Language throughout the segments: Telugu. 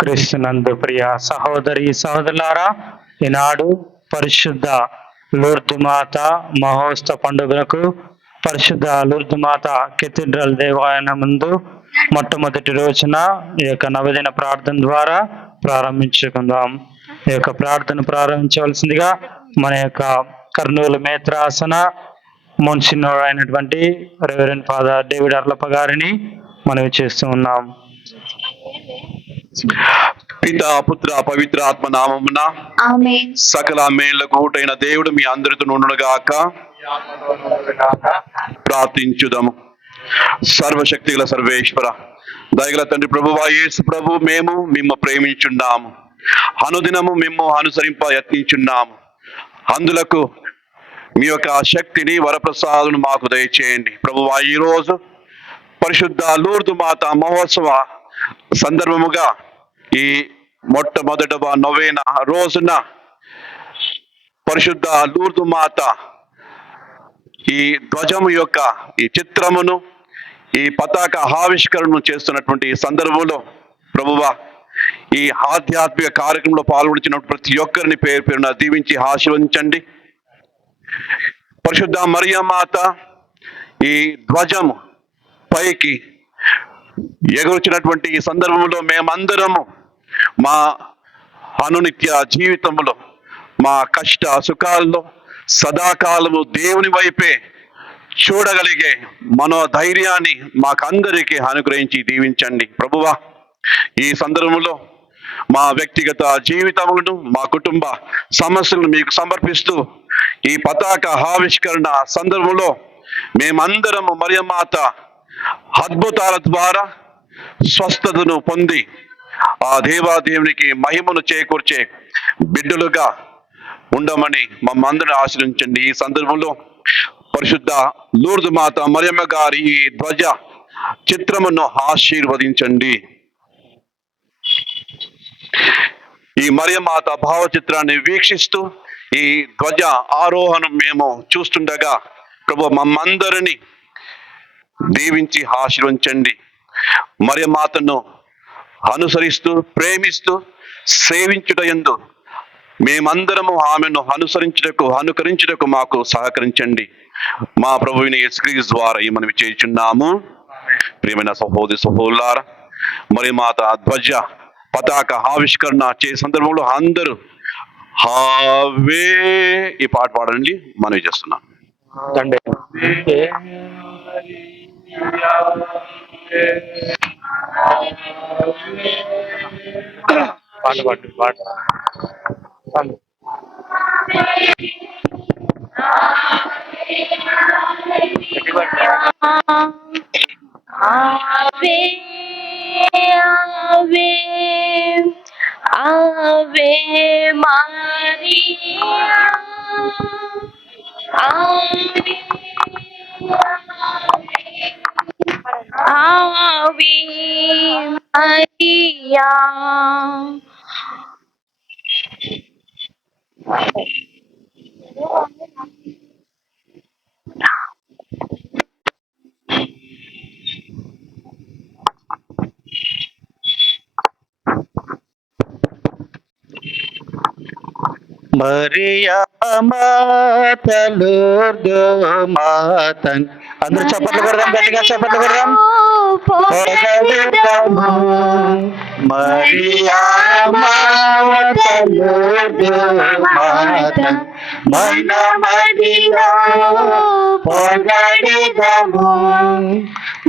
క్రీస్తునందు ప్రియ సహోదరి సహోదరులారా, ఈనాడు పరిశుద్ధ లూర్దు మాత మహోత్సవ పండుగలకు పరిశుద్ధ లూర్దు మాత కెథీడ్రల్ దేవాలయం ముందు మొట్టమొదటి రోజున ఈ యొక్క నవదిన ప్రార్థన ద్వారా ప్రారంభించుకుందాం. ఈ యొక్క ప్రార్థన ప్రారంభించవలసిందిగా మన యొక్క కర్నూలు మేత్రాసన మున్సినోడ్ అయినటువంటి రెవరెండ్ ఫాదర్ డేవిడ్ అర్లప్ప గారిని మనవి చేస్తూ ఉన్నాం. పితా పుత్ర పవిత్ర ఆత్మ నామమున ఆమేన్. సకల మేళ్లకు ఊటైన దేవుడు మీ అందరితో నుండుగాక. ప్రార్థించుదాము. సర్వశక్తి గల సర్వేశ్వర, దయగల తండ్రి ప్రభువా యేసు ప్రభు, మేము మిమ్ము ప్రేమించున్నాము, అనుదినము మిమ్ము అనుసరింప యత్నించున్నాము. అందులకు మీ యొక్క శక్తిని వరప్రసాదును మాకు దయచేయండి ప్రభువా. ఈ రోజు పరిశుద్ధ లూర్దు మాత మహోత్సవ సందర్భముగా ఈ మొట్టమొదట నొవేన రోజున పరిశుద్ధ లూర్దు మాత ఈ ధ్వజము యొక్క ఈ చిత్రమును, ఈ పతాక ఆవిష్కరణను చేస్తున్నటువంటి సందర్భంలో ప్రభువా, ఈ ఆధ్యాత్మిక కార్యక్రమంలో పాల్గొంటున్న ప్రతి ఒక్కరిని పేరు పేరున దీవించి ఆశీర్వదించండి. పరిశుద్ధ మరియమాత ఈ ధ్వజము పైకి ఎగురుచినటువంటి ఈ సందర్భంలో మేమందరము మా అనునిత్య జీవితంలో, మా కష్ట సుఖాల్లో సదాకాలము దేవుని వైపే చూడగలిగే మనోధైర్యాన్ని మాకందరికీ అనుగ్రహించి దీవించండి ప్రభువా. ఈ సందర్భంలో మా వ్యక్తిగత జీవితములను, మా కుటుంబ సమస్యలను మీకు సమర్పిస్తూ ఈ పతాక ఆవిష్కరణ సందర్భంలో మేమందరము మరియమాత అద్భుతాల ద్వారా స్వస్థతను పొంది ఆ దేవాదేవునికి మహిమను చేకూర్చే బిడ్డలుగా ఉండమని మమ్మందరిని ఆశ్రయించండి. ఈ సందర్భంలో పరిశుద్ధ లూర్దు మాత మరియమ్మ గారి ఈ ధ్వజ చిత్రమును ఆశీర్వదించండి. ఈ మరియమాత భావ చిత్రాన్ని వీక్షిస్తూ ఈ ధ్వజ ఆరోహణం మేము చూస్తుండగా ప్రభు మమ్మందరిని దీవించి ఆశీర్వదించండి. మరియమాతను అనుసరిస్తూ, ప్రేమిస్తూ, సేవించుట యందు మేమందరము ఆమెను అనుకరించుటకు మాకు సహకరించండి. మా ప్రభువుని యేసుక్రీస్తు ద్వారా ఈ మనవి చేయుచున్నాము. ప్రియమైన సహోదరి సహోదరులారా, మరియమాత ధ్వజ పతాక ఆవిష్కరణ చేసే సందర్భంలో అందరూ హావే ఈ పాట పాడండి మనవి చేస్తున్నాం. పాట ఆవే ఆవే ఆవే మారియా, ఆవే ఆవే మారియా. మరియా మాత లూర్దు మాతన్, అందరూ చప్పట్లు కొడదాం, గట్టిగా చప్పట్లు కొడదాం. మరియా మాత లూర్దు మాతన్ మన మదిలో పొగడెదము,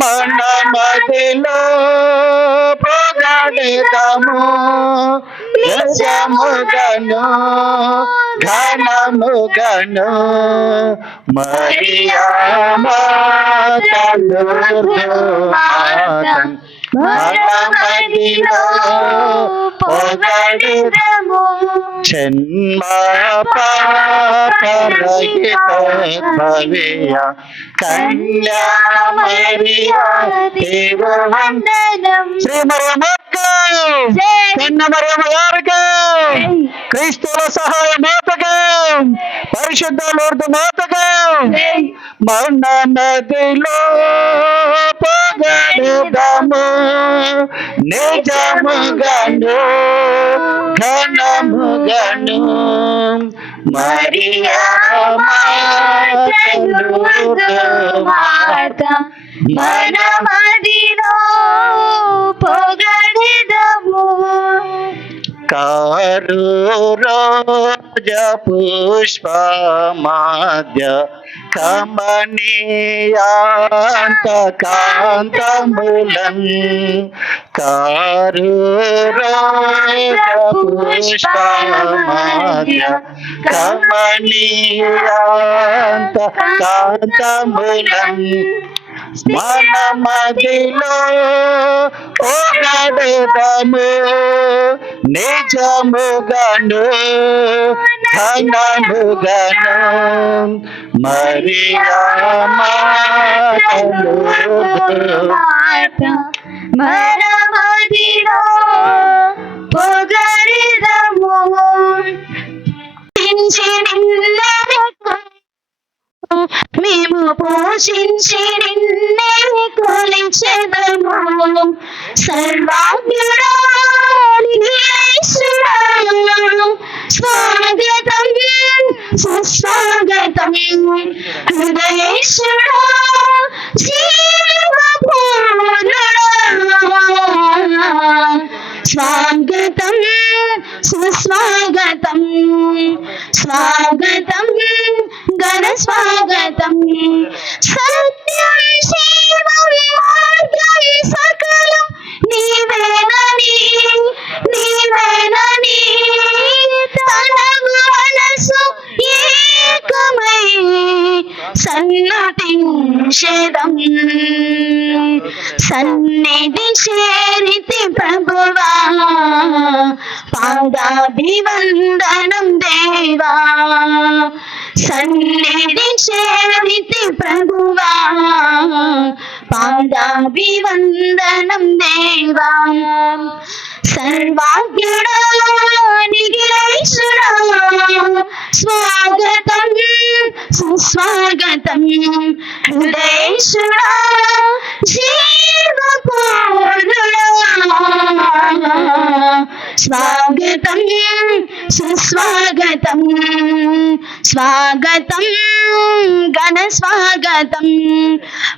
మన మదిలో పొగడెదము, నిజముగను ఘనముగను మరియా మాత లూర్దు మాతన్ మన మదిలో పొగడెదము. జన్మ పాపరహిత భవ్య కన్యా మరియా తిరువందనం. శ్రీ మరియమ్మకు, కన్య మరియమ్మ గారికి, క్రీస్తుల సహాయ మాతకు, పరిశుద్ధ లూర్దు మాతకు మన మదిలో పొగడెదము, నిజముగను స్థుతింతును ఘనముగను మరియా మాత మన మదిలో పొగడెదము. కారు రోజ పుష్పమాద్య కమనీయాంత కాంతములన్ కారు రోజ పుష్పమాద్య కమనీయాంత కాంతములన్ మన మదిలో పొగడెదము నిజముగను ఘనముగను మరియా మాతను మన మదిలో పొగడెదము. మేము పోషించి నిన్నే కొలిచెదము. సర్వాంగుడా స్వాగతం సుస్వాగతం హృదయేశ్వరా జీవపూర్ణుడా స్వాగతం సుస్వాగతం స్వాగతం ఘన స్వాగతం. సత్యం శివం మార్గం సకలం నీవేనని నీవేనని తనగు మనసు ఏకమై సన్నతించెదం. సన్నిధి చేరితి ప్రభువా పాదాభివందనం దేవా. సన్నిధి చేరితి ప్రభువా పాదాభివందనం దేవా. సర్వాజ్ఞుడా నిఖిలేశ్వరా స్వాగతం సుస్వాగతం హృదయేశ్వరా జీవపూర్ణుడా స్వాగతం సుస్వాగతం స్వాగతం ఘన స్వాగతం.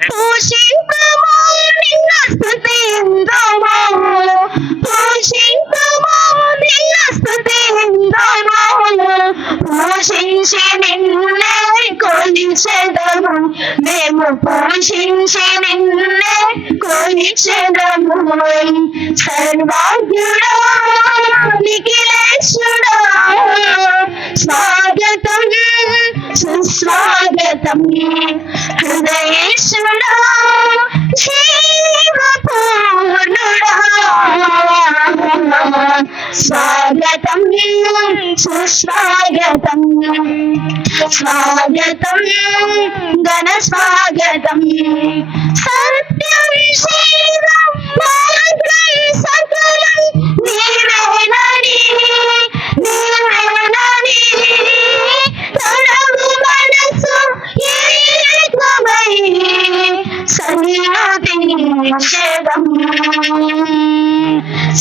పోషింపము నిన్న స్తుతింతుము పోషింపము నిన్న స్తుతింతుము పోషించి నిన్నే కొలిచెదము. మేము పోషించి నిన్నే కొలిచెదము. సర్వాజ్ఞుడా నిఖిలేశ్వరా స్వాగతం సుస్వాగతం హృదయేశ్వరా జీవపూర్ణుడా స్వాగతం సుస్వాగతం స్వాగతం ఘన స్వాగతం. సత్యం శివం మార్గం సకలం నీవేనని నీవేనని తనగు మనసు ఏకమై సన్నిధించెదం.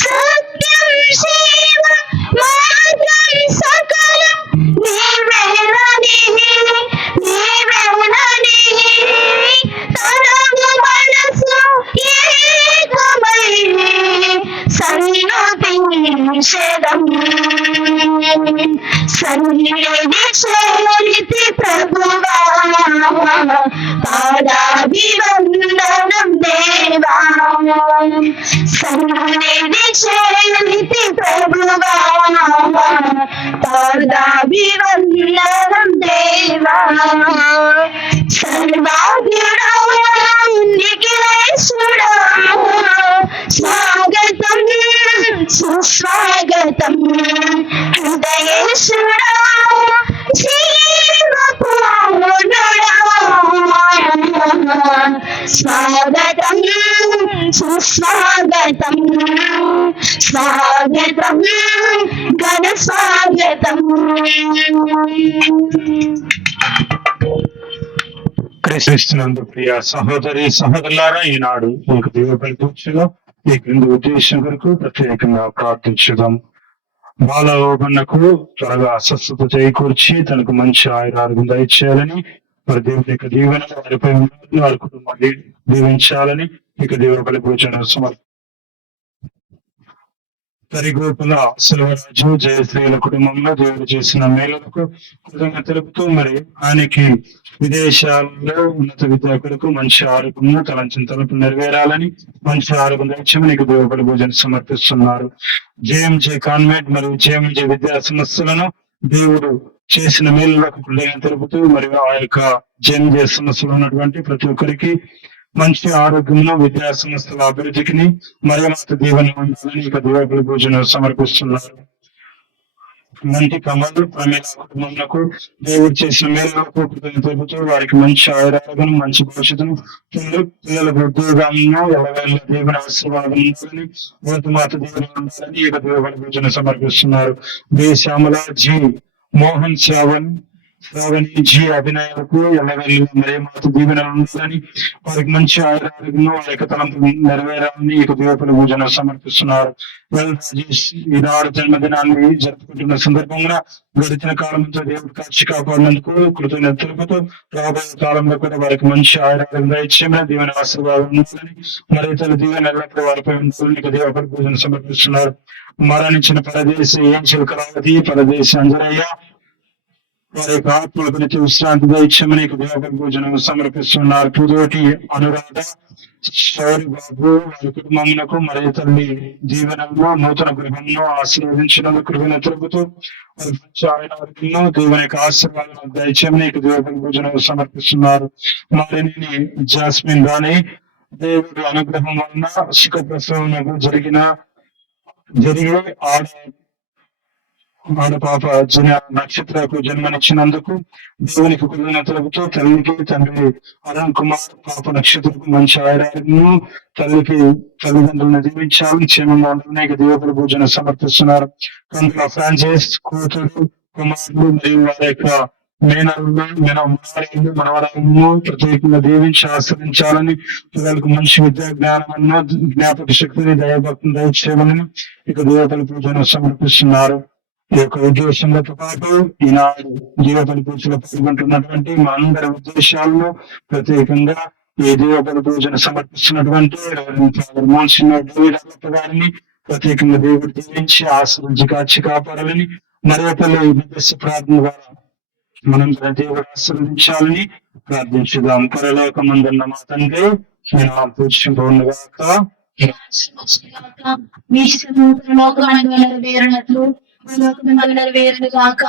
సత్యం శివం మార్గం సకలం నీవేనని నీవేనని తనగు మనసు ఏకమై సన్నిధించెదం. సన్నిధి చేరితి ప్రభువా పాదాభివందనం దేవా. సన్నిధి చేరితి ప్రభువా పాదాభివందనం దేవా. సర్వాజ్ఞుడా నిఖిలేశ్వరా స్వాగతం సుస్వాగతం హృదయేశ్వరా జీవపూర్ణుడా స్వాగతం సుస్వాగతం స్వాగతం ఘన స్వాగతం. క్రీస్తునందు ప్రియ సహోదరి సహోదరులారా, ఈనాడు మీకు దీవ పలికించుగా ఈ క్రింది ఉద్దేశం కొరకు ప్రత్యేకంగా ప్రార్థించుదాం. బాలవన్నకు త్వరగా అస్వస్థత చేకూర్చి తనకు మంచి ఆయురారోగ్యం దయచేయాలని, మరి దేవుని యొక్క దీవెన వారిపై ఉండాలని, వారి కుటుంబాన్ని దీవించాలని ఇక దేవుని బలి పూజను సరిగోపుల సెలవరాజు జయశ్రీల కుటుంబంలో దేవుడు చేసిన మేలులకు కృతజ్ఞత తెలుపుతూ, మరి ఆయనకి విదేశాల్లో ఉన్నత విద్యా కొరకు మంచి ఆరోగ్యము తలంచిన తలుపు నెరవేరాలని, మంచి ఆరోగ్యం దయచేయమని నీకు దేవుడి బలి పూజను సమర్పిస్తున్నారు. జేఎంజే కాన్వెంట్ మరియు జేఎంజే విద్యా సంస్థలను దేవుడు చేసిన మేలులకు కృతజ్ఞత తెలుపుతూ, మరియు ఆ యొక్క జేఎంజే సంస్థలో ఉన్నటువంటి ప్రతి ఒక్కరికి మంచి ఆరోగ్యంలో విద్యా సంస్థల అభివృద్ధికి మరింత దీవెన ఉండాలని ఇక దేవుడి పూజను సమర్పిస్తున్నారు. మంటి కమల్ ప్రమేల కుటుంబంలో దేవుడు చేసిన మేరకు తెలుపుతూ వారికి మంచి ఆయురారోగ్యం, మంచి భవిష్యత్తును, పిల్లలకు ఉద్యోగంలో ఎల్లవేళ దేవుని ఆశీర్వాదం ఉండాలని, మాత దేవుని ఉండాలని ఇక దేవుడి పూజను సమర్పిస్తున్నారు. B Shyamala, G Mohan Sravani, G అభినయాలకు ఎల్లవేళ మరే మాత దీవెన ఉండాలని, వారికి మంచి ఆయురారోగ్యంలో వారి యొక్క తలంపు నెరవేరాలని ఇక దేవుడి పూజను సమర్పిస్తున్నారు. రాజేష్ ఈనాడు జన్మదినాన్ని జరుపుకుంటున్న సందర్భంగా గడిచిన కాలంతో దేవుడు కాచి కాపాడినందుకు కృతజ్ఞత తెలుపుతూ, రాబోయే కాలంలో కూడా వారికి మంచి ఆయురారోగ్యం దయచేయమని దీవెన ఆశీర్వాదం ఉండాలని, మరి ఇతర దీవెన ఎల్లప్పుడూ వారిపై ఉండాలని ఇక దేవుడి పూజను సమర్పిస్తున్నారు. మరణించిన పరదేశి ఏంచెల కళావతి, పరదేశి అంజనయ్య, వారి యొక్క ఆత్మలకు నిత్య విశ్రాంతి దయచేయమని దేవుడి పూజను సమర్పిస్తున్నారు. పుదోటి అనురాధ, శౌరి బాబు, వారి కుటుంబములకు మరి తల్లి జీవనంలో నూతన గృహంలో ఆశీర్వదించినందుకు కృపను తెలుపుతూ, వారి మంచి ఆయురారోగ్యంలో దేవుని యొక్క ఆశీర్వాదం దయచేయమని దేవుడి పూజను సమర్పిస్తున్నారు. మరిన్ని జాస్మిన్ రాణి, దేవుడి అనుగ్రహం వలన సుఖప్రసవం జరిగి ఆడపాప నక్షత్రకు జన్మనిచ్చినందుకు దేవునికి కృతజ్ఞత తెలుపుతూ, తల్లికి తండ్రి అరుణ్ కుమార్, పాప నక్షత్రకు మంచి ఆయురాలను, తల్లికి తల్లిదండ్రులను దీవించాలని, క్షేమంగా ఉండాలని దేవుడి పూజను సమర్పిస్తున్నారు. కందుల ఫ్రాన్సిస్, కూతురు, కుమారులు మరియు వారి యొక్క మనవరాలను ప్రత్యేకంగా దీవించి ఆశ్రయించాలని, పిల్లలకు మంచి విద్యా జ్ఞానమన్న జ్ఞాపక శక్తిని దయభక్తిని దయచేయాలని ఇక దేవుడి పూజను సమర్పిస్తున్నారు. ఈ యొక్క ఉద్దేశంతో పాటు ఈనాడు జీవబలి పూజలో పాల్గొంటున్నటువంటి మా అందరి ఉద్దేశాలను ప్రత్యేకంగా ఈ జీవబలి పూజను సమర్పిస్తున్నటువంటి గారిని ప్రత్యేకంగా దేవుడు దీవించి ఆశ్రయించి కాచి కాపాడాలని, మరొకళ్ళు ఈ మధ్యస్థ ప్రార్థన ద్వారా మనందరం దేవుడు ఆశ్రయించాలని ప్రార్థించుదాం. పరలోకమందున్న మా తండ్రి, నేను పూజింపగాక, మీ లోకాన్ని నెరవేరినట్లు నెరవేరును గాక.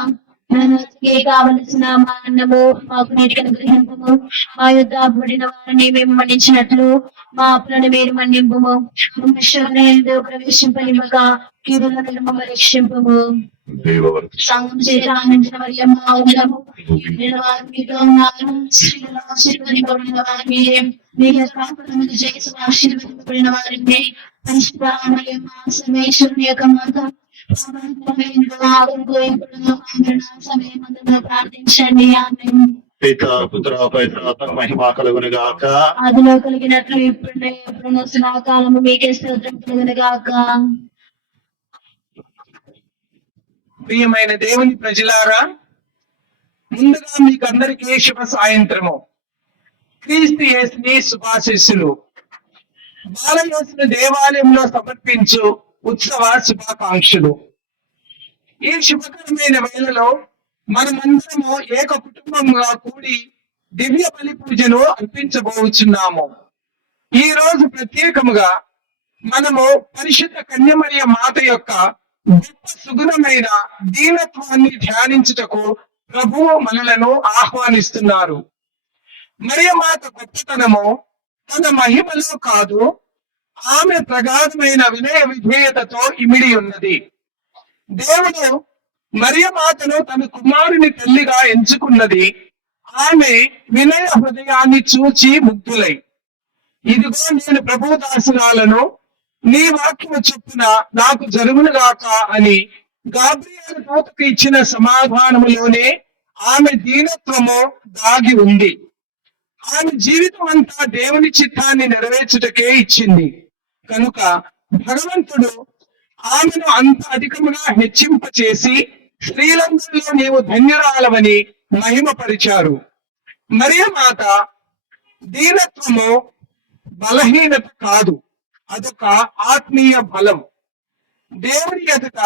మనకి కావలసిన మా అన్నము మాకు నీటికి అనుగ్రహింపము, మా యుద్ధ పడిన వారిని మేము మన్నించినట్లు మా అప్పులను మీరు మన్నింపము, ప్రవేశింపనివ్వక కీడుల నిర్మమ రక్షింపము. సంఘం చేత ఆనందించిన మరియమ్మ వందనము. మీతో ఉన్నారు, స్త్రీలలో ఆశీర్వదింపబడిన వారిని, మీ గర్భఫలమును చేసి ఆశీర్వదింపబడిన వారిని, పరిశుద్ధ మరియమ్మ సర్వేశ్వరుని యొక్క మాత, ప్రార్థించండి. పితా పుత్ర పవిత్రాత్మ మహిమ కలుగును గాక. ఆదిలో కలిగినట్లు ఇప్పుడు ఎప్పుడున్న సదాకాలము మీకే స్తోత్రం కలుగును గాక. ప్రియమైన దేవుని ప్రజలారా, ముందుగా మీకు అందరికీ శుభ సాయంత్రము. క్రీస్తు యేసుని శుభాశీస్సులు. బాలయోసును దేవాలయంలో సమర్పించు ఉత్సవ శుభాకాంక్షలు. ఈ శుభకరమైన వేళలో మనమందరము ఏక కుటుంబంగా కూడి దివ్య బలి పూజను అర్పించబోచున్నాము. ఈ రోజు ప్రత్యేకముగా మనము పరిశుద్ధ కన్యమరియ మాత యొక్క గొప్ప సుగుణమైన దీనత్వాన్ని ధ్యానించుటకు ప్రభువు మనలను ఆహ్వానిస్తున్నారు. మరియ మాత గొప్పతనము తన మహిమలో కాదు, ఆమె ప్రగాఢమైన వినయ విధేయతతో ఇమిడి ఉన్నది. దేవుడు మరియమాతను తన కుమారుని తల్లిగా ఎంచుకున్నది ఆమె వినయ హృదయాన్ని చూచి ముగ్ధులై, ఇదిగో నేను ప్రభు దాసురాలను, నీ వాక్యము చొప్పున నాకు జరుగునుగాక అని గాబ్రియేలు దూతకు ఇచ్చిన సమాధానములోనే ఆమె దీనత్వము దాగి ఉంది. ఆమె జీవితం అంతా దేవుని చిత్తాన్ని నెరవేర్చుటకే ఇచ్చింది. కనుక భగవంతుడు ఆమెను అంత అధికముగా హెచ్చింపచేసి స్త్రీలందరిలో నీవు ధన్యురాలవని మహిమపరిచారు. మరియ మాత దీనత్వము బలహీనత కాదు, అదొక ఆత్మీయ బలం. దేవుని ఎదుట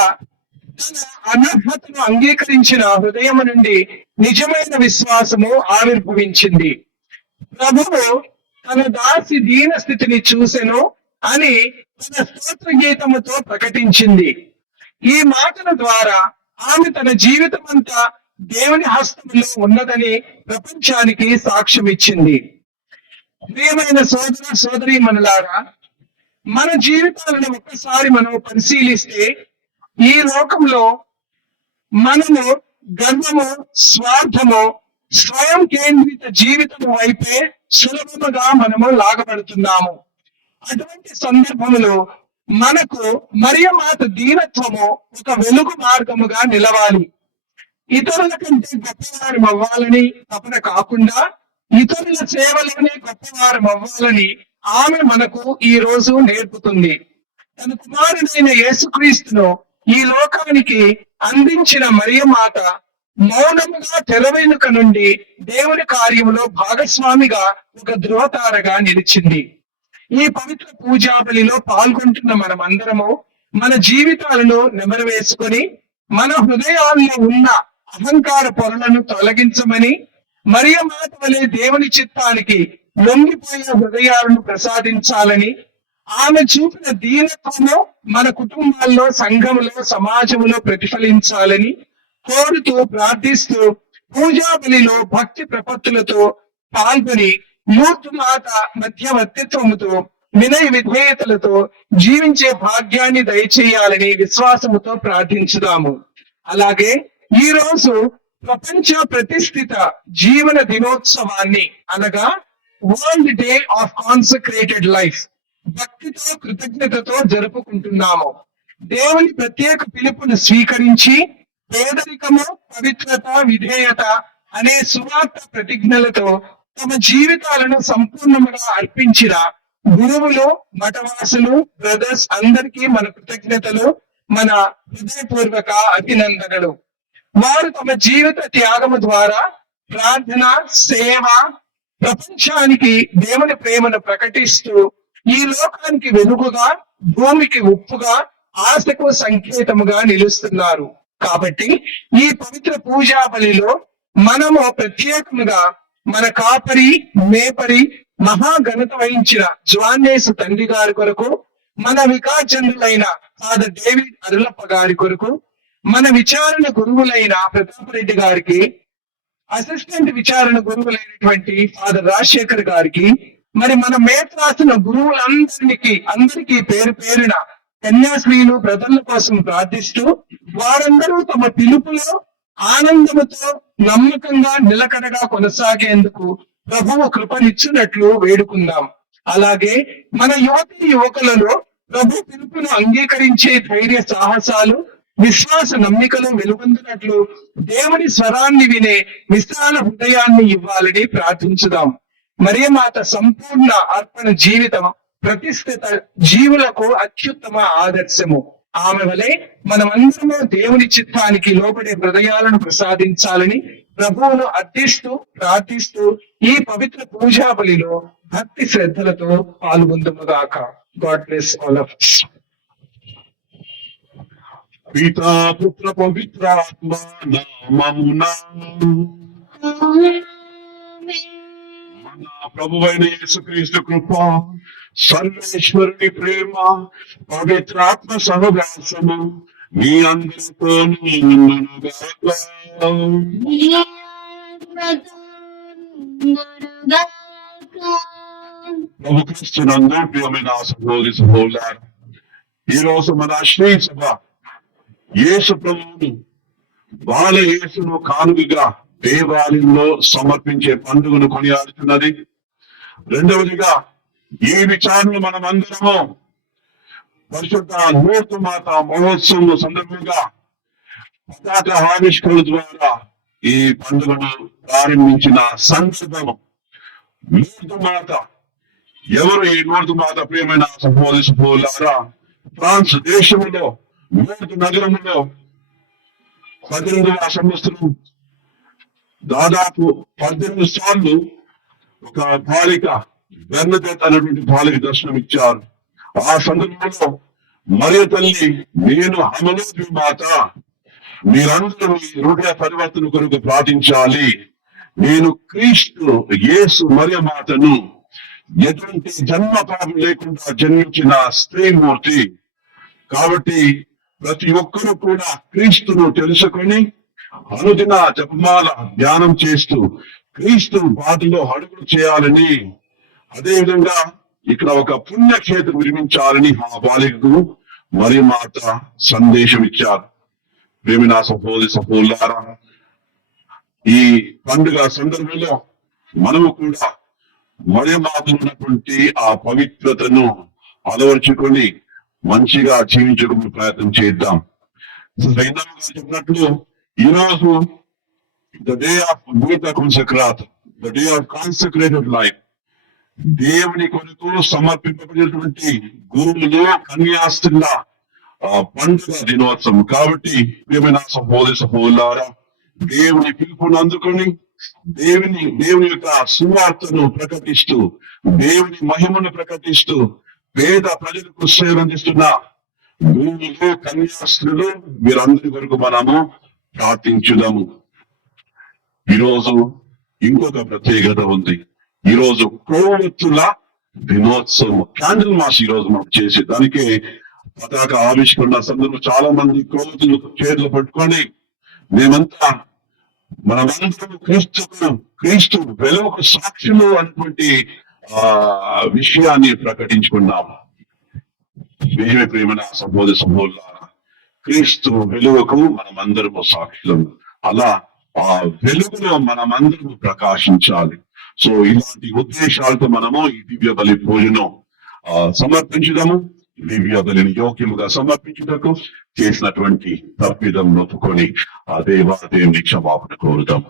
తన అనర్హతను అంగీకరించిన హృదయం నుండి నిజమైన విశ్వాసము ఆవిర్భవించింది. ప్రభువు తన దాసి దీన స్థితిని చూసెను అని తన స్తోత్ర గీతముతో ప్రకటించింది. ఈ మాటల ద్వారా ఆమె తన జీవితం అంతా దేవుని హస్తంలో ఉన్నదని ప్రపంచానికి సాక్ష్యం ఇచ్చింది. ప్రియమైన సోదర సోదరి మనలారా, మన జీవితాలను ఒక్కసారి మనం పరిశీలిస్తే ఈ లోకంలో మనము గర్వము, స్వార్థము, స్వయం కేంద్రిత జీవితం వైపే సులభముగా మనము లాగబడుతున్నాము. అటువంటి సందర్భంలో మనకు మరియ మాత దీనత్వము ఒక వెలుగు మార్గముగా నిలవాలి. ఇతరుల కంటే గొప్పవారం అవ్వాలని తపన కాకుండా ఇతరుల సేవలోనే గొప్పవారం అవ్వాలని ఆమె మనకు ఈ రోజు నేర్పుతుంది. తన కుమారుడైన యేసుక్రీస్తును ఈ లోకానికి అందించిన మరియ మాత మౌనముగా తెర వెనుక నుండి దేవుని కార్యములో భాగస్వామిగా ఒక ధృవతారగా నిలిచింది. ఈ పవిత్ర పూజా బలిలో పాల్గొంటున్న మనమందరము మన జీవితాలను నెమరవేసుకొని మన హృదయాల్లో ఉన్న అహంకార పొరలను తొలగించమని, మరియ మాత వలె దేవుని చిత్తానికి లొంగిపోయిన హృదయాలను ప్రసాదించాలని, ఆమె చూపిన దీనత్వము మన కుటుంబాల్లో, సంఘములో, సమాజంలో ప్రతిఫలించాలని కోరుతూ ప్రార్థిస్తూ పూజా బలిలో భక్తి ప్రపత్తులతో పాల్గొని మూర్తి మాత మధ్యవర్తిత్వముతో వినయ విధేయతలతో జీవించే భాగ్యాన్ని దయచేయాలని విశ్వాసముతో ప్రార్థించుదాము. అలాగే ఈ రోజు ప్రపంచ ప్రతిష్ఠిత జీవన దినోత్సవాన్ని అనగా world day of consecrated life భక్తితో కృతజ్ఞతతో జరుపుకుంటున్నాము. దేవుని ప్రత్యేక పిలుపును స్వీకరించి పేదరికము, పవిత్రత, విధేయత అనే సువార్త ప్రతిజ్ఞలతో తమ జీవితాలను సంపూర్ణంగా అర్పించిన గురువులు, మఠవాసులు, బ్రదర్స్ అందరికీ మన కృతజ్ఞతలు, మన హృదయపూర్వక అభినందనలు. వారు తమ జీవిత త్యాగము ద్వారా ప్రార్థన, సేవ, ప్రపంచానికి దేవుని ప్రేమను ప్రకటిస్తూ ఈ లోకానికి వెలుగుగా, భూమికి ఉప్పుగా, ఆశకు సంకేతముగా నిలుస్తున్నారు. కాబట్టి ఈ పవిత్ర పూజా బలిలో మనము ప్రత్యేకముగా మన కాపరి, మేపరి, మహాఘనత వహించిన జ్వాన్యేసు తండ్రి గారి కొరకు, మన వికాచంద్రులైన ఫాదర్ డేవిడ్ అరులప్ప గారి కొరకు, మన విచారణ గురువులైన ప్రతాపరెడ్డి గారికి, అసిస్టెంట్ విచారణ గురువులైనటువంటి ఫాదర్ రాజశేఖర్ గారికి, మరి మన మేత్రాసిన అందరికీ పేరు పేరున కన్యాశ్రీలు, బ్రదర్ల కోసం ప్రార్థిస్తూ వారందరూ తమ పిలుపులో ఆనందముతో నమ్మకంగా నిలకడగా కొనసాగేందుకు ప్రభువు కృపనిచ్చినట్లు వేడుకుందాం. అలాగే మన యువతీ యువకులలో ప్రభు పిలుపును అంగీకరించే ధైర్య సాహసాలు, విశ్వాస నమ్మికలు వెలుగొందినట్లు దేవుని స్వరాన్ని వినే విశాల హృదయాన్ని ఇవ్వాలని ప్రార్థించుదాం. మరియ మాత సంపూర్ణ అర్పణ జీవితం ప్రతిష్ఠిత జీవులకు అత్యుత్తమ ఆదర్శము. ఆమె వలె మనమందరము దేవుని చిత్తానికి లోబడే హృదయాలను ప్రసాదించాలని ప్రభువును అర్థిస్తూ ప్రార్థిస్తూ ఈ పవిత్ర పూజా బలిలో భక్తి శ్రద్ధలతో పాల్గొందుముగాక. God bless all of us. పితా పుత్ర పవిత్రాత్మ నామమున మన ప్రభువైన యేసుక్రీస్తు కృప, సర్వేశ్వరుని ప్రేమ, పవిత్రాత్మ సహవాసము మీ అందరితో ప్రభు క్రీస్తునందు ప్రియమైన సహోదరి సహోదరులారా, ఈ రోజు మన శ్రీ సభ యేసు ప్రభువును, బాల యేసును కానుకగా దేవాలయంలో సమర్పించే పండుగను కొనియాడుతున్నది. రెండవదిగా ఈ విచారణ మనమందరము పరిశుద్ధ మూర్తి మాత మహోత్సవం సందర్భంగా పతాక ఆవిష్కరణ ద్వారా ఈ పండుగను ప్రారంభించిన సందర్భము. మూర్తి మాత ఎవరు ఈ నూర్దు మాత ప్రియమైన సహోదరులారా, ఫ్రాన్స్ దేశంలో నూర్దు నగరంలో 18వ సంవత్సరం దాదాపు 18 సార్లు ఒక బాలిక బెర్నదెత్ అనేటువంటి బాలిక దర్శనం ఇచ్చారు. ఆ సందర్భంలో మరియ తల్లి, నేను హమలోద్వి మాత, మీరందరూ ఈ హృదయ పరివర్తన కొరకు ప్రార్థించాలి. నేను క్రీస్తు యేసు మరియ మాతను, ఎటువంటి జన్మ పాపం లేకుండా జన్మించిన స్త్రీమూర్తి. కాబట్టి ప్రతి ఒక్కరూ కూడా క్రీస్తును తెలుసుకొని అనుదిన జపమాల ధ్యానం చేస్తూ క్రీస్తు బాటలో అడుగులు చేయాలని, అదేవిధంగా ఇక్కడ ఒక పుణ్యక్షేత్రం నిర్మించాలని ఆ బాలికకు మరి మాత సందేశం ఇచ్చారు. ప్రేమినా సహోదరులారా, ఈ పండుగ సందర్భంలో మనము కూడా మరి మాత ఉన్నటువంటి ఆ పవిత్రతను అలవర్చుకొని మంచిగా జీవించడానికి ప్రయత్నం చేద్దాం. చెప్పినట్లు ఈరోజు ద డే ఆఫ్ బూత కన్సక్రాత్, the day of consecrated life, దేవుని కొరకు సమర్పింపబడినటువంటి గురువులు కన్యాస్తుల పండుగ దినోత్సవం. కాబట్టి ప్రియమైన సహోదరులారా, దేవుని పిలుపును అందుకొని దేవుని యొక్క సువార్తను ప్రకటిస్తూ, దేవుని మహిమను ప్రకటిస్తూ పేద ప్రజలకు సేవ అందిస్తున్న గురువులు కన్యాస్త్రులు వీరందరి వరకు మనము ప్రార్థించుదాము. ఈరోజు ఇంకొక ప్రత్యేకత ఉంది. ఈరోజు కొవ్వొత్తుల దినోత్సవం, క్యాండిల్ మాస్ ఈరోజు మనం చేసే దానికి పతాక ఆవిష్కరణ సందర్భంలో చాలా మంది కొవ్వొత్తులు చేతులు పట్టుకొని మేమంతా మనమందరం క్రీస్తు వెలుగుకు సాక్షులు అన్నటువంటి విషయాన్ని ప్రకటించుకున్నాం. మేమే ప్రియమైన సహోదరులారా, క్రీస్తు వెలుగుకు మనమందరము సాక్షులం. అలా ఆ వెలుగులో మనమందరము ప్రకాశించాలి. సో ఇలాంటి ఉద్దేశాలతో మనము ఈ దివ్య బలి పూజను సమర్పించుదాము. దివ్య బలిని యోగ్యముగా సమర్పించుటకు చేసినటువంటి తప్పిదం నొప్పుకొని ఆ దేవాదేవుని క్షమాపణ కోరుదాం.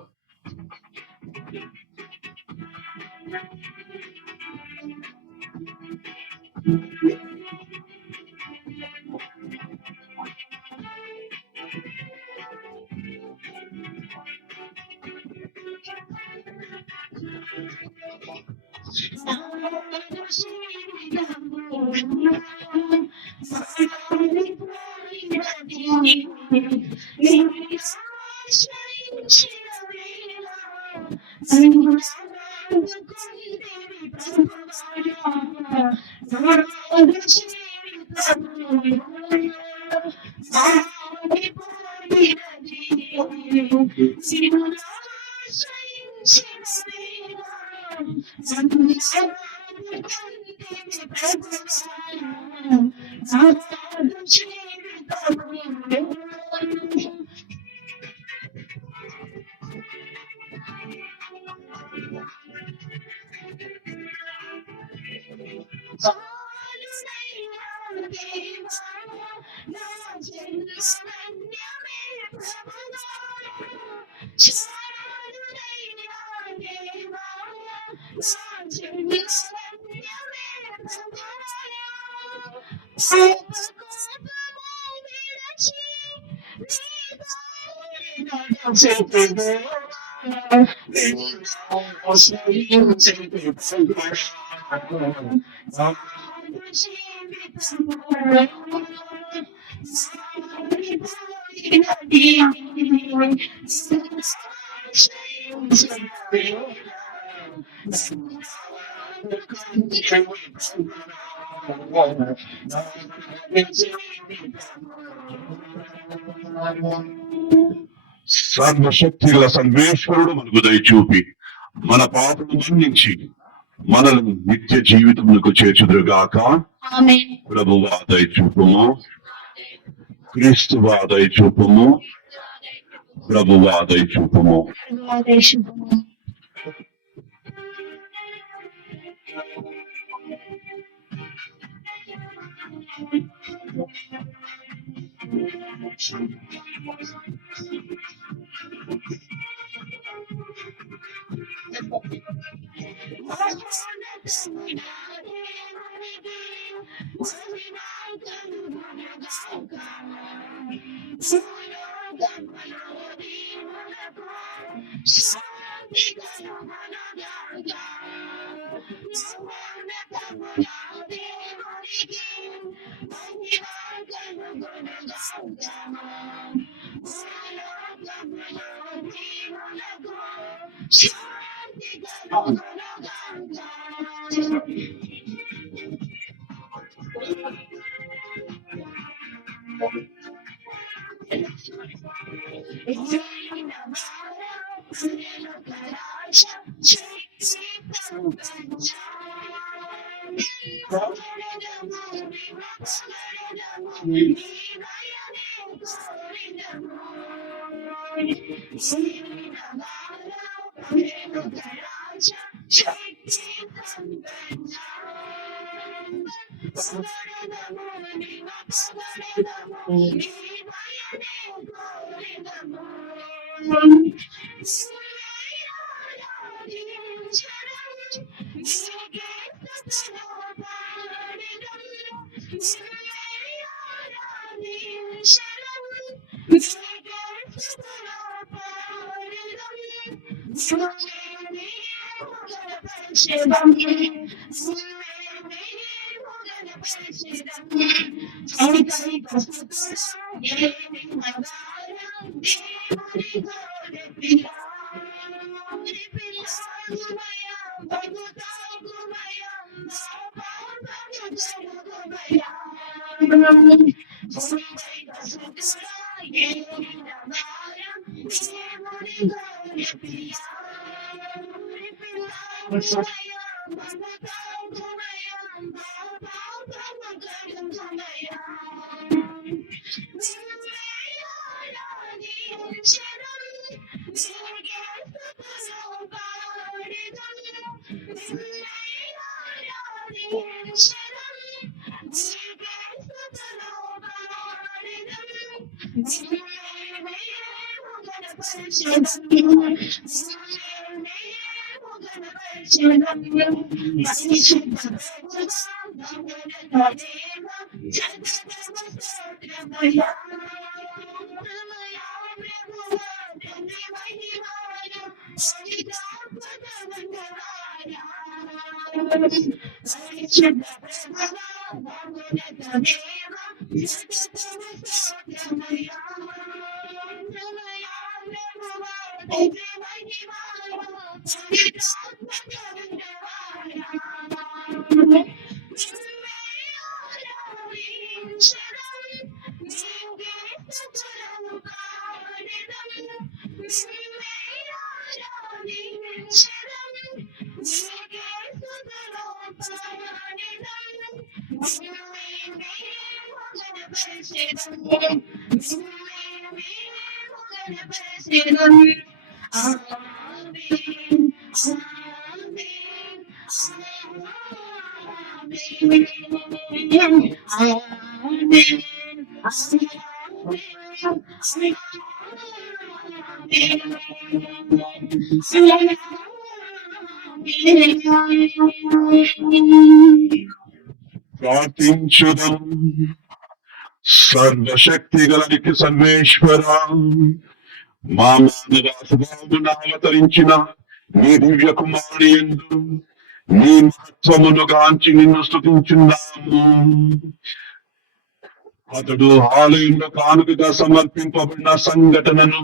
సర్వశక్తి గల సర్వేశ్వరుడు మనకు దయ చూపి మన పాపను మన్నించి మనల్ని నిత్య జీవితమునకు చేర్చుదురుగాక. ప్రభువా దయ చూపుము, క్రీస్తువా దయ చూపుము, ప్రభువా దయ చూపుము. ప్రార్థించుదాం. సర్వశక్తి గల నిత్య సర్వేశ్వర, మా మానవ స్వభావమును అవతరించిన నీ దివ్య కుమారుని యందు నీ మహత్వమును గాంచి నిన్ను స్తుతించున్నాము. అతడు ఆలయంలో కానుకగా సమర్పింపబడిన సంఘటనను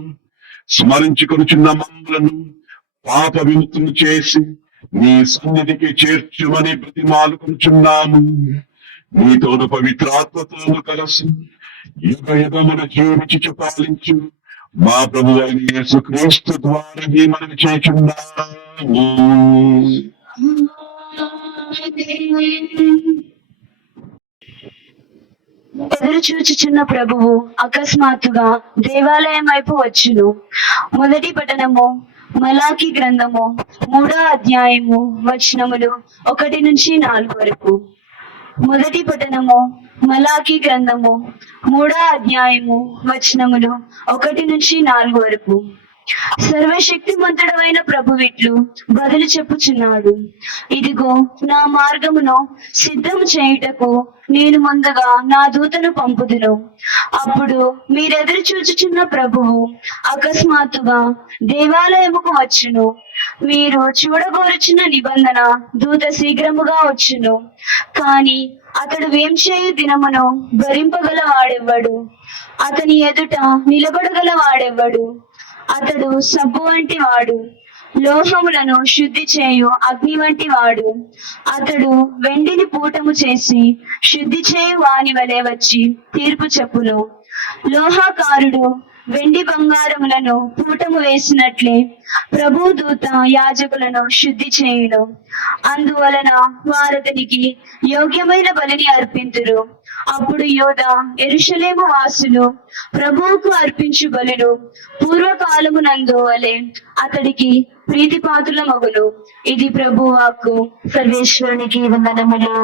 స్మరించుకొనుచున్న మమ్మలను పాప విముక్తులు చేసి నీ సన్నిధికి చేర్చుమని బ్రతిమాలుకొనుచున్నాము. నీతోను పవిత్రాత్మతోను కలిసి యుగ యుగమున జీవించి పాలించు మా ప్రభు అయిన యేసుక్రీస్తు ద్వారా నీ మనవి చేయుచున్నాము. ఎదురు చూచుచున్న ప్రభువు అకస్మాత్తుగా దేవాలయం వైపు వచ్చును. మొదటి పట్టణము మలాకి గ్రంథము 3వ అధ్యాయము వచనములు 1 నుంచి 4 వరకు. మొదటి పట్టణము మలాకి గ్రంథము 3వ అధ్యాయము వచనములు 1 నుంచి 4 వరకు. సర్వశక్తిమంతుడైన ప్రభువిట్లు బదులు చెప్పుచున్నాడు. ఇదిగో నా మార్గమును సిద్ధము చేయుటకు నేను ముందుగా నా దూతను పంపుదును. అప్పుడు మీరెదురు చూచుచున్న ప్రభువు అకస్మాత్తుగా దేవాలయముకు వచ్చును. మీరు చూడగోరుచున్న నిబంధన దూత శీఘ్రముగా వచ్చును. కాని అతడు వేం చేయు దినమును భరింపగల వాడెవ్వడు, అతని ఎదుట నిలబడగల వాడెవ్వడు. అతడు సబ్బు వంటి వాడు, లోహములను శుద్ధి చేయు అగ్ని వంటి వాడు. అతడు వెండిని పూటము చేసి శుద్ధి చేయు వాని వలె వచ్చి తీర్పు చెప్పును. లోహకారుడు వెండి బంగారములను పూటము వేసినట్లే ప్రభు దూత యాజకులను శుద్ధి చేయును. అందువలన వారతనికి యోగ్యమైన బలిని అర్పింతురు. అప్పుడు యోధా యెరూషలేము వాసులు ప్రభువుకు అర్పించు బలులు పూర్వకాలమునందు వలె అతడికి ప్రీతిపాత్రుల మగులు. ఇది ప్రభు వాక్కు. సర్వేశ్వరునికి వందనములు.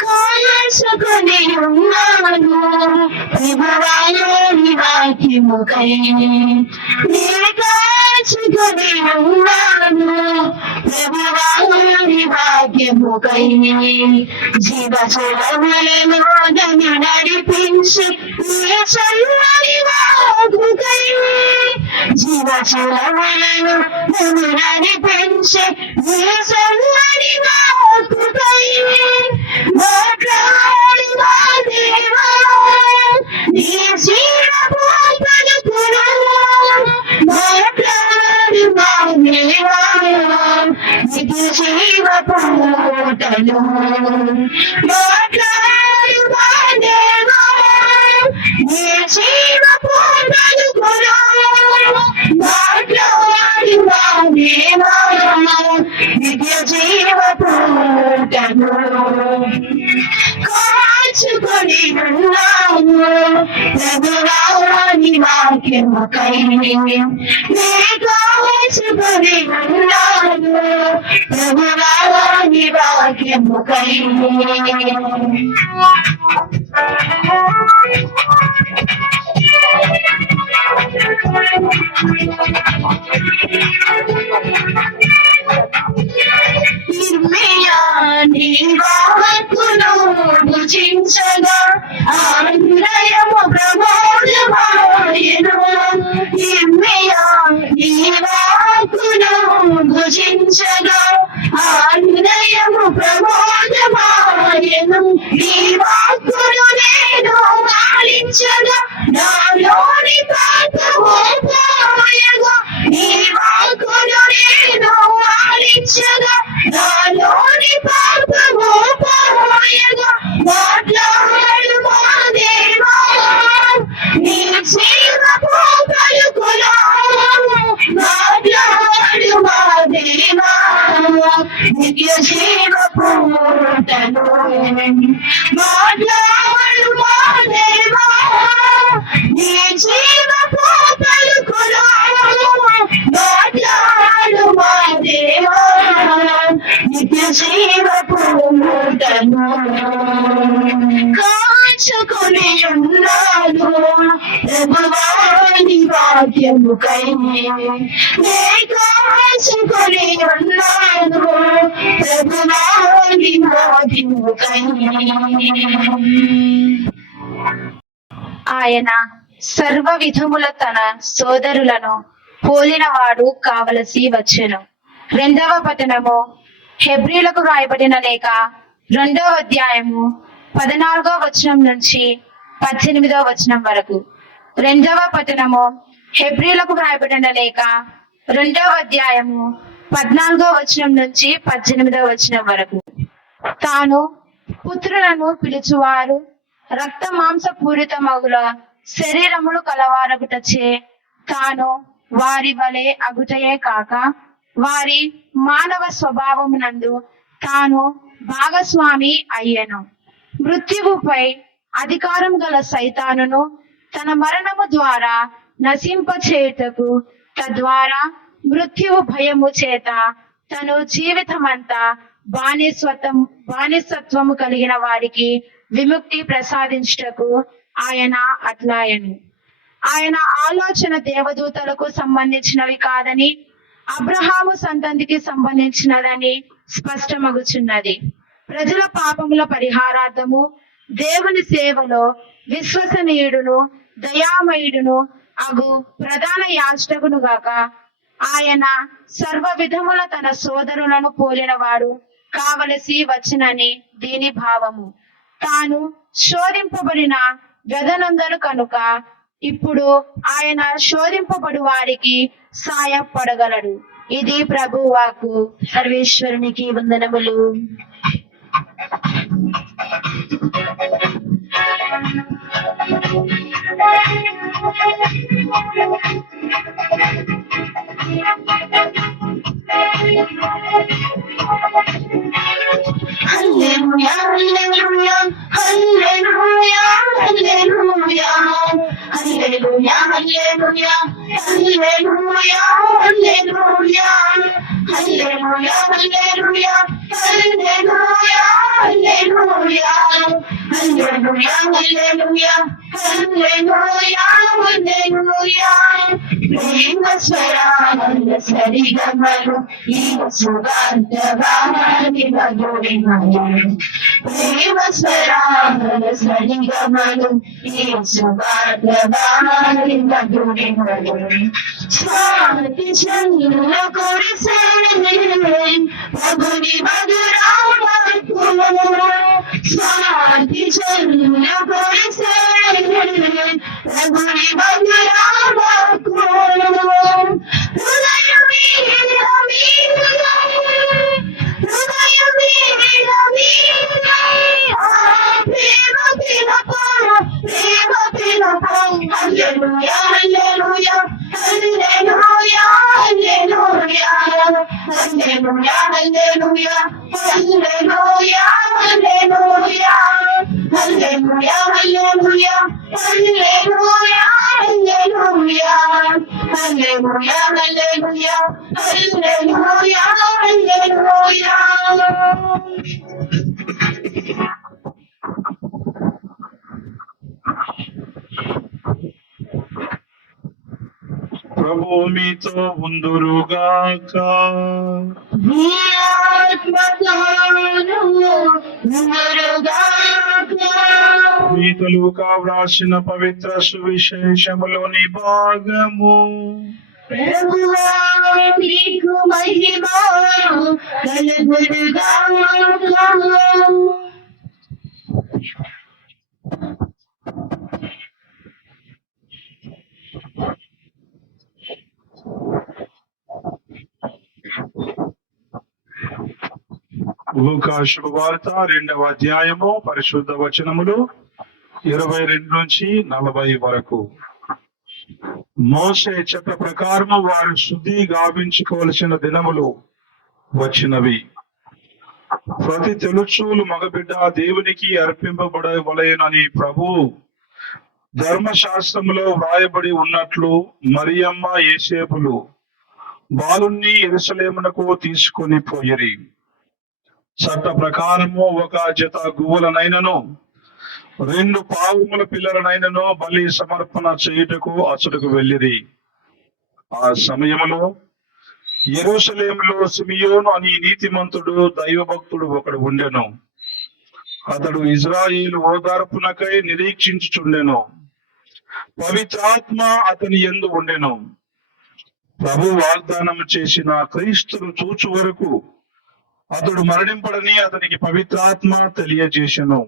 కాల్చుకొని ఉన్నాను ప్రభువాని వాక్యముకై, నేను కాల్చుకొని ఉన్నాను ప్రభువాని వాక్యముకై. జీవజలములను నన్ను నడిపించి నీ చల్లని వాక్కుకై, జీవజలములను నన్ను నడిపించి నీ చల్లని వాక్కుకై. మాట్లాడువా దేవా నీ జీవపు పలుకులు, మాట్లాడువా దేవా నీ జీవపు మాటలు, మాట్లాడువా దేవా నీ జీవపు పలుకులు, మాట్లాడువా దేవా నిత్య జీవపు మాటలు. కాల్చుకొని ఉన్నాను ప్రభువాని వాక్యముకై, నే కాల్చుకొని ఉన్నాను ప్రభువాని వాక్యముకై. నిర్మయా నీ వాక్కును భుజించగా హృదయము ప్రమోదమాయెను. నిర్మయా నీ వాక్కును భుజించగా హృదయము ప్రమోదమాయెను. నీ వాక్కును నేను ఆలించగా నాలోని పాపము పోయగా, నీ వాక్కును నేను ఆలించగా నాలోని పాపము పోయగా. మాట్లాడువా దేవా నీ జీవపు పలుకులు, మాట్లాడువా దేవా నిత్య జీవపు మాటలు, మాట్లాడువా దేవా నీ జీవపు పలుకులు, మాట్లాడువా దేవా నిత్య జీవపు మాటలు. కాల్చుకొని ఉన్నాను ప్రభువాని వాక్యముకై, నే కాల్చుకొని ఉన్నాను ప్రభువాని వాక్యముకై. ఆయన సర్వ విధముల తన సోదరులను పోలినవాడు కావలసి వచ్చెను. 2వ పట్టణము హెబ్రీలకు రాయబడిన లేఖ 2వ అధ్యాయము 14వ వచనం నుంచి 18వ వచనం వరకు. 2వ పట్టణము హెబ్రీలకు రాయబడిన లేఖ 2వ అధ్యాయము 14వ వచనం నుంచి 18వ వచనం వరకు. తాను పుత్రులను పిలుచువారు రక్త మాంస పూరితమగుల శరీరములు కలవారగుటచే తాను వారి వలె అగుటయే కాక వారి మానవ స్వభావమునందు తాను భాగస్వామి అయ్యెను. మృత్యువుపై అధికారం గల సైతానును తన మరణము ద్వారా నశింపచేయుటకు, తద్వారా మృత్యువు భయము చేత తను జీవితమంతా బానిసత్వము కలిగిన వారికి విముక్తి ప్రసాదించుటకు ఆయన అట్లాయను. ఆయన ఆలోచన దేవదూతలకు సంబంధించినవి కాదని, అబ్రహాము సంతతికి సంబంధించినదని స్పష్టమగుచున్నది. ప్రజల పాపముల పరిహారార్థము దేవుని సేవలో విశ్వసనీయుడును దయామయుడును అగు ప్రధాన యాజకును గాక ఆయన సర్వ విధముల తన సోదరులను పోలినవాడు కావలసి వచ్చునని దీని భావము. తాను శోధింపబడిన గదనందను కనుక ఇప్పుడు ఆయన శోధింపబడు వారికి సాయపడగలడు. ఇది ప్రభువాకు. సర్వేశ్వరునికి వందనములు. హల్లెలూయా హల్లెలూయా హల్లెలూయా హల్లెలూయా హల్లెలూయా హల్లెలూయా హల్లెలూయా హల్లెలూయా హల్లెలూయా హల్లెలూయా హల్లెలూయా హల్లెలూయా హల్లెలూయా హల్లెలూయా హల్లెలూయా హల్లెలూయా ప్రేమ స్వరాల సరిగమలు ఈ సుగంధవాణి మధురిమలు. ప్రేమ స్వరాల సరిగమలు ఈ సుగంధవాణి మధురిమలు. స్వాతి చంద్రుల కురిసే ప్రభుని మధురామకు. స్వాతి చంద్రుల కురిసే ప్రభుని మధురామకు. హృదయమే హృదయమే ప్రేమ పిలుపు ప్రేమ పిలుపు. హల్లెలూయా హల్లెలూయా హల్లెలూయా హల్లెలూయా హల్లెలూయా హల్లెలూయా హల్లెలూయా హల్లెలూయా హల్లెలూయా హల్లెలూయా హల్లెలూయా హల్లెలూయా హల్లెలూయా హల్లెలూయా హల్లెలూయా హల్లెలూయా. ప్రభు మీతో ఉందురుగాక. నీ ఆత్మతోను ఉందురుగాక. మీతలుగా వ్రాసిన పవిత్ర సువిశేషములోని భాగము. ప్రభువా నీకు మహిమ కలుగునుగాక. లూకా శుభవార్త 2వ అధ్యాయము పరిశుద్ధ వచనములు 22 నుంచి 40 వరకు. మోషే చట్ట ప్రకారము వారు శుద్ధి గావించుకోవలసిన దినములు వచ్చినవి. ప్రతి తెలుచూలు మగబిడ్డ దేవునికి అర్పింపబడవలెనని ప్రభువు ధర్మశాస్త్రములో వ్రాయబడి ఉన్నట్లు మరియమ్మ యేసేపులు బాలుణ్ణి యెరూషలేమునకు తీసుకొని పోయిరి. చట్ట ప్రకారము ఒక జత గువ్వలనైనను 2 పావుముల పిల్లలనైనను బలి సమర్పణ చేయుటకు అతడుకు వెళ్ళిరి. ఆ సమయములో యెరూషలేములో సిమియోను అని నీతిమంతుడు దైవభక్తుడు ఒకడు ఉండెను. అతడు ఇజ్రాయేలు ఓదార్పునకై నిరీక్షించుచుండెను. పవిత్రాత్మ అతని యందు ఉండెను. ప్రభు వాగ్దానం చేసిన క్రీస్తును చూచు వరకు అతడు మరణింపడని అతనికి పవిత్రాత్మ తెలియజేసెను.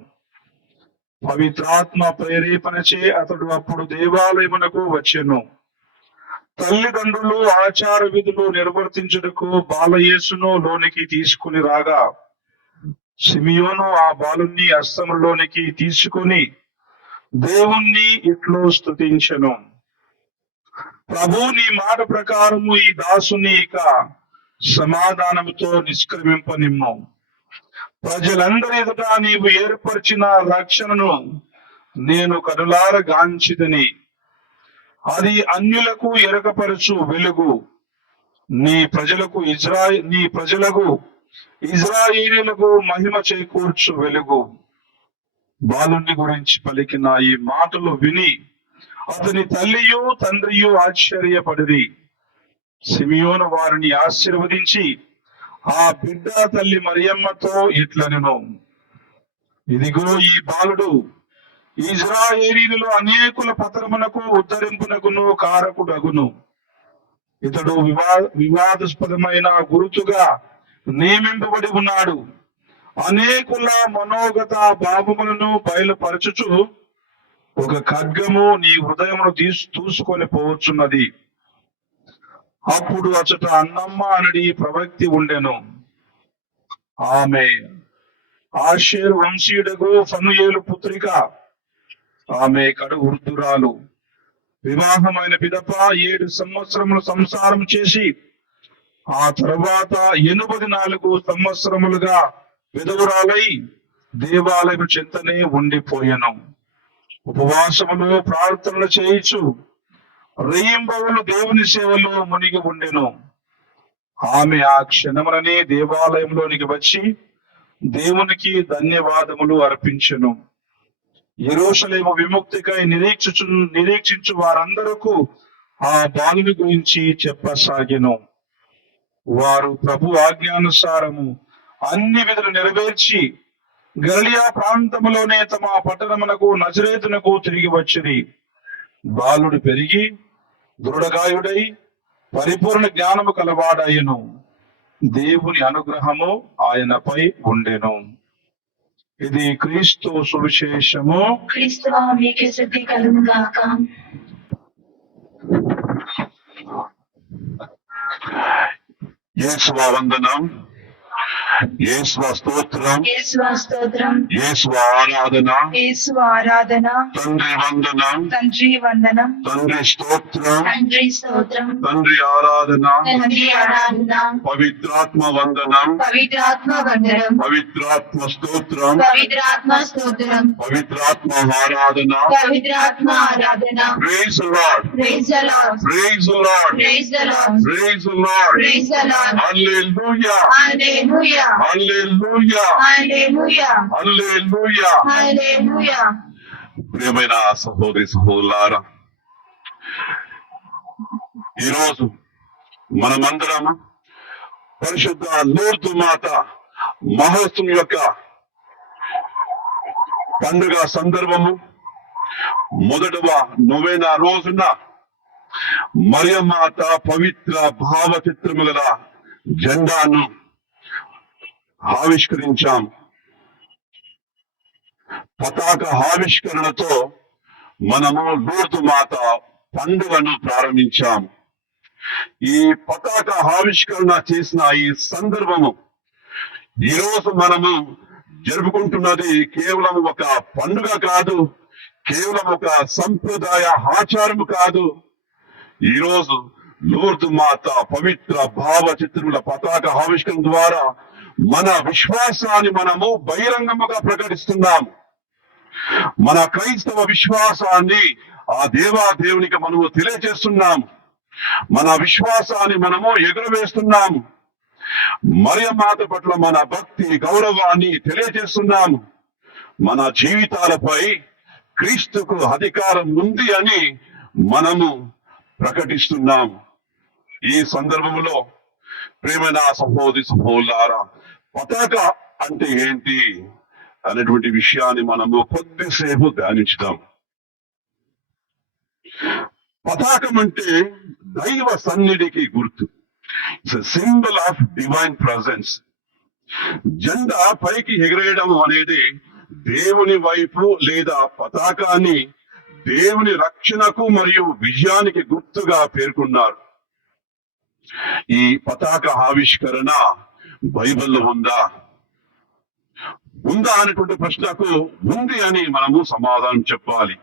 పవిత్రాత్మ ప్రేరేపణచే అతడు అప్పుడు దేవాలయమునకు వచ్చెను. తల్లిదండ్రులు ఆచార విధులు నిర్వర్తించుటకు బాలయేసును లోనికి తీసుకుని రాగా సిమియోను ఆ బాలుని హస్తములోనికి తీసుకుని దేవుణ్ణి ఇట్లు స్తుతించెను. ప్రభు నీ మాట ప్రకారము ఈ దాసుని ఇక సమాధానముతో నిష్క్రమింపనిమ్ము. ప్రజలందరి ఎదుట నీవు ఏర్పరిచిన రక్షణను నేను కనులార గాంచితిని. అది అన్యులకు ఎరకపరచు వెలుగు. నీ ప్రజలకు ఇజ్రాయేలీయులకు మహిమ చేకూర్చు వెలుగు. బాలుని గురించి పలికిన ఈ మాటలు విని అతని తల్లియు తండ్రియు ఆశ్చర్యపడిరి. సిమియోను వారిని ఆశీర్వదించి ఆ బిడ్డ తల్లి మరియమ్మతో ఇట్లనెను, ఇదిగో ఈ బాలుడు ఇజ్రాయేలీయులలో అనేకుల పతనమునకు ఉద్ధరింపునకును కారకుడగును. ఇతడు వివాదాస్పదమైన గురుతుగా నియమింపబడి ఉన్నాడు. అనేకుల మనోగత భావములను బయలుపరచుచు ఒక ఖడ్గము నీ హృదయమును దూసుకొని పోవచ్చున్నది. అప్పుడు అచట అన్నమ్మ అనడి ప్రవక్తి ఉండెను. ఆమె ఆషేరు వంశీయుడగు ఫనుయేలు పుత్రిక. ఆమె కడు వృద్ధురాలు. వివాహమైన పిదప 7 సంవత్సరములు సంసారం చేసి ఆ తరువాత 84 సంవత్సరములుగా విధవురాలై దేవాలయం చెంతనే ఉండిపోయెను. ఉపవాసములు ప్రార్థనలు చేయించు రేయింబవలు దేవుని సేవలో మునిగి ఉండెను. ఆమె ఆ క్షణముననే దేవాలయంలోనికి వచ్చి దేవునికి ధన్యవాదములు అర్పించెను. యెరూషలేము విముక్తికై నిరీక్షించు వారందరకు ఆ బాలుని గురించి చెప్పసాగెను. వారు ప్రభు ఆజ్ఞానుసారము అన్ని విధులు నెరవేర్చి గలిలయ ప్రాంతములోనే తమ పట్టణమునకు నజరేతునకు తిరిగి వచ్చిరి. బాలుడు పెరిగి దృఢగాయుడై పరిపూర్ణ జ్ఞానము కలవాడాయను. దేవుని అనుగ్రహము ఆయనపై ఉండెను. ఇది క్రీస్తు సువిశేషము. క్రీస్తువా మీకే స్తుతి కలుగును గాక. యేసువా వందనం, యేసువా స్తోత్రం, యేసువా స్తోత్రం, యేసువా ఆరాధన, యేసు ఆరాధన, తండ్రి వందనం, తండ్రి వందనం, తండ్రి స్తోత్రం, తండ్రి స్తోత్రం, తండ్రి ఆరాధన, తండ్రి ఆరాధన, పవిత్రాత్మ వందనం, పవిత్రాత్మ వందనం, పవిత్రాత్మ స్తోత్రం, పవిత్రాత్మ స్తోత్రం, పవిత్రాత్మ ఆరాధన. పవిత్రాత్మ ఆరాధన. Praise the Lord, Praise the Lord, praise the Lord, praise the Lord, praise the Lord. praise the Lord. Hallelujah, Hallelujah, hallelujah, hallelujah, hallelujah. hallelujah. ప్రియమైన సహోదరి సహోదరులారా, ఈరోజు మనమందరం పరిశుద్ధ లూర్దు మాత మహోత్సవం యొక్క పండుగ సందర్భము మొదటవ నొవేనా రోజున మరియమాత పవిత్ర భావ చిత్రము గల జెండాను ఆవిష్కరించాం. పతాక ఆవిష్కరణతో మనము లూర్దు మాత పండుగను ప్రారంభించాం. ఈ పతాక ఆవిష్కరణ చేసిన ఈ సందర్భము ఈరోజు మనము జరుపుకుంటున్నది కేవలం ఒక పండుగ కాదు, కేవలం ఒక సంప్రదాయ ఆచారము కాదు. ఈరోజు లూర్దు మాత పవిత్ర భావ చిత్రముల పతాక ఆవిష్కరణ ద్వారా మన విశ్వాసాన్ని మనము బహిరంగముగా ప్రకటిస్తున్నాం. మన క్రైస్తవ విశ్వాసాన్ని ఆ దేవునికి మనము తెలియజేస్తున్నాం. మన విశ్వాసాన్ని మనము ఎగురవేస్తున్నాం. మరియమాత పట్ల మన భక్తి గౌరవాన్ని తెలియజేస్తున్నాం. మన జీవితాలపై క్రీస్తుకు అధికారం ఉంది అని మనము ప్రకటిస్తున్నాం. ఈ సందర్భంలో ప్రేమైన సహోదరి సహోదరులారా, పతాక అంటే ఏంటి అనేటువంటి విషయాన్ని మనము కొద్దిసేపు ధ్యానించుదాం. పతాకం అంటే దైవ సన్నిధికి గుర్తు. It's symbol of divine presence. జెండా పైకి ఎగరేయడం అనేది దేవుని వైపు లేదా పతాకాన్ని దేవుని రక్షణకు మరియు విజయానికి గుర్తుగా పేర్కొన్నారు. ఈ పతాక ఆవిష్కరణ బైబిల్లో ఉందా అనేటువంటి ప్రశ్నకు ఉంది అని మనము సమాధానం చెప్పాలి.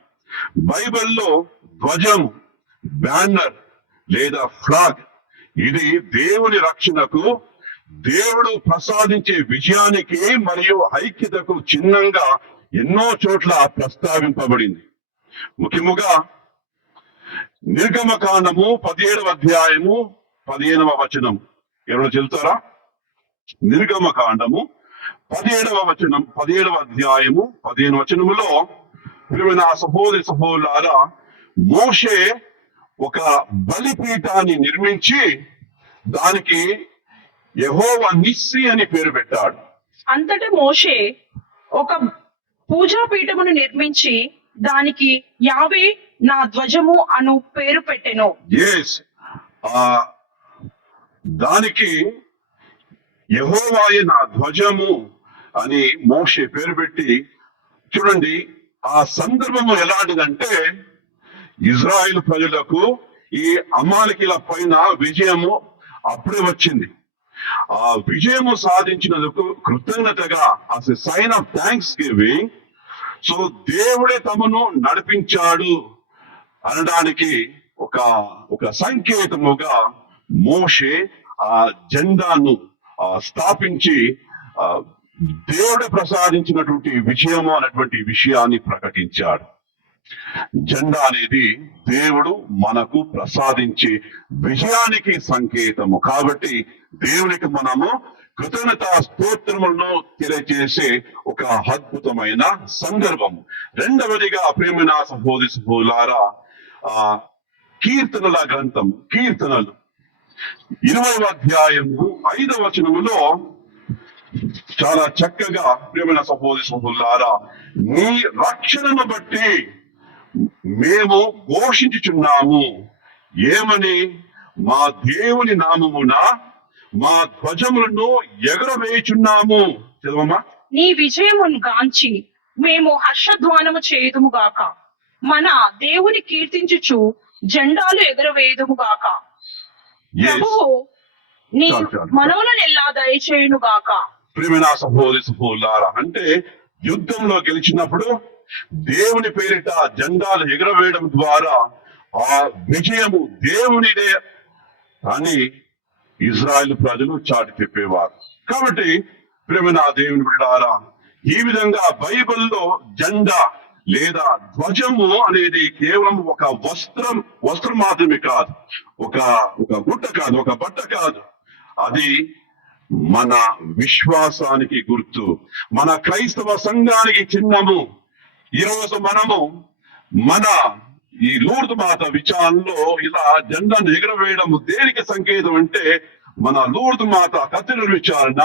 బైబిల్లో ధ్వజం, బ్యానర్ లేదా ఫ్లాగ్ ఇది దేవుని రక్షణకు దేవుడు ప్రసాదించే విజయానికి మరియు ఐక్యతకు చిహ్నంగా ఎన్నో చోట్ల ప్రస్తావింపబడింది. ముఖ్యముగా నిర్గమకాండము 17వ అధ్యాయము 15వ వచనం. ఎవరు చెబుతారా? నిర్గమకాండము 17వ అధ్యాయము 15వ వచనములో ప్రియమైన సహోదరులారా, మోషే ఒక బలిపీఠాన్ని నిర్మించి దానికి యెహోవా నిస్సి అని పేరు పెట్టాడు. అంతటా మోషే ఒక పూజా పీఠమును నిర్మించి దానికి యావే నా ధ్వజము అను పేరు పెట్టెను. దానికి యెహోవాయే నా ధ్వజము అని మోషే పేరు పెట్టి, చూడండి ఆ సందర్భము ఎలాంటిదంటే, ఇజ్రాయిల్ ప్రజలకు ఈ అమాలికీల పైన విజయము అప్పుడే వచ్చింది. ఆ విజయము సాధించినందుకు కృతజ్ఞతగా as a sign of thanksgiving, so దేవుడే తమను నడిపించాడు అనడానికి ఒక సంకేతముగా మోషే ఆ జెండాను స్థాపించి దేవుడే ప్రసాదించినటువంటి విజయము అన్నటువంటి విషయాన్ని ప్రకటించాడు. జెండా అనేది దేవుడు మనకు ప్రసాదించే విజయానికి సంకేతము. కాబట్టి దేవునికి మనము కృతజ్ఞతా స్తోత్రములను తెలియజేసే ఒక అద్భుతమైన సందర్భము. రెండవదిగా ప్రియమైన సహోదరులారా, కీర్తనల గ్రంథం, కీర్తనలు 20వ అధ్యాయము 5వ వచనములో చాలా చక్కగా ప్రియమైన సహోదరులారా, నీ రక్షణను బట్టి మేము ఘోషించుచున్నాము. ఏమని? మా దేవుని నామమున మా ధ్వజములను ఎగురవేయుచున్నాము. చదవమ్మా. నీ విజయమును గాంచి మేము హర్షధ్వానము చేయుదుము గాక, మన దేవుని కీర్తించుచు జెండాలు ఎగురవేయుదుము గాక. ప్రభువు నీ మనవులనెల్లా దయచేయును గాక. ప్రియమైన సహోదరులారా, అంటే యుద్ధంలో గెలిచినప్పుడు దేవుని పేరిట జెండాలు ఎగురవేయడం ద్వారా ఆ విజయము దేవునిదే అని ఇజ్రాయెల్ ప్రజలు చాటి చెప్పేవారు. కాబట్టి ప్రియమైన దేవుని బిడ్డలారా, ఈ విధంగా బైబిల్లో జెండా లేదా ధ్వజము అనేది కేవలం ఒక వస్త్రం మాత్రమే కాదు, ఒక గుట్ట కాదు, ఒక బట్ట కాదు. అది మన విశ్వాసానికి గుర్తు, మన క్రైస్తవ సంఘానికి చిహ్నము. ఈరోజు మనము మన ఈ లూర్దు మాత విచారణలో ఇలా జెండాను ఎగురవేయడము దేనికి సంకేతం అంటే, మన లూర్దు మాత కథల విచారణ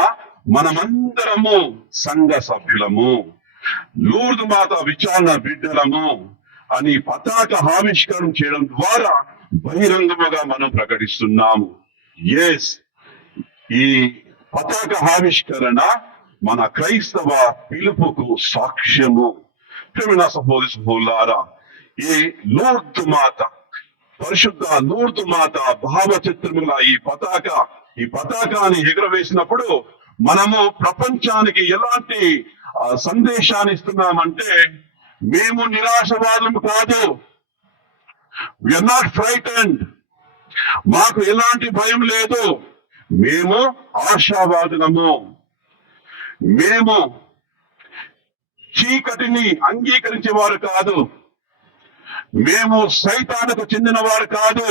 మనమందరము సంఘ సభ్యులము, లూర్దు మాత విచారణ బిడ్డలము అని పతాక ఆవిష్కరణ చేయడం ద్వారా బహిరంగముగా మనం ప్రకటిస్తున్నాము. ఈ పతాక ఆవిష్కరణ మన క్రైస్తవ పిలుపుకు సాక్ష్యము. ప్రియమైన సహోదరులారా, ఈ లూర్దు మాత, పరిశుద్ధ లూర్దు మాత భావచిత్రముల ఈ పతాకాన్ని ఎగురవేసినప్పుడు మనము ప్రపంచానికి ఎలాంటి సందేశాన్ని ఇస్తున్నామంటే, మేము నిరాశవాదము కాదు, వీఆర్ నాట్ ఫ్రైటెండ్, మాకు ఎలాంటి భయం లేదు, మేము ఆశావాదులము, మేము చీకటిని అంగీకరించేవారు కాదు, మేము సైతానుకు చెందిన వారు కాదు,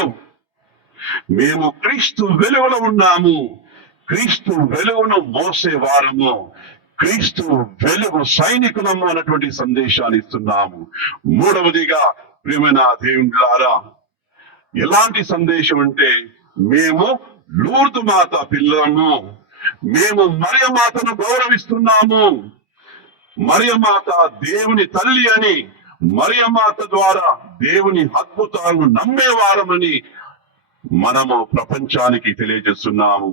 మేము క్రీస్తు వెలుగులో ఉన్నాము, క్రీస్తు వెలుగును మోసేవారము, క్రీస్తు వెలుగు సైనికులము అన్నటువంటి సందేశాన్ని ఇస్తున్నాము. మూడవదిగా ప్రియమైన దేవులారా, ఎలాంటి సందేశం అంటే, మేము లూర్దు మాత పిల్లలను, మేము మరియమాతను గౌరవిస్తున్నాము, మరియమాత దేవుని తల్లి అని, మరియమాత ద్వారా దేవుని అద్భుతాలను నమ్మేవారమని మనము ప్రపంచానికి తెలియజేస్తున్నాము.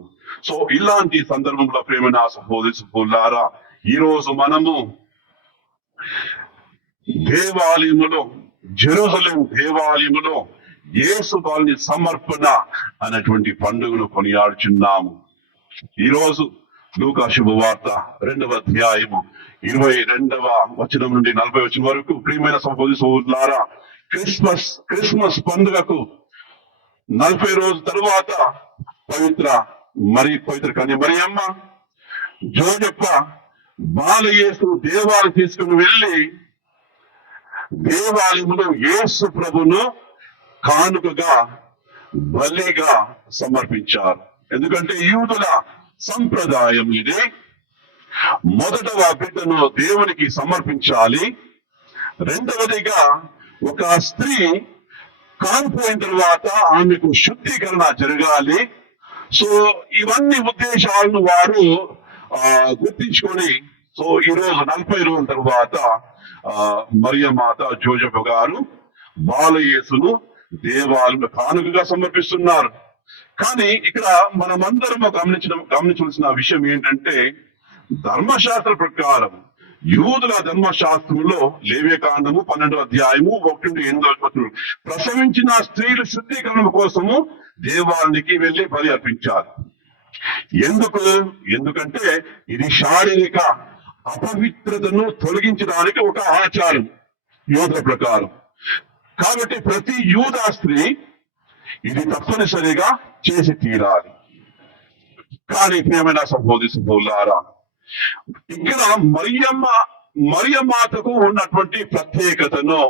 సో ఇలాంటి సందర్భంలో ప్రేమ సహోదరులారా, ఈరోజు మనము దేవాలయములో, జెరూసలేం దేవాలయములో యేసు బలి సమర్పణ అనేటువంటి పండుగను కొనియాడుచున్నాము. ఈరోజు లూకా శుభవార్త 2వ అధ్యాయము 22వ వచనం నుండి 40వ వచనం వరకు ప్రియమైన సహోదరులారా, క్రిస్మస్ పండుగకు 40 రోజుల తరువాత పవిత్ర మరి పవిత్ర కన్య మరియమ్మ, జోజప్ప బాలయేసు దేవాలయం తీసుకుని వెళ్ళి దేవాలయంలో యేసు ప్రభును కానుకగా బలిగా సమర్పించారు. ఎందుకంటే యూదుల సంప్రదాయం ఇది. మొదటగా బిడ్డను దేవునికి సమర్పించాలి. రెండవదిగా ఒక స్త్రీ కాన్పోయిన తర్వాత ఆమెకు శుద్ధీకరణ జరగాలి. సో ఇవన్నీ ఉద్దేశాలను వారు గుర్తించుకొని, సో ఈరోజు 40 రోజుల తర్వాత మరియమాత జోజప్ప గారు బాలయేసును దేవాలయంలో కానుకగా సమర్పిస్తున్నారు. కానీ ఇక్కడ మనమందరం గమనించవలసిన విషయం ఏంటంటే, ధర్మశాస్త్ర ప్రకారం యూదుల ధర్మశాస్త్రంలో లేవ్యకాండము 12వ అధ్యాయము 1-8 ప్రసవించిన స్త్రీలు శుద్ధీకరణ కోసము దేవాలయానికి వెళ్లి బలి అర్పించాలి. ఎందుకంటే ఇది శారీరక అపవిత్రతను తొలగించడానికి ఒక ఆచారం యూదుల ప్రకారం. కాబట్టి ప్రతి యూదా స్త్రీ ఇది తప్పనిసరిగా చేసి తీరాలి. కానీ ప్రియమైన సహోదరులారా, ఇక్కడ మరియమాతకు ఉన్నటువంటి ప్రత్యేకతను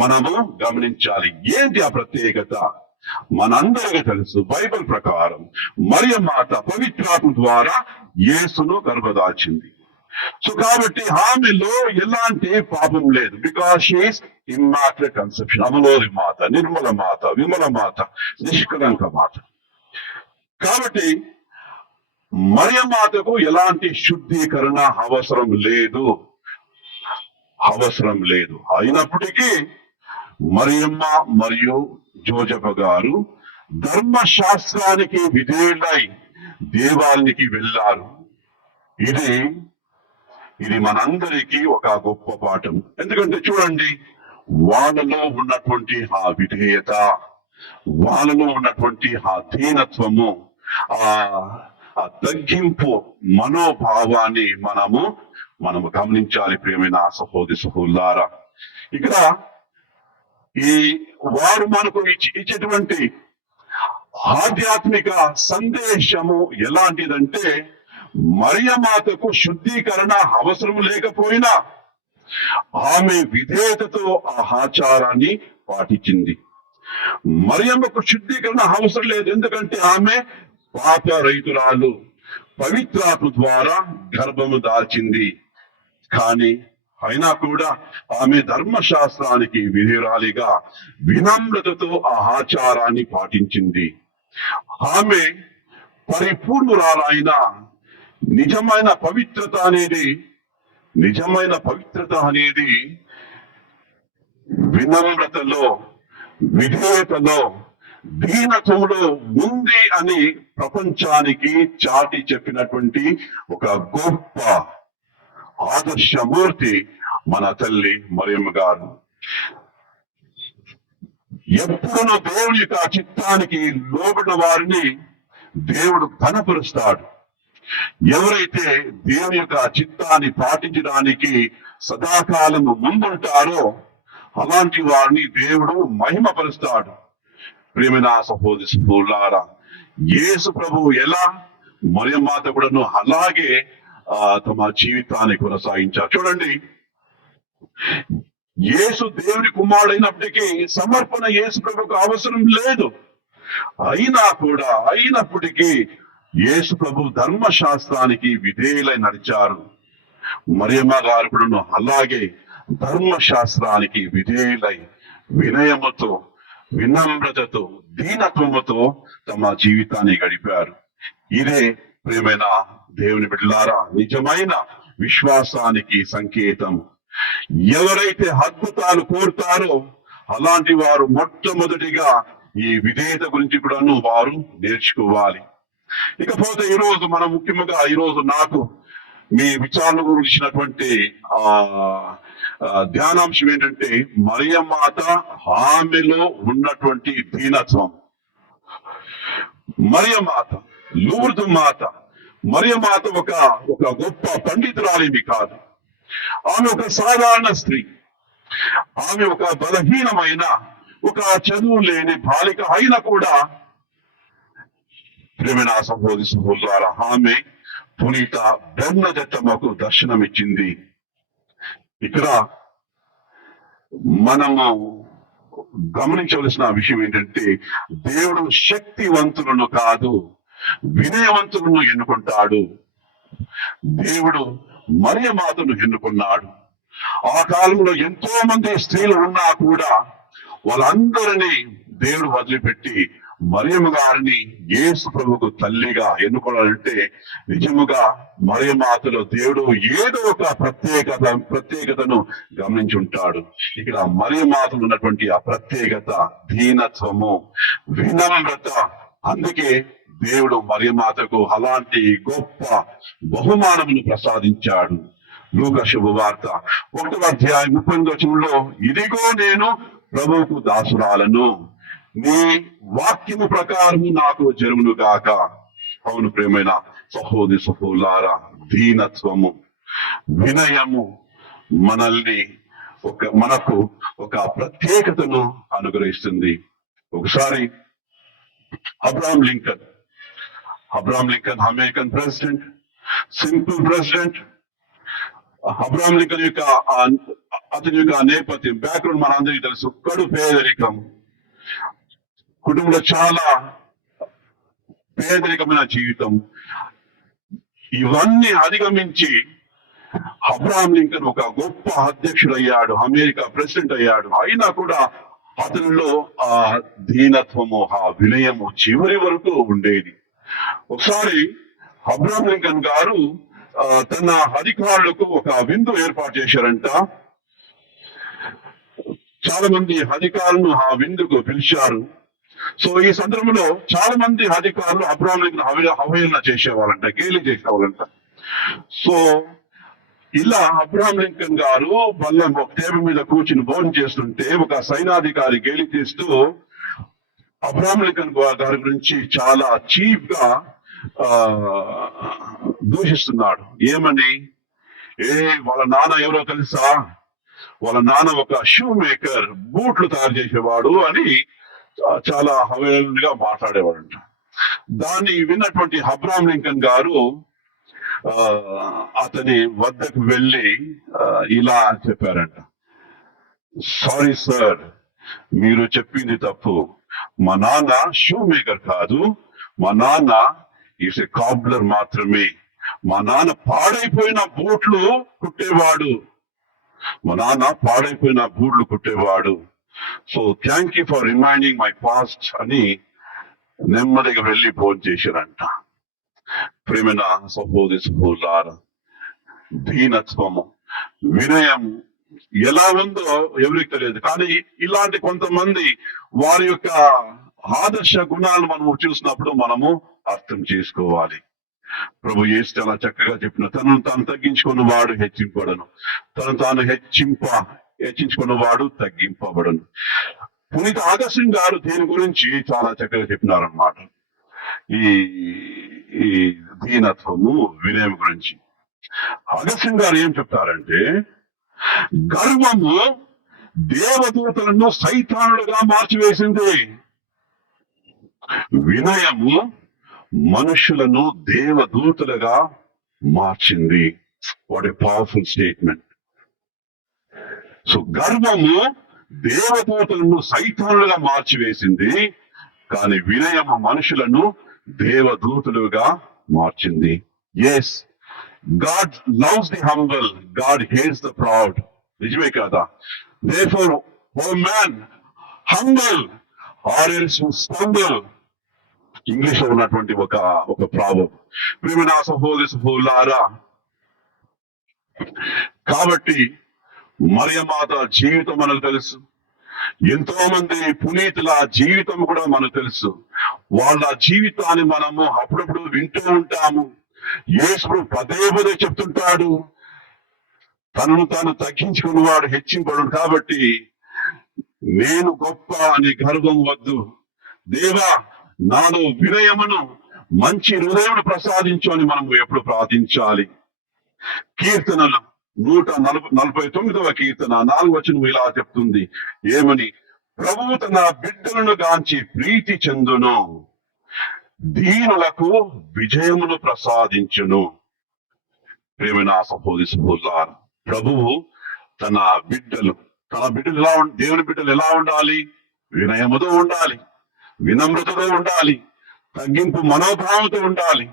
మనము గమనించాలి. ఏంటి ఆ ప్రత్యేకత? మనందరికీ తెలుసు, బైబిల్ ప్రకారం మరియమాత పవిత్రాత్మ ద్వారా యేసును గర్భదాల్చింది. సో కాబట్టి ఆమెలో ఎలాంటి పాపం లేదు. బికాస్ షీఈస్ ఇమ్మాక్యులేట్ కన్సెప్షన్, అమలోరి మాత, నిర్మల మాత, విమల మాత, నిష్కలంక మాత. కాబట్టి మరియమాతకు ఎలాంటి శుద్ధీకరణ అవసరం లేదు. అయినప్పటికీ మరియమ్మ మరియు జోజప్ప గారు ధర్మశాస్త్రానికి విధేయులై దేవాలయానికి వెళ్ళారు. ఇది మనందరికీ ఒక గొప్ప పాఠం. ఎందుకంటే చూడండి, వాళ్ళలో ఉన్నటువంటి ఆ విధేయత, వాళ్ళలో ఉన్నటువంటి ఆ దీనత్వము, ఆ తగ్గింపు మనోభావాన్ని మనము గమనించాలి. ప్రియమైన సహోదరులారా, ఇక్కడ వారు మనకు ఇచ్చేటువంటి ఆధ్యాత్మిక సందేశము ఎలాంటిదంటే, మరియమాతకు శుద్ధీకరణ అవసరం లేకపోయినా ఆమె విధేయతతో ఆ ఆచారాన్ని పాటించింది. మరియమ్మకు శుద్ధీకరణ అవసరం లేదు, ఎందుకంటే ఆమె పాపరహితురాలు, పవిత్రాత్మ ద్వారా గర్భము దాల్చింది. కానీ అయినా కూడా ఆమె ధర్మశాస్త్రానికి విధేయురాలిగా వినమ్రతతో ఆ ఆచారాన్ని పాటించింది. ఆమె పరిపూర్ణురాలైన నిజమైన పవిత్రత అనేది వినమ్రతలో, విధేయతలో, దీనత్వంలో ఉంది అని ప్రపంచానికి చాటి చెప్పినటువంటి ఒక గొప్ప ఆదర్శమూర్తి మన తల్లి మరియమ్మ గారు. ఎప్పుడునూ దేవుని యొక్క చిత్తానికి లోబడిన వారిని దేవుడు ఘనపరుస్తాడు. ఎవరైతే దేవుని యొక్క చిత్తాన్ని పాటించడానికి సదాకాలము ముందుంటారో అలాంటి వారిని దేవుడు మహిమపరుస్తాడు. ప్రియమైన సహోదరులారా, యేసు ప్రభువు ఎలా, మరియమాత కూడాను అలాగే తమ జీవితాన్ని కొనసాగించారు. చూడండి, యేసు దేవుని కుమారుడైనప్పటికీ సమర్పణ యేసు ప్రభుకు అవసరం లేదు. అయినప్పటికీ యేసు ప్రభు ధర్మశాస్త్రానికి విధేయులై నడిచారు. మరియమ్మ గారు కూడాను అలాగే ధర్మశాస్త్రానికి విధేయులై వినయముతో, వినమ్రతతో, దీనత్వముతో తమ జీవితాన్ని గడిపారు. ఇదే ప్రియమైన దేవుని బిడ్డలారా నిజమైన విశ్వాసానికి సంకేతం. ఎవరైతే అద్భుతాలు కోరుతారో అలాంటి వారు మొట్టమొదటిగా ఈ విధేయత గురించి కూడాను వారు నేర్చుకోవాలి. ఇకపోతే ఈరోజు మనం ముఖ్యంగా నాకు మీ విచారణ గురించినటువంటి ధ్యానాంశం ఏంటంటే, మరియమాత ఆమెలో ఉన్నటువంటి దీనత్వం. మరియమాత, లూర్దు మాత, మరియమాత ఒక గొప్ప పండితురాలిని కాదు. ఆమె ఒక సాధారణ స్త్రీ. ఆమె ఒక బలహీనమైన, ఒక చదువు లేని బాలిక అయినా కూడా ప్రియమైన సహోదరి సహోదరులారా, ఆమె పునీత బెర్నదెత్తమ్మకు దర్శనమిచ్చింది. ఇక్కడ మనము గమనించవలసిన విషయం ఏంటంటే, దేవుడు శక్తివంతులను కాదు వినయవంతులను ఎన్నుకుంటాడు. దేవుడు మరియ మాతను ఎన్నుకున్నాడు. ఆ కాలంలో ఎంతో మంది స్త్రీలు ఉన్నా కూడా వాళ్ళందరినీ దేవుడు వదిలిపెట్టి మరియమ్మ గారిని యేసు ప్రభువుకు తల్లిగా ఎన్నుకోవాలంటే నిజముగా మరియ మాతలో దేవుడు ఏదో ఒక ప్రత్యేకతను గమనించి ఉంటాడు. ఇక్కడ మరియ మాతలో ఉన్నటువంటి ఆ ప్రత్యేకత దీనత్వము, వినమ్రత. అందుకే దేవుడు మరియ మాతకు అలాంటి గొప్ప బహుమానమును ప్రసాదించాడు. లూకా శుభవార్త 1వ అధ్యాయం 38వ వచనంలో, ఇదిగో నేను ప్రభువుకు దాసురాలను, నీ వాక్యము ప్రకారము నాకు జరుగును గాక. అవును ప్రియమైన సహోదరి సహోదరులారా, దీనత్వము, వినయము మనకు ఒక ప్రత్యేకతను అనుగ్రహిస్తుంది. ఒకసారి Abraham Lincoln American president, simple president. Abraham Lincoln అతని యొక్క నేపథ్యం, బ్యాక్గ్రౌండ్ మనందరికీ తెలుసు. కడు పేదరికం, కుటుంబంలో చాలా పేదరికమైన జీవితం. ఇవన్నీ అధిగమించి అబ్రహాం లింకన్ ఒక గొప్ప అధ్యక్షుడు అయ్యాడు, అమెరికా ప్రెసిడెంట్ అయ్యాడు. అయినా కూడా అతనిలో ఆ దీనత్వము, ఆ వినయము చివరి వరకు ఉండేది. ఒకసారి అబ్రహాం లింకన్ గారు తన అధికారులకు ఒక విందు ఏర్పాటు చేశారంట. చాలా మంది అధికారులను ఆ విందుకు పిలిచారు. సో ఈ సందర్భంలో చాలా మంది అధికారులు అబ్రహాం లింకన్ అవహేళన చేసేవాళ్ళంట, గేలి చేసేవాళ్ళంట. సో ఇలా అబ్రహాం లింకన్ గారు బల్లం ఒక టేబుల్ మీద కూర్చుని భోజనం చేస్తుంటే ఒక సైనాధికారి గేలి చేస్తూ అబ్రహాం లింకన్ గారి గురించి చాలా చీప్ గా దూషిస్తున్నాడు. ఏమని? వాళ్ళ నాన్న ఎవరో తెలుసా? వాళ్ళ నాన్న ఒక షూ మేకర్, బూట్లు తయారు చేసేవాడు అని చాలా హవేళనగా మాట్లాడేవాడంట. దాన్ని విన్నటువంటి అబ్రహాం లింకన్ గారు అతని వద్దకు వెళ్ళి ఇలా చెప్పారంట, సారీ సార్, మీరు చెప్పింది తప్పు. మా నాన్న షూ మేకర్ కాదు, మా నాన్న ఈస్ ఎ కాబ్లర్ మాత్రమే. మా నాన్న పాడైపోయిన బూట్లు కుట్టేవాడు. So thank you for reminding my past అని నెమ్మదిగా వెళ్ళి భోజనం చేశారంట. ప్రేమైన సహోదరి సహోదరులారా, దీనత్వము, వినయం ఎలా ఉందో ఎవరికి తెలియదు. కానీ ఇలాంటి కొంతమంది వారి యొక్క ఆదర్శ గుణాలు మనము చూసినప్పుడు మనము అర్థం చేసుకోవాలి. ప్రభు యేసు చాలా చక్కగా చెప్పిన, తనను తాను తగ్గించుకున్న వాడు హెచ్చింపబడను, తను తాను హెచ్చించుకున్న వాడు తగ్గింపబడను. పునీత ఆగస్టిన్ గారు దీని గురించి చాలా చక్కగా చెప్పినారన్నమాట. ఈ దీనత్వము, వినయం గురించి ఆగస్టిన్ గారు ఏం చెప్తారంటే, గర్వము దేవదూతలను సైతానులుగా మార్చివేసింది, వినయము మనుషులను దేవదూతలుగా మార్చింది. What a powerful statement. So గర్వము దేవదూతలను సైతానులుగా మార్చివేసింది, కానీ వినయము మనుషులను దేవదూతలుగా మార్చింది. Yes, God loves the humble, God hates the proud. నిజమే కదా? Therefore, O man, humble or else you stumble. English లో ఉన్నటువంటి ఒక ప్రాబ్లం. ప్రియమైన సహోదరి సహోదరులారా, కాబట్టి మరియమాత జీవితం మనకు తెలుసు, ఎంతో మంది పునీతుల జీవితం కూడా మనకు తెలుసు. వాళ్ళ జీవితాన్ని మనము అప్పుడప్పుడు వింటూ ఉంటాము. యేసు పదే పదే చెప్తుంటాడు, తనను తాను తగ్గించుకున్నవాడు హెచ్చింపడు. కాబట్టి నేను గొప్ప అని గర్వం వద్దు, దేవా నాలో వినయమును, మంచి హృదయమును ప్రసాదించు అని మనం ఎప్పుడు ప్రార్థించాలి. కీర్తనలు 149వ కీర్తన 4వ వచనం ఇలా చెప్తుంది, ఏమని? ప్రభువు తన బిడ్డలను గాంచి ప్రీతి చెందును. దీనులకు విజయమును ప్రసాదించును. ప్రియమైన సహోదరులారా, ప్రభువు తన బిడ్డలు దేవుని బిడ్డలు ఎలా ఉండాలి? వినయముతో ఉండాలి, వినమ్రతతో ఉండాలి, తగ్గింపు మనోభావంతో ఉండాలి.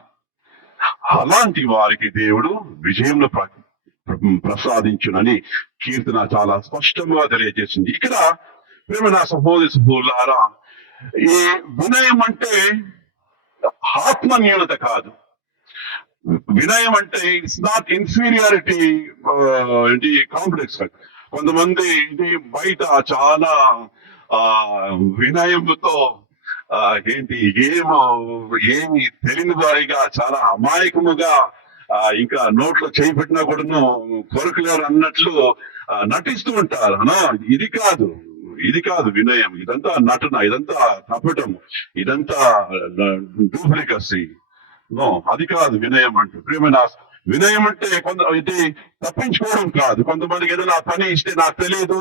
అలాంటి వారికి దేవుడు విజయంలో ప్రసాదించునని కీర్తన చాలా స్పష్టంగా తెలియజేసింది. ఇక్కడ ప్రియమైన సహోదరులారా, ఈ వినయం అంటే ఆత్మన్యూనత కాదు. వినయం అంటే ఇట్స్ నాట్ ఇన్ఫీరియారిటీ ఏంటి కాంప్లెక్స్. కొంతమంది బయట చాలా వినయముతో ఏంటి ఏమి తెలియని వారిగా చాలా అమాయకముగా ఇంకా నోట్లో చేయి పెట్టినా కూడాను కొరకలేరు అన్నట్లు నటిస్తూ ఉంటారు. ఇది కాదు వినయం. ఇదంతా నటన, ఇదంతా కపటం, ఇదంతా డూప్లికసీ. అది కాదు వినయం అంటే. ప్రియమైన వినయం అంటే ఇది తప్పించుకోవడం కాదు. కొంతమందికి ఏదైనా పని ఇస్తే నాకు తెలియదు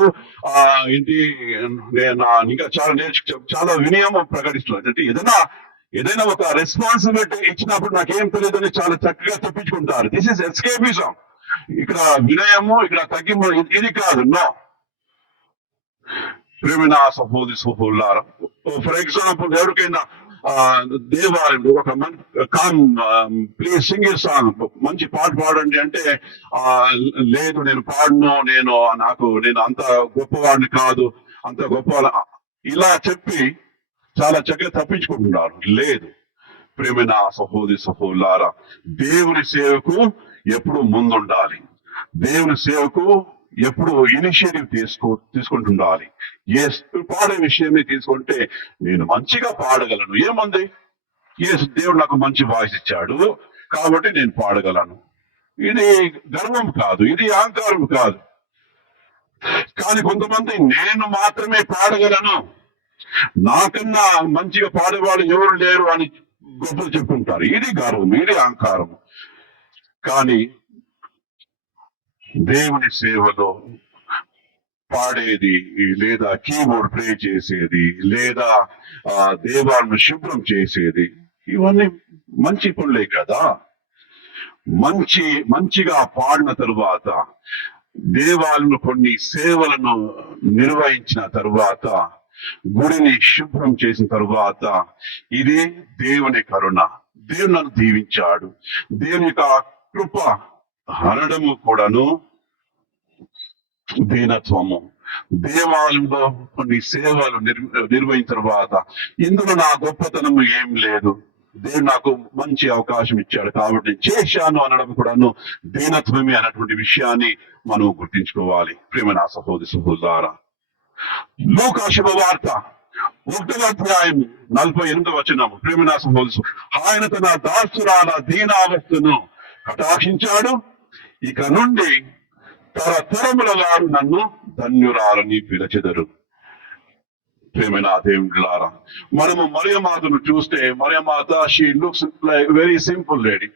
నేను ఇంకా చాలా వినయం ప్రకటిస్తున్నాను అంటే ఏదైనా ఒక రెస్పాన్సిబిలిటీ ఇచ్చినప్పుడు నాకేం తెలియదు అని చాలా చక్కగా తప్పించుకుంటారు. This is escapism. ఇక్కడ వినయము, ఇక్కడ తగ్గింపు ఇది కాదు. ప్రియమైన సహోదరులారా, ఫర్ ఎగ్జాంపుల్ ఎవరికైనా దేవాలయం ఒక ప్లీజ్ సింగ్ ఏ సాంగ్, మంచి పాట పాడండి అంటే లేదు నేను పాడను, నేను అంత గొప్పవాడిని కాదు, అంత గొప్ప ఇలా చెప్పి చాలా చక్కగా తప్పించుకుంటున్నారు. లేదు ప్రియమైన సహోదరులారా, దేవుని సేవకు ఎప్పుడు ముందుండాలి, దేవుని సేవకు ఎప్పుడు ఇనిషియేటివ్ తీసుకుంటుండాలి. పాడే విషయమే తీసుకుంటే నేను మంచిగా పాడగలను, ఏముంది, దేవుడు నాకు మంచి వాయిస్ ఇచ్చాడు కాబట్టి నేను పాడగలను. ఇది గర్వం కాదు, ఇది అహంకారం కాదు. కానీ కొంతమంది నేను మాత్రమే పాడగలను, నాకన్నా మంచిగా పాడేవాడు ఎవరు లేరు అని గొప్పలు చెప్పుకుంటారు. ఇది గర్వం, ఇది అహంకారం. కానీ దేవుని సేవలో పాడేది, లేదా కీబోర్డ్ ప్లే చేసేది, లేదా దేవాలను శుభ్రం చేసేది, ఇవన్నీ మంచి పనులే కదా. మంచిగా పాడిన తరువాత, దేవాలను కొన్ని సేవలను నిర్వహించిన తరువాత, గుడిని శుభ్రం చేసిన తరువాత, ఇది దేవుని కరుణ. దేవుడు నన్ను దీవించాడు. దేవుని యొక్క కృప హరణము కూడాను దీనత్వము. దేవాలయంలో కొన్ని సేవలు నిర్వహించిన తర్వాత ఇందులో నా గొప్పతనము ఏం లేదు, దేవుడు నాకు మంచి అవకాశం ఇచ్చాడు కాబట్టి చేశాను అనడం కూడాను దీనత్వమే అన్నటువంటి విషయాన్ని మనం గుర్తించుకోవాలి. ప్రియమైన సహోదరులారా, లూకా శుభవార్త 1వ అధ్యాయం 48వ వచనం. ప్రియమైన సహోదరు, ఆయన తన దాసురాల దీనావస్థను కటాక్షించాడు, ఇక నుండి తరతరముల వారు నన్ను ధన్యురాలని పిలచెదరు. ప్రియమైన దేవులారా, మనము మరియమాతను చూస్తే, మరియమాత she looks like very simple lady,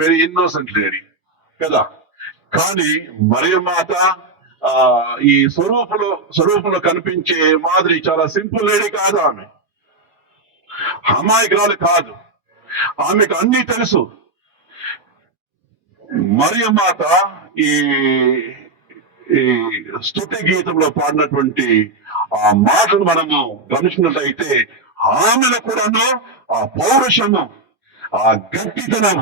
very innocent lady కదా. కానీ మరియమాత ఈ స్వరూపులో కనిపించే మాదిరి చాలా సింపుల్ లేడీ కాదు. ఆమె అమాయకురాలు కాదు, ఆమెకు అన్నీ తెలుసు. మరియమాత ఈ స్తుతి గీతంలో పాడినటువంటి ఆ మాటను మనము గమనించినట్లయితే ఆమెలో కూడాను ఆ పౌరుషము, ఆ గట్టితనం,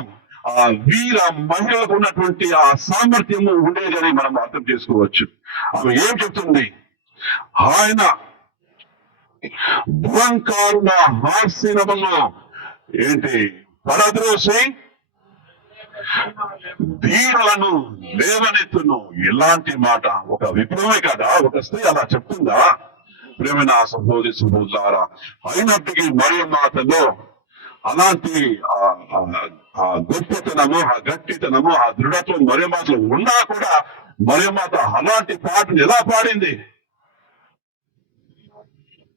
ఆ వీర మహిళలకు ఉన్నటువంటి ఆ సామర్థ్యము ఉండేదని మనం అర్థం చేసుకోవచ్చు. ఆమె ఏం చెప్తుంది? ఆయన దురంకారుల హాస్యనములో పరద్రోసి ధీరులను లేవనెత్తును. ఎలాంటి మాట! ఒక విప్లవమే కదా ఒక స్త్రీ అలా చెప్తుందా? ప్రియమైన సహోదరులారా, అయినప్పటికీ మరియమాతలో అలాంటి ఆ గొప్పతనము, ఆ గట్టితనము, ఆ దృఢత్వం మరియమాతలో ఉన్నా కూడా మరియమాత అలాంటి పాటను ఎలా పాడింది?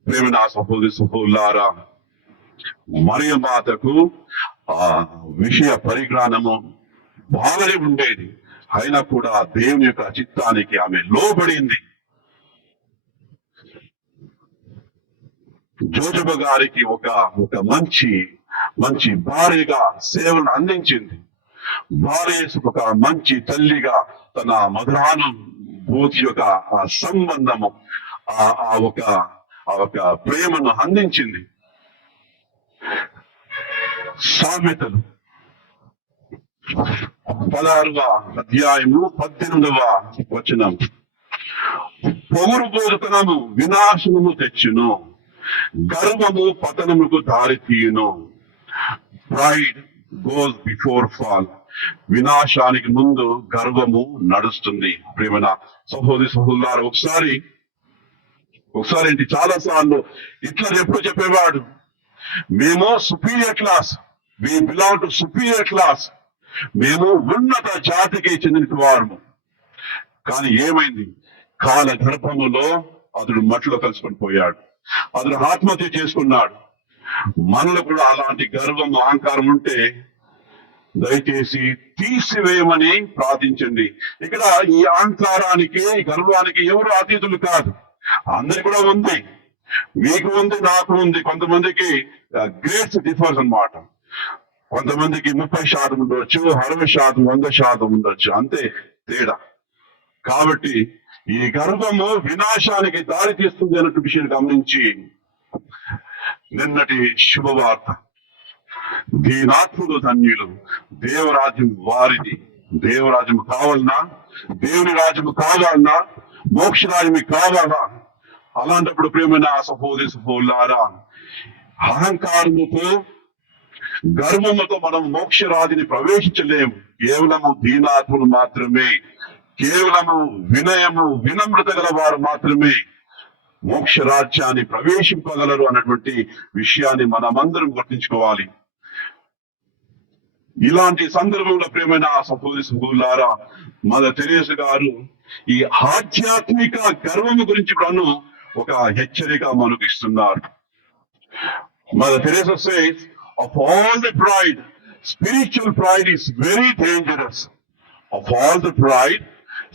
ప్రియమైన సహోదరులారా, మరియమాతకు ఆ విషయ పరిజ్ఞానము బాగానే ఉండేది, అయినా కూడా దేవుని యొక్క చిత్తానికి ఆమె లోబడింది. జోజబ గారికి ఒక మంచి మంచి భార్యగా సేవలను అందించింది. భార్య ఒక మంచి తల్లిగా తన మధురానుభూతి యొక్క ఆ సంబంధము ఆ ఒక ప్రేమను అందించింది. సామెతలు 16వ అధ్యాయము 18వ వచనం. పొగరుబోతుతనము వినాశనము తెచ్చును, గర్వము పతనముకు దారి తీయును. Pride goes before fall. వినాశానికి ముందు గర్వము నడుస్తుంది. ప్రేమన సహోదరి సహోదరులారా, ఒకసారి ఏంటి, చాలా సార్లు ఇట్లా ఎప్పుడు చెప్పేవాడు, మేము superior class, we belong to superior class, మేము ఉన్నత జాతికి చెందిన వారము. కానీ ఏమైంది, కాల గర్భములో అతడు మట్టిలో కలుసుకొని పోయాడు, అతడు ఆత్మహత్య చేసుకున్నాడు. మనలో కూడా అలాంటి గర్వం అహంకారం ఉంటే దయచేసి తీసివేయమని ప్రార్థించండి. ఇక్కడ ఈ అహంకారానికి గర్వానికి ఎవరు అతీతులు కాదు, అందరికి కూడా ఉంది. మీకు ఉంది, నాకు ఉంది. కొంతమందికి గ్రేడ్స్ డిఫర్స్ అన్నమాట. కొంతమందికి 30% ఉండొచ్చు, 60%, 100% ఉండొచ్చు, అంతే తేడా. కాబట్టి ఈ గర్వము వినాశానికి దారి తీస్తుంది అన్నట్టు విషయం గమనించి, నిన్నటి శుభవార్త, దీనాత్ములు ధన్యులు, దేవరాజ్యం వారిది. దేవరాజ్యం కావాలన్నా, దేవుని రాజ్యం కావాలన్నా, మోక్ష రాజ్యం కావాలా? అలాంటప్పుడు ప్రేమైన సహోదరి సహోదరులారా, అహంకారముతో గర్వముతో మనం మోక్షరాజిని ప్రవేశించలేము. కేవలము దీనాత్ములు మాత్రమే, కేవలము వినయము వినమ్రత గల వారు మాత్రమే మోక్ష రాజ్యాన్ని ప్రవేశింపగలరు అన్నటువంటి విషయాన్ని మనమందరం గుర్తించుకోవాలి. ఇలాంటి సందర్భంలో ప్రేమైన సహోదరి సహోదరులారా, మదర్ తెరేసా గారు ఈ ఆధ్యాత్మిక గర్వము గురించి కూడాను ఒక హెచ్చరిక మనకు ఇస్తున్నారు. Mother Teresa says, of all the pride, spiritual pride is very dangerous. Of all the pride,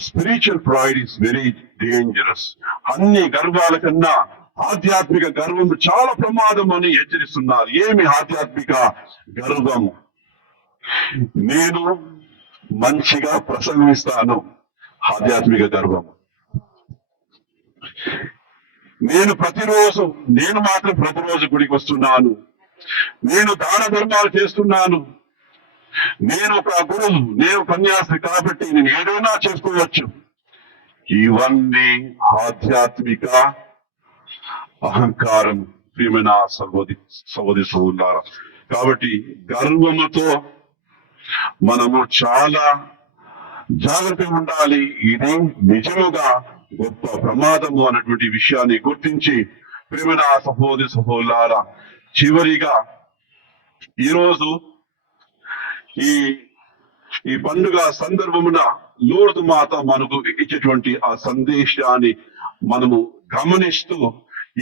spiritual pride is very dangerous. అన్ని గర్వాల కన్నా ఆధ్యాత్మిక గర్వము చాలా ప్రమాదం అని హెచ్చరిస్తున్నారు. ఏమి ఆధ్యాత్మిక గర్వము? నేను మంచిగా ప్రసంగిస్తాను, ఆధ్యాత్మిక గర్వము. నేను మాత్రం ప్రతిరోజు గుడికి వస్తున్నాను, నేను దాన ధర్మాలు చేస్తున్నాను, నేను ఒక గురువు, నేను సన్యాసి కాబట్టి నేను ఏదైనా చేసుకోవచ్చు. ఇవన్నీ ఆధ్యాత్మిక అహంకారం. ప్రియమైన సహోదరి సహోదరులారా, కాబట్టి గర్వముతో మనము చాలా జాగ్రత్తగా ఉండాలి. ఇది నిజముగా గొప్ప ప్రమాదము అన్నటువంటి విషయాన్ని గుర్తించి, ప్రియమైన సహోదరి సహోదరులారా, చివరిగా ఈరోజు ఈ పండుగ సందర్భమున లూర్దు మాత మనకు ఇచ్చేటువంటి ఆ సందేశాన్ని మనము గమనిస్తూ,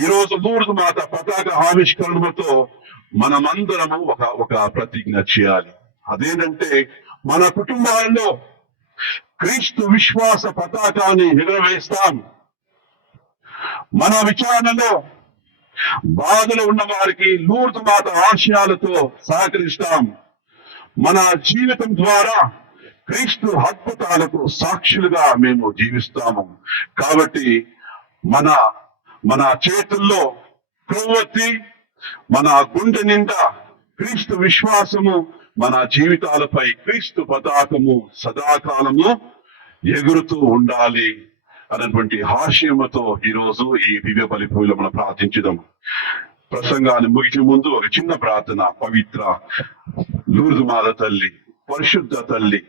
ఈరోజు లూర్దు మాత పతాక ఆవిష్కరణతో మనమందరము ఒక ప్రతిజ్ఞ చేయాలి. అదేంటంటే, మన కుటుంబాలలో క్రీస్తు విశ్వాస పతాకాన్ని ఎగురవేస్తాం. మన విచారణలో బాధలు ఉన్న వారికి లూర్దు మాత ఆశయాలతో సహకరిస్తాం. మన జీవితం ద్వారా క్రీస్తు అద్భుతాలకు సాక్షులుగా మేము జీవిస్తాము. కాబట్టి మన చేతుల్లో కొవ్వొత్తి, మన గుండె నిండా క్రీస్తు విశ్వాసము, మన జీవితాలపై క్రీస్తు పతాకము సదాకాలము ఎగురుతూ ఉండాలి అన్నటువంటి ఆశయముతో ఈరోజు ఈ దివ్య బలి పూజలో మనం ప్రార్థించుదాం. ప్రసంగాన్ని ముగించే ముందు ఒక చిన్న ప్రార్థన. పవిత్ర లూర్దు మాత తల్లి, పరిశుద్ధ తల్లి,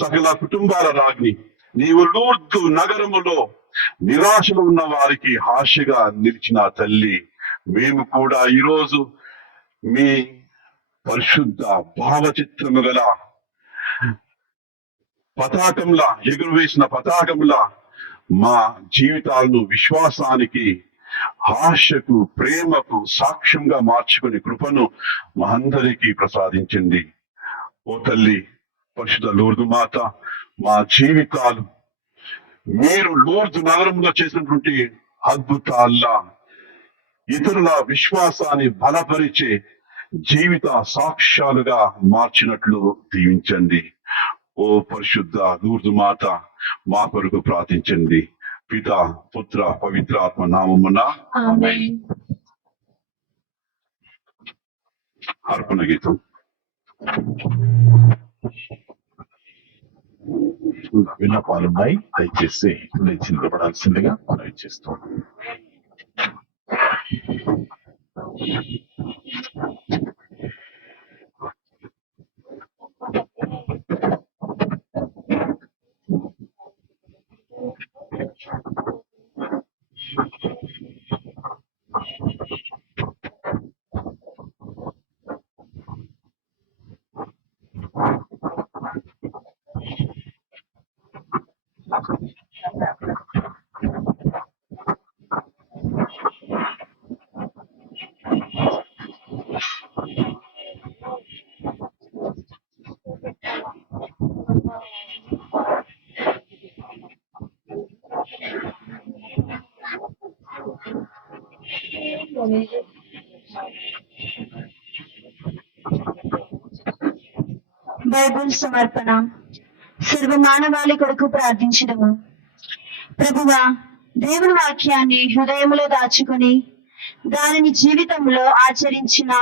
సకల కుటుంబాల రాజ్ఞి, నీవు లూర్దు నగరములో నిరాశలో ఉన్న వారికి ఆశగా నిలిచిన తల్లి, మేము కూడా ఈరోజు మీ పరిశుద్ధ భావచిత్రము గల పతాకంలా, ఎగురవేసిన పతాకంలా మా జీవితాలను విశ్వాసానికి, ఆశకు, ప్రేమకు సాక్ష్యంగా మార్చుకునే కృపను మా అందరికీ ప్రసాదించండి. ఓ తల్లి, పరిశుద్ధ లూర్దు మాత, మా జీవితాలు మీరు లూర్దు నగరంలో చేసినటువంటి అద్భుతాల్లా ఇతరుల విశ్వాసాన్ని బలపరిచే జీవిత సాక్ష్యాలుగా మార్చినట్లు దీవించండి. ఓ పరిశుద్ధ లూర్దు మాత, మా కొరకు ప్రార్థించండి. పిత, పుత్ర, పవిత్ర ఆత్మ నామమున ఆమేన్. అర్పణ గీతం. విన్నపాలున్నాయి, దయచేసి లేచి నిలబడాల్సిందిగా మనవి చేస్తున్నాం. బైబిల్ సమర్పణ. సర్వ మానవాళి కొరకు ప్రార్థించడము. ప్రభువా, దేవుని వాక్యాన్ని హృదయములో దాచుకొని దానిని జీవితంలో ఆచరించిన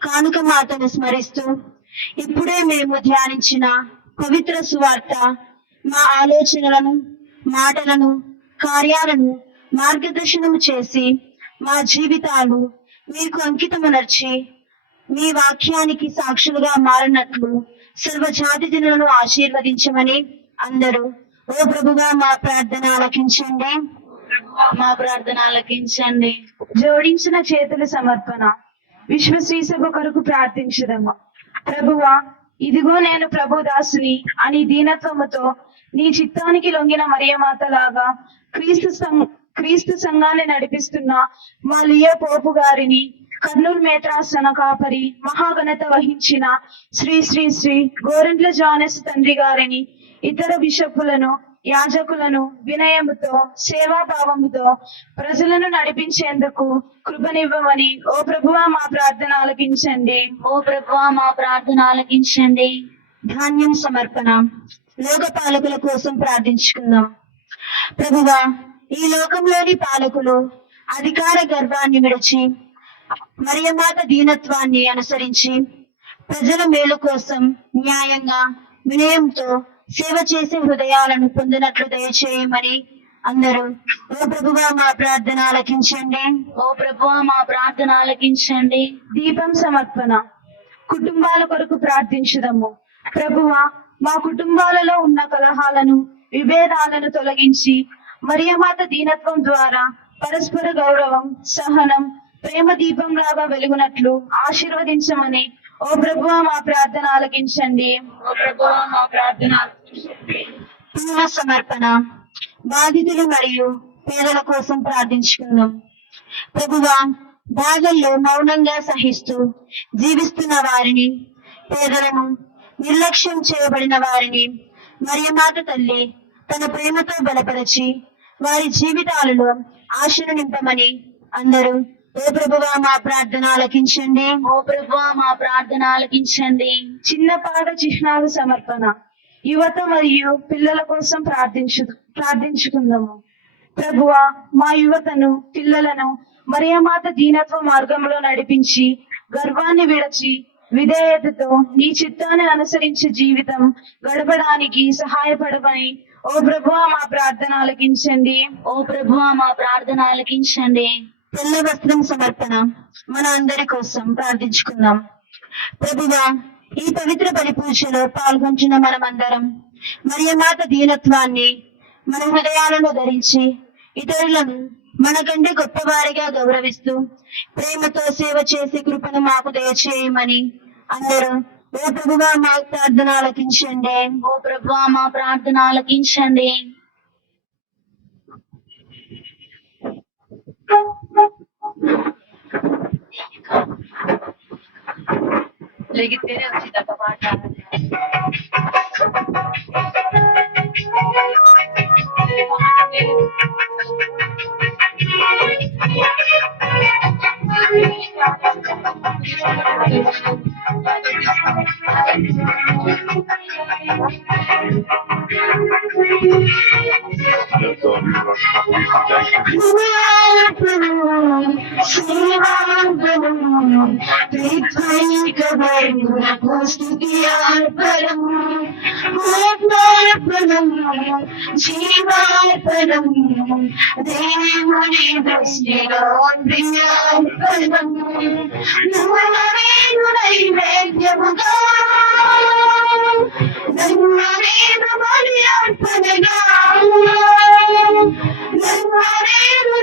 కానుక మాతను స్మరిస్తూ ఇప్పుడే మేము ధ్యానించిన పవిత్ర సువార్త మా ఆలోచనలను, మాటలను, కార్యాలను మార్గదర్శనము చేసి మా జీవితాలు మీకు అంకితమునర్చి మీ వాక్యానికి సాక్షులుగా మారినట్లు సర్వజాతి జనులను ఆశీర్వదించమని అందరూ ఓ ప్రభుగా మా ప్రార్థన ఆలకించండి. మా ప్రార్థన ఆలకించండి. జోడించిన చేతుల సమర్పణ. విశ్వశ్రీ సభ కొరకు ప్రార్థించుదము. ప్రభువా, ఇదిగో నేను ప్రభు దాసుని అని దీనత్వముతో నీ చిత్తానికి లొంగిన మరియమాత లాగా క్రీస్తు సంఘాన్ని నడిపిస్తున్న మా లియో పోపు గారిని, కర్నూలు మేత్రాసన కాపరి మహాఘనత వహించిన శ్రీ శ్రీ శ్రీ గోరెంట్ల జానెస్ తండ్రి గారిని, ఇతర బిషప్పులను, యాజకులను వినయముతో, సేవాభావముతో ప్రజలను నడిపించేందుకు కృపనివ్వమని ఓ ప్రభువా మా ప్రార్థన ఆలకించండి. ఓ ప్రభువా మా ప్రార్థన ఆలకించండి. ధాన్యం సమర్పణ. లోక పాలకుల కోసం ప్రార్థించుకుందాం. ప్రభువా, ఈ లోకంలోని పాలకులు అధికార గర్వాన్ని విడిచి మరియమాత దీనత్వాన్ని అనుసరించి ప్రజల మేలు కోసం న్యాయంగా, వినయంతో సేవ చేసే హృదయాలను పొందినట్లు దయచేయమని అందరూ ఓ ప్రభువా మా ప్రార్థన ఆలకించండి. ఓ ప్రభువా మా ప్రార్థన ఆలకించండి. దీపం సమర్పణ. కుటుంబాల కొరకు ప్రార్థించుదము. ప్రభువా, మా కుటుంబాలలో ఉన్న కలహాలను, విభేదాలను తొలగించి మరియమాత దీనత్వం ద్వారా పరస్పర గౌరవం, సహనం, ప్రేమ దీపం లాగా వెలుగునట్లు ఆశీర్వదించమని ఓ ప్రభువా మా ప్రార్థన ఆలకించండి. ఓ ప్రభువా మా ప్రార్థన ఆలకించండి. పునః సమర్పణ. బాధితులు మరియు పేదల కోసం ప్రార్థించుకుందాం. ప్రభువా, బాధల్లో మౌనంగా సహిస్తూ జీవిస్తున్న వారిని, పేదలను, నిర్లక్ష్యం చేయబడిన వారిని మరియమాత తల్లి తన ప్రేమతో బలపరచి వారి జీవితాలలో ఆశను నింపమని అందరూ ఓ ప్రభువా మా ప్రార్థన ఆలకించండి. ఓ ప్రభువా మా ప్రార్థన ఆలకించండి. చిన్న పాద చిహ్నాలు సమర్పణ. యువత మరియు పిల్లల కోసం ప్రార్థించుకుందాము. ప్రభువా, మా యువతను, పిల్లలను మరియమాత దీనత్వ మార్గంలో నడిపించి గర్వాన్ని విడచి విధేయతతో నీ చిత్తాన్ని అనుసరించి జీవితం గడపడానికి సహాయపడమని ఓ ప్రభువా మా ప్రార్థన ఆలకించండి. ఓ ప్రభువా మా ప్రార్థన ఆలకించండి. తెల్ల వస్త్రం సమర్పణ. మన అందరి కోసం ప్రార్థించుకుందాం. ప్రభువా, ఈ పవిత్ర బలి పూజలో పాల్గొంటున్న మనమందరం మరియమాత దీనత్వాన్ని మన హృదయాలను ధరించి ఇతరులను మనకంటే గొప్పవారిగా గౌరవిస్తూ ప్రేమతో సేవ చేసే కృపను మాకు దయచేయమని అందరూ ఓ ప్రభువా మా ప్రార్థన ఆలకించండి. ఓ ప్రభువా మా ప్రార్థన ఆలకించండి. That's all you are. Thank you. జీవార్పణం దేవుని దృష్టిలో ప్రియార్పణం నైవేద్యముగా బలియార్పణగా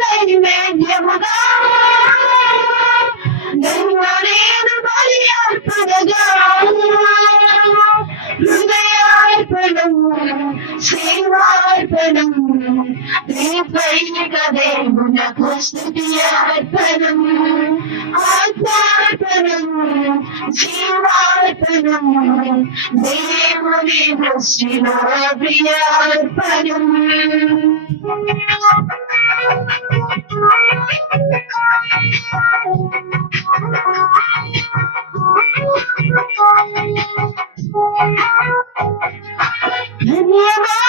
నైవేద్యముగా బలియార్పణగా హృదయార్పణం సేవార్పణం దీపైక దేవునకు స్తుతియార్పణం ఆత్మార్పణం జీవార్పణం దేవుని దృష్టిలో ప్రియార్పణం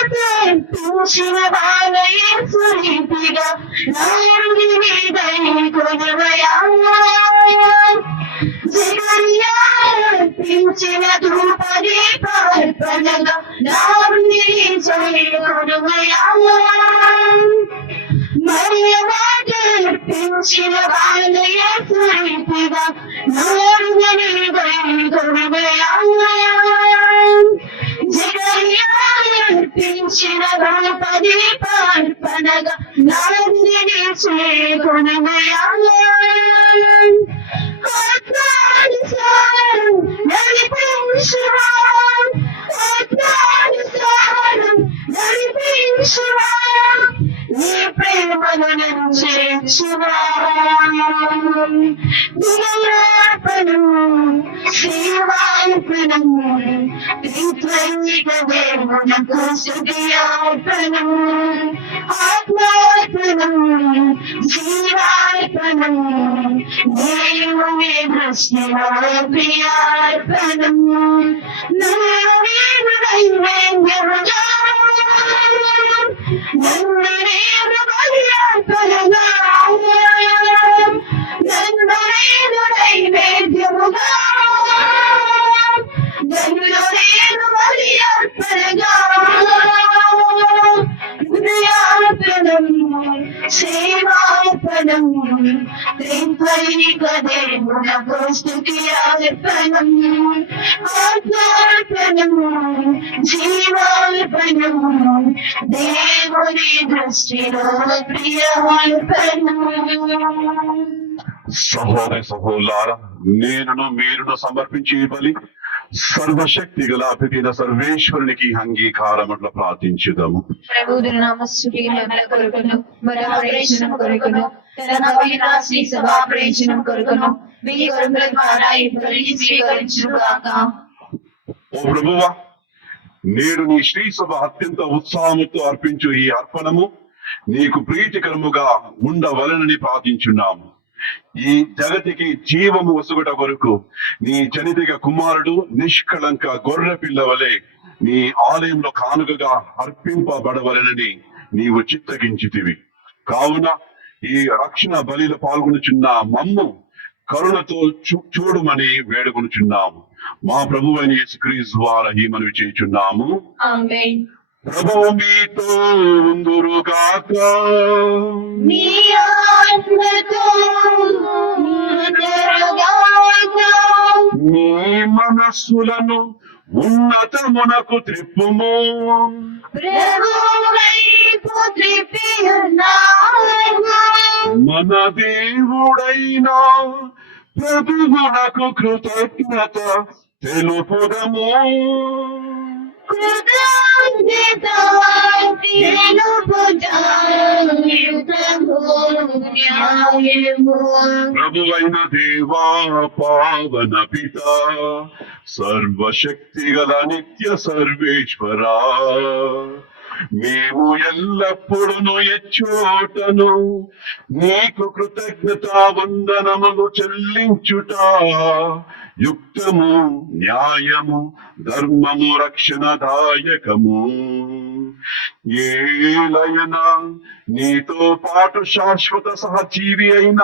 ధన్యవాదార్పించిన బాలయేసురీతిగా నారుని దై కొనవయా జగన్యార్పించిన ధూపదీపార్పణగా నారుని జై కొనవయా మరియవార్పించిన బాలయేసురీతిగా నారుని దై కొనవయా జగన్యార్పించిన ధూపదీపార్పణగా నారుని చేకొనవయా ఆత్మానుసారం నడిపించువా ఆత్మానుసారం నడిపించువా నీ ప్రేమను చేర్చువా దిగయార్పణం సేవార్పణం త్రిత్వైక దేవునకు స్తుతియార్పణం ఆత్మార్పణం జీవార్పణం దేవుని దృష్టిలో ప్రియార్పణం నైవేద్యముగా బలియార్పణగా నైవేద్యముగా బలియార్పణగా హృదయార్పణం సేవార్పణం త్రిత్వైక దేవునకు స్తుతియార్పణం ఆత్మార్పణం జీవార్పణం దేవుని దృష్టిలో ప్రియార్పణం సహోదరి సహోదరులారా, నేనును మీరును సమర్పించి ఈ బలి సర్వశక్తి గల అతిథిన సర్వేశ్వరునికి అంగీకారముట్ల ప్రార్థించుదాము. ప్రభువుని నామస్తుతిల కొరకును బలపరేషణం కొరకును తన నవీన శ్రీ సభా ప్రేషణం కొరకును మీ కొరకుల ద్వారా ఈ బలి స్వీకరించును గాక. ఓ ప్రభువా, నేడు నీ శ్రీ సభ అత్యంత ఉత్సాహముతో అర్పించు ఈ అర్పణము నీకు ప్రీతికరముగా ఉండవలనని ప్రార్థించున్నాము. ఈ జగతికి జీవము వసుగుట కొరకు నీ జనితిక కుమారుడు నిష్కళంక గొర్రె పిల్ల వలె నీ ఆలయంలో కానుకగా అర్పింపబడవలనని నీవు చిత్తగించితివి. కావున ఈ రక్షణ బలిలో పాల్గొనుచున్న మమ్ము కరుణతో చూడమని వేడుకొనుచున్నాము. మా ప్రభువైన యేసుక్రీస్తు ద్వారా ఈ మనవి చేయుచున్నాము. ఆమేన్. ప్రభువు మీతో ఉందురుగాక. నీ ఆత్మతో ఉందురుగాక. మీ మనస్సులను ఉన్నతమునకు త్రిప్పుము. ప్రభువైపు త్రిప్పి ఉన్నాము. మన దేవుడైన ప్రభువునకు కృతజ్ఞత తెలుపుదము. కృతజ్ఞత తెలుపుదాము న్యాయము. ప్రభువైన దేవా, పావన పిత, సర్వశక్తి గల నిత్య సర్వేశ్వరా, మేము ఎల్లప్పుడూ ఎచ్చోటను నీకు కృతజ్ఞత వందనములు చెల్లించుట యుక్తము, న్యాయము, ధర్మము, రక్షణదాయకము. ఏలయనా నీతో పాటు శాశ్వత సహజీవి అయిన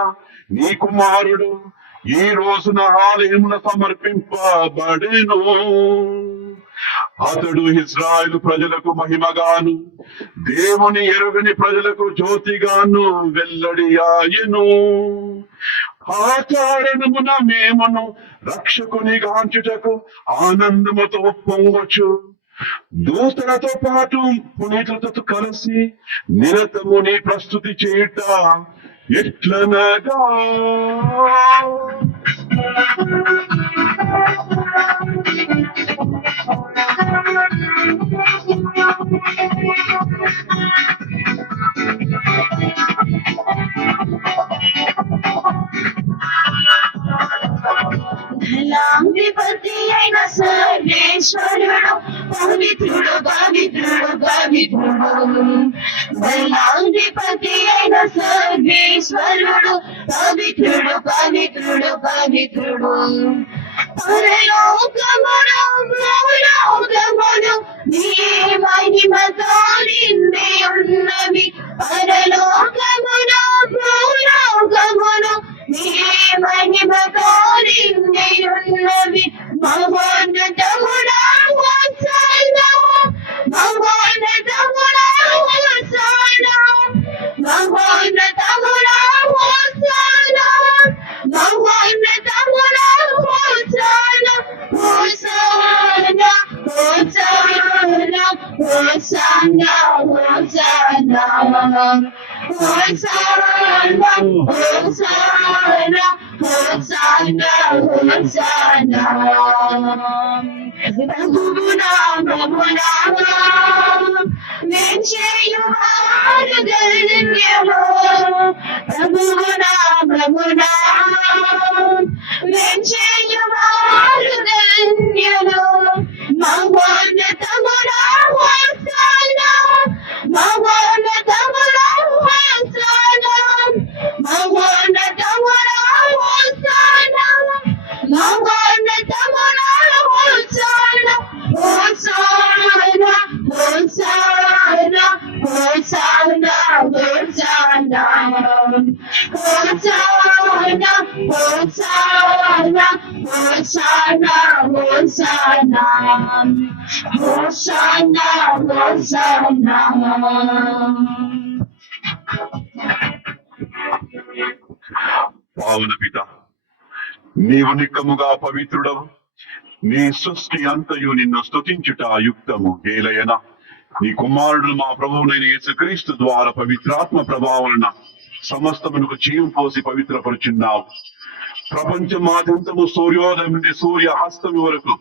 నీ కుమారుడు ఈ రోజున ఆలయమున సమర్పింపబడెను. అతడు ఇశ్రాయేలు ప్రజలకు మహిమగాను, దేవుని ఎరుగని ప్రజలకు జ్యోతిగాను వెల్లడియాయెను. ఆ కారణమున మేమును రక్షకుని గాంచుటకు ఆనందముతో పొంగొచ్చు దూతలతో పాటు పునీతులతో కలిసి నిరతము నీ ప్రస్తుతి చేయుట ఎట్లనగా ధలాధిపతి అయిన సర్వేశ్వరుడు పవిత్రుడు పవిత్రుడు పవిత్రుడు. ధలాధిపతి అయిన సర్వేశ్వరుడు పవిత్రుడు పవిత్రుడు పవిత్రుడు. పరలోకమును భూలోకమును నీ మహిమతో నిండి ఉన్నవి. పరలోకమును భూలోకమును నీ మహిమతో నిండి ఉన్నవి. మహోన్నతమునా హోసన్నా, మహోన్నతమునా హోసన్నా, మహోన్నతమునా హోసన్నా, మహోన్నతమునా హోసన్నా, హోసన్నా, హోసన్నా, హోసన్నా, హోసన్నా, హోసన్నా, హోసన్నా, హోసన్నా, హోసన్నా. ప్రభువునా ప్రభువునా నిశ్చయముగా ధన్యులు. ప్రభువునా ప్రభువునా నిశ్చయముగా ధన్యులు. మహోన్నతమునా హోసన్నా, మహోన్నతమునా హోసన్నా, మహోన్నతమునా హోసన్నా, మహోన్నతమునా హోసన్నా, హోసన్నా, హోసన్నా, హోసన్నా, హోసన్నా, హోసన్నా, హోసన్నా, హోసన్నా, హోసన్నా, హోసన్నా, హోసన్నా. పావన పిత, నీవు నిక్కముగా పవిత్రుడవు. నీ సృష్టి అంతయు నిన్ను స్తుతించుట యుక్తము. ఏలయన నీ కుమారుడు మా ప్రభువునైన యేసుక్రీస్తు ద్వారా పవిత్రాత్మ ప్రభావన సమస్తమునకు జీవం పోసి పవిత్రపరుచున్నావు. ప్రపంచమాద్యంతము సూర్యోదయం నుండి సూర్య హస్తమి వరకు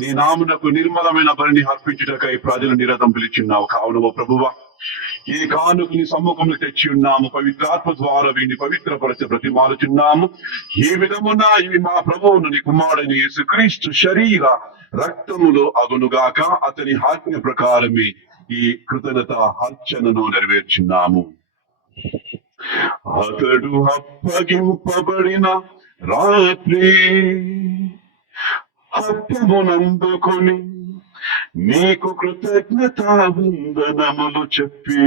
నీ నామునకు నిర్మలమైన బలిని అర్పించుటకై ప్రజలు నిరతం పిలిచున్నావు. కావున ప్రభువ, ఈ కానుకని సమ్ముఖంలో తెచ్చి ఉన్నాము. పవిత్రాత్మ ద్వారా వీడిని పవిత్రపరచ ప్రతిమాలుచున్నాము. ఈ విధమున ఇవి మా ప్రభువును నీ కుమారుని యేసుక్రీస్తు శరీర రక్తములో అగునుగాక. అతని ఆజ్ఞ ప్రకారమే ఈ కృతజ్ఞత అర్చనను నెరవేర్చున్నాము. అతడు అప్పగింపబడిన రాత్రి హస్తమునందుకొని నీకు కృతజ్ఞత వందనములు చెప్పి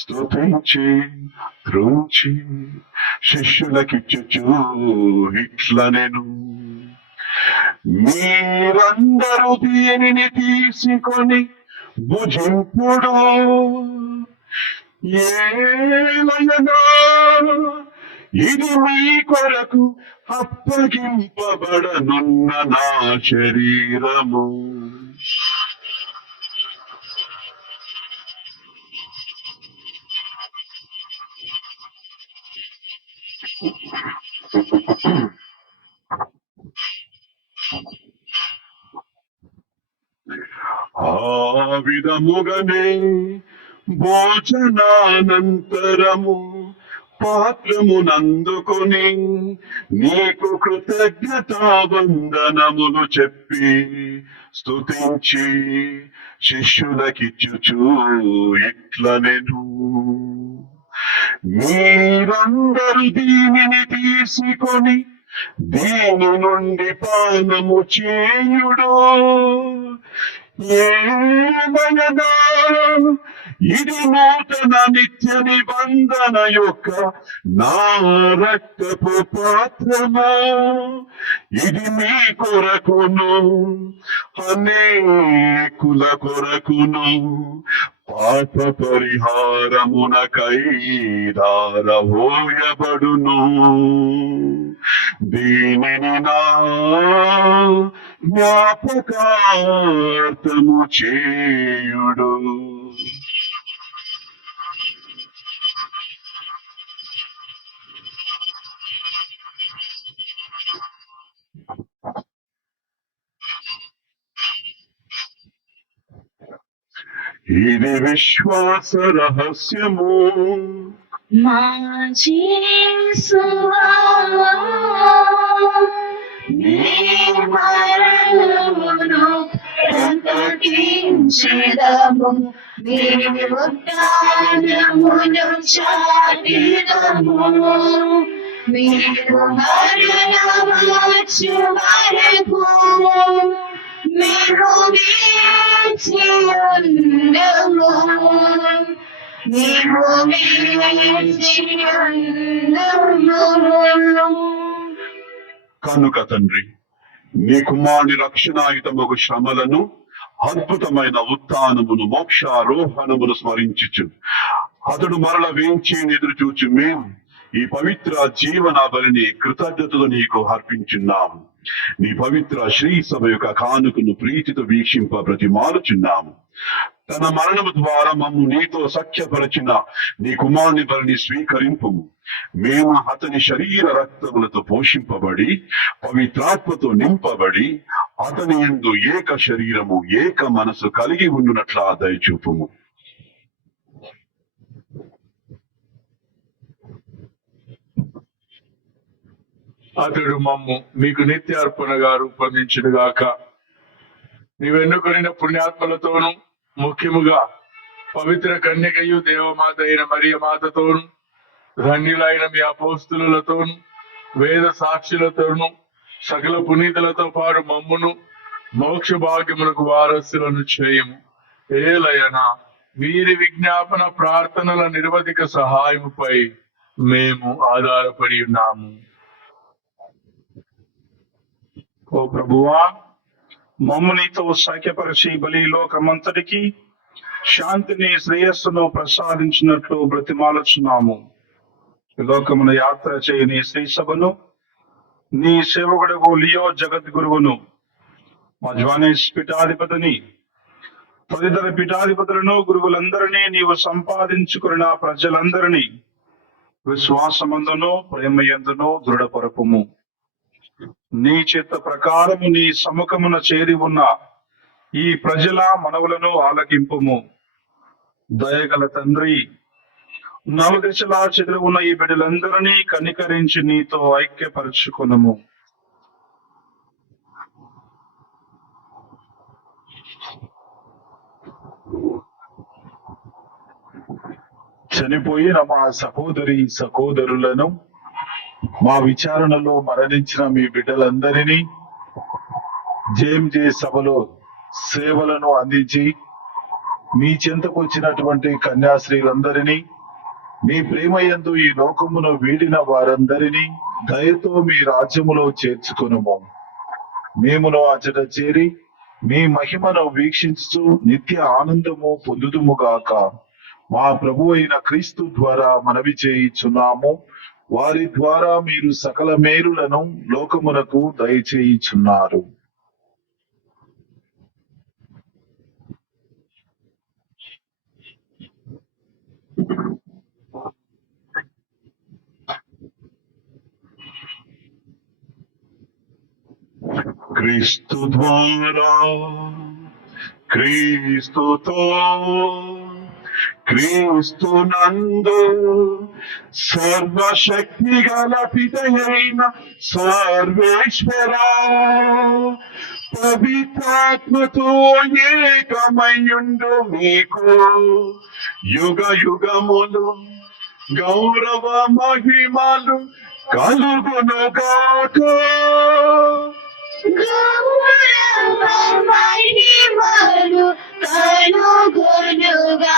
స్తుతించి త్రుంచి శిష్యులకిచ్చుచు ఇట్లనెను. మీరందరూ దీనిని తీసుకొని భుజింపుడు. ఏలయనా ఇది మీ కొరకు అప్పగింపబడనున్న నా శరీరము. ఆ విధముగనే భోజనానంతరము పాత్రమునందుకొని నీకు కృతజ్ఞతా వందనములు చెప్పి స్తుతించి శిష్యులకిచ్చుచు ఇట్లనెను, మీరందరూ దీనిని తీసుకొని దీని నుండి పానము చేయుడు. ఏమనగా ఇది నూతన నిత్య నిబంధన యొక్క నా రక్తపు పాత్రము, ఇది మీ కొరకును అనేకుల కొరకును పాప పరిహారమునకై ధారవోయబడును. దీనిని నా జ్ఞాపకార్థము చేయుడు. ఇది విశ్వాస రహస్యము, మా యేసువా నీ మరణమును ప్రకటించెదము, నీ ఉత్థానమును చాటెదము. మీరు మరణవచ్చు వరకు మేము వేచి ఉన్నాము, మేము వేచి ఉన్నాము. కనుక తండ్రి, నీ కుమారుని రక్షణాయుతమగు శ్రమలను, అద్భుతమైన ఉత్థానమును, మోక్షారోహణమును స్మరించుచు అతడు మరల వేంచి ఎదురు చూచి మేము ఈ పవిత్ర జీవన బలిని కృతజ్ఞతతో నీకు అర్పించున్నాము. నీ పవిత్ర శ్రీ సభ యొక్క కానుకను ప్రీతితో వీక్షింప బ్రతిమాలుచున్నాము. తన మరణము ద్వారా మమ్ము నీతో సఖ్యపరచిన నీ కుమారుని బలిని స్వీకరింపుము. మేము అతని శరీర రక్తములతో పోషింపబడి పవిత్రాత్మతో నింపబడి అతని యందు ఏక శరీరము ఏక మనసు కలిగి ఉండునట్లా దయచూపుము. అతడు మమ్ము మీకు నిత్యార్పణగా రూపొందించునుగాక. నీవెన్నుకొనిన పుణ్యాత్మలతోనూ, ముఖ్యముగా పవిత్ర కన్యకయు దేవమాత అయిన మరియ మాతతోను, ధన్యులైన మీ అపోస్తులతోను, వేద సాక్షులతోను, సకల పునీతులతో పాటు మమ్మును మోక్ష భాగ్యములకు వారసులను చేయము. ఏలయనా వీరి విజ్ఞాపన ప్రార్థనల నిరవధిక సహాయముపై మేము ఆధారపడి ఉన్నాము. ఓ ప్రభువా, మమ్ము నీతో సఖ్యపరిచి బలి లోకమంతటికి శాంతిని శ్రేయస్సును ప్రసాదించినట్లు బ్రతిమాలుచున్నాము. లోకమున యాత్ర చేయని శ్రీ సభను, నీ సేవకుడు లియో జగద్గురువును, మా జ్వానేష్ పీఠాధిపతిని, తదితర పీఠాధిపతులను, గురువులందరినీ నీవు సంపాదించుకున్న ప్రజలందరినీ విశ్వాసమందును ప్రేమయందును దృఢపరపుము. నీ చిత్త ప్రకారము నీ సముఖమున చేరి ఉన్న ఈ ప్రజల మనవులను ఆలకింపుము. దయగల తండ్రి, నలుదిశలా చెదిరి ఉన్న ఈ బిడ్డలందరినీ కనికరించి నీతో ఐక్యపరచుకునము. చనిపోయిన మా సహోదరి సహోదరులను, మా విచారణలో మరణించిన మీ బిడ్డలందరినీ, జేఎంజే సభలో సేవలను అందించి మీ చెంతకు వచ్చినటువంటి కన్యాశ్రీలందరినీ, మీ ప్రేమయందు ఈ లోకమును వీడిన వారందరినీ దయతో మీ రాజ్యములో చేర్చుకొనుము. మేమును అచట చేరి మీ మహిమను వీక్షించుచు నిత్య ఆనందము పొందుదుముగాక. మా ప్రభు అయిన క్రీస్తు ద్వారా మనవి చేయుచున్నాము. వారి ద్వారా మీరు సకల మేలులను లోకమునకు దయచేయుచున్నారు. క్రీస్తు ద్వారా, క్రీస్తుతో, క్రీస్తు నందు సర్వశక్తి గల పితయైన సర్వేశ్వర పవిత్రాత్మతో ఏకమయుండు మీకు యుగ యుగములు గౌరవ మహిమలు కలుగునుగాక. మహిమలు కలుగునుగాక.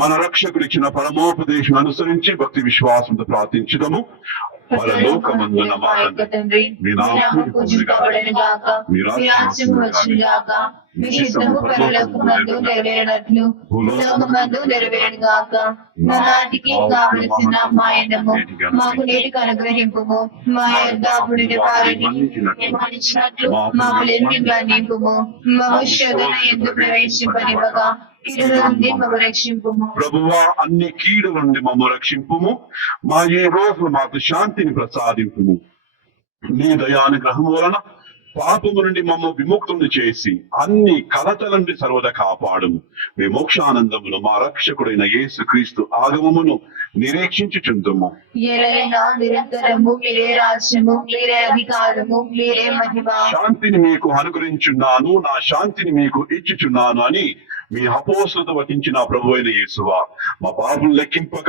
మన రక్షకుడు ఇచ్చిన పరమోపదేశం అనుసరించి భక్తి విశ్వాసంతో ప్రార్థించడము. పరలోకమందున మా తండ్రి, మీ నామము పూజింపబడునుగాక, మీ రాజ్యం వచ్చునుగాక, మీ చిత్తము పరలోకమందు నెరవేరినట్లు భూలోకమందు నెరవేరునుగాక. నాటికి కావలసిన మా అన్నము మాకు నేటికి అనుగ్రహింపుము. మా యొద్ద అప్పుడున్న వారిని మన్నించినట్లు మా అప్పులను మన్నింపుము. మా శోధన యందు ప్రవేశింపనివ్వగా కీడుల నుండి మమ్ము రక్షింపుము. ప్రభువా, అన్ని కీడు నుండి మమ్ము రక్షింపుము. మా ఈ రోజు మాకు శాంతిని ప్రసాదింపుము. నీ దయానుగ్రహం వలన పాపము నుండి మమ్ము విముక్తుని చేసి అన్ని కలతల నుండి సర్వదా కాపాడుము. మీ మోక్షానందమును మా రక్షకుడైన యేసుక్రీస్తు ఆగమమును నిరీక్షించుచుందుము. ఎలైనా నిరంతరము మీరే రాజ్యము, మీరే అధికారము, మీరే మహిమ. శాంతిని మీకు అనుగ్రహించున్నాను, నా శాంతిని మీకు ఇచ్చుచున్నాను అని మీ అపోస్తులతో వచించిన ప్రభు అయిన యేసువా, మా పాపం లెక్కింపక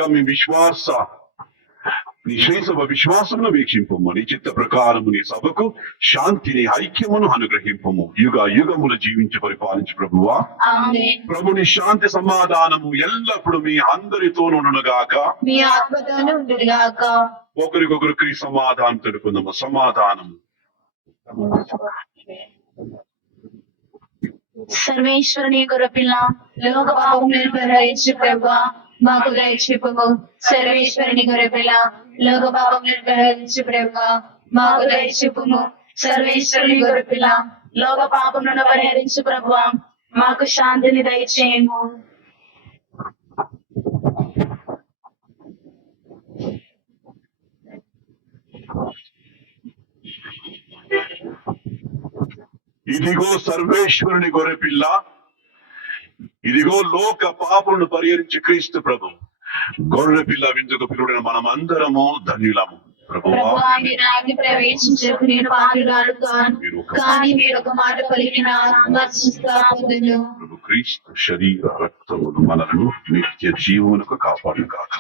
నీ శ్రీసభ విశ్వాసమును వీక్షింపము. నీ చిత్త ప్రకారము నీ సభకు శాంతిని ఐక్యమును అనుగ్రహింపము. యుగ యుగములు జీవించి పరిపాలించు ప్రభువా. ప్రభుని శాంతి సమాధానము ఎల్లప్పుడు మీ అందరితోనుగాక, మీ ఆత్మతోనూ ఉండుగాక. ఒకరికొకరికి సమాధానం తెలుపుకుందాము. సమాధానము. సర్వేశ్వరుని గొర్రెపిల్ల, లోక పాపములను పరిహరించు ప్రభువా, మాకు దయచూపుము. సర్వేశ్వరుని గొర్రెపిల్ల, లోక పాపములను పరిహరించు ప్రభువా, మాకు దయచూపుము. సర్వేశ్వరుని గొర్రెపిల్ల, లోక పాపములను పరిహరించు ప్రభువా, మాకు శాంతిని దయచేయము. ఇదిగో సర్వేశ్వరుని గొర్రెపిల్ల, ఇదిగో లోక పాపలను పరిహరించి క్రీస్తు ప్రభు. గొర్రెపిల్ల విందుకు పిలువడిన మనమందరము ధన్యులము. ప్రభువా, ప్రవేశించకు నేను పాత్రురాలు కాను, కానీ మీరు ఒక మాట పలికిన ఆత్మను. ప్రభు క్రీస్తు శరీర రక్తములు మనలను నిత్య జీవమునకు కాపాడును కాక.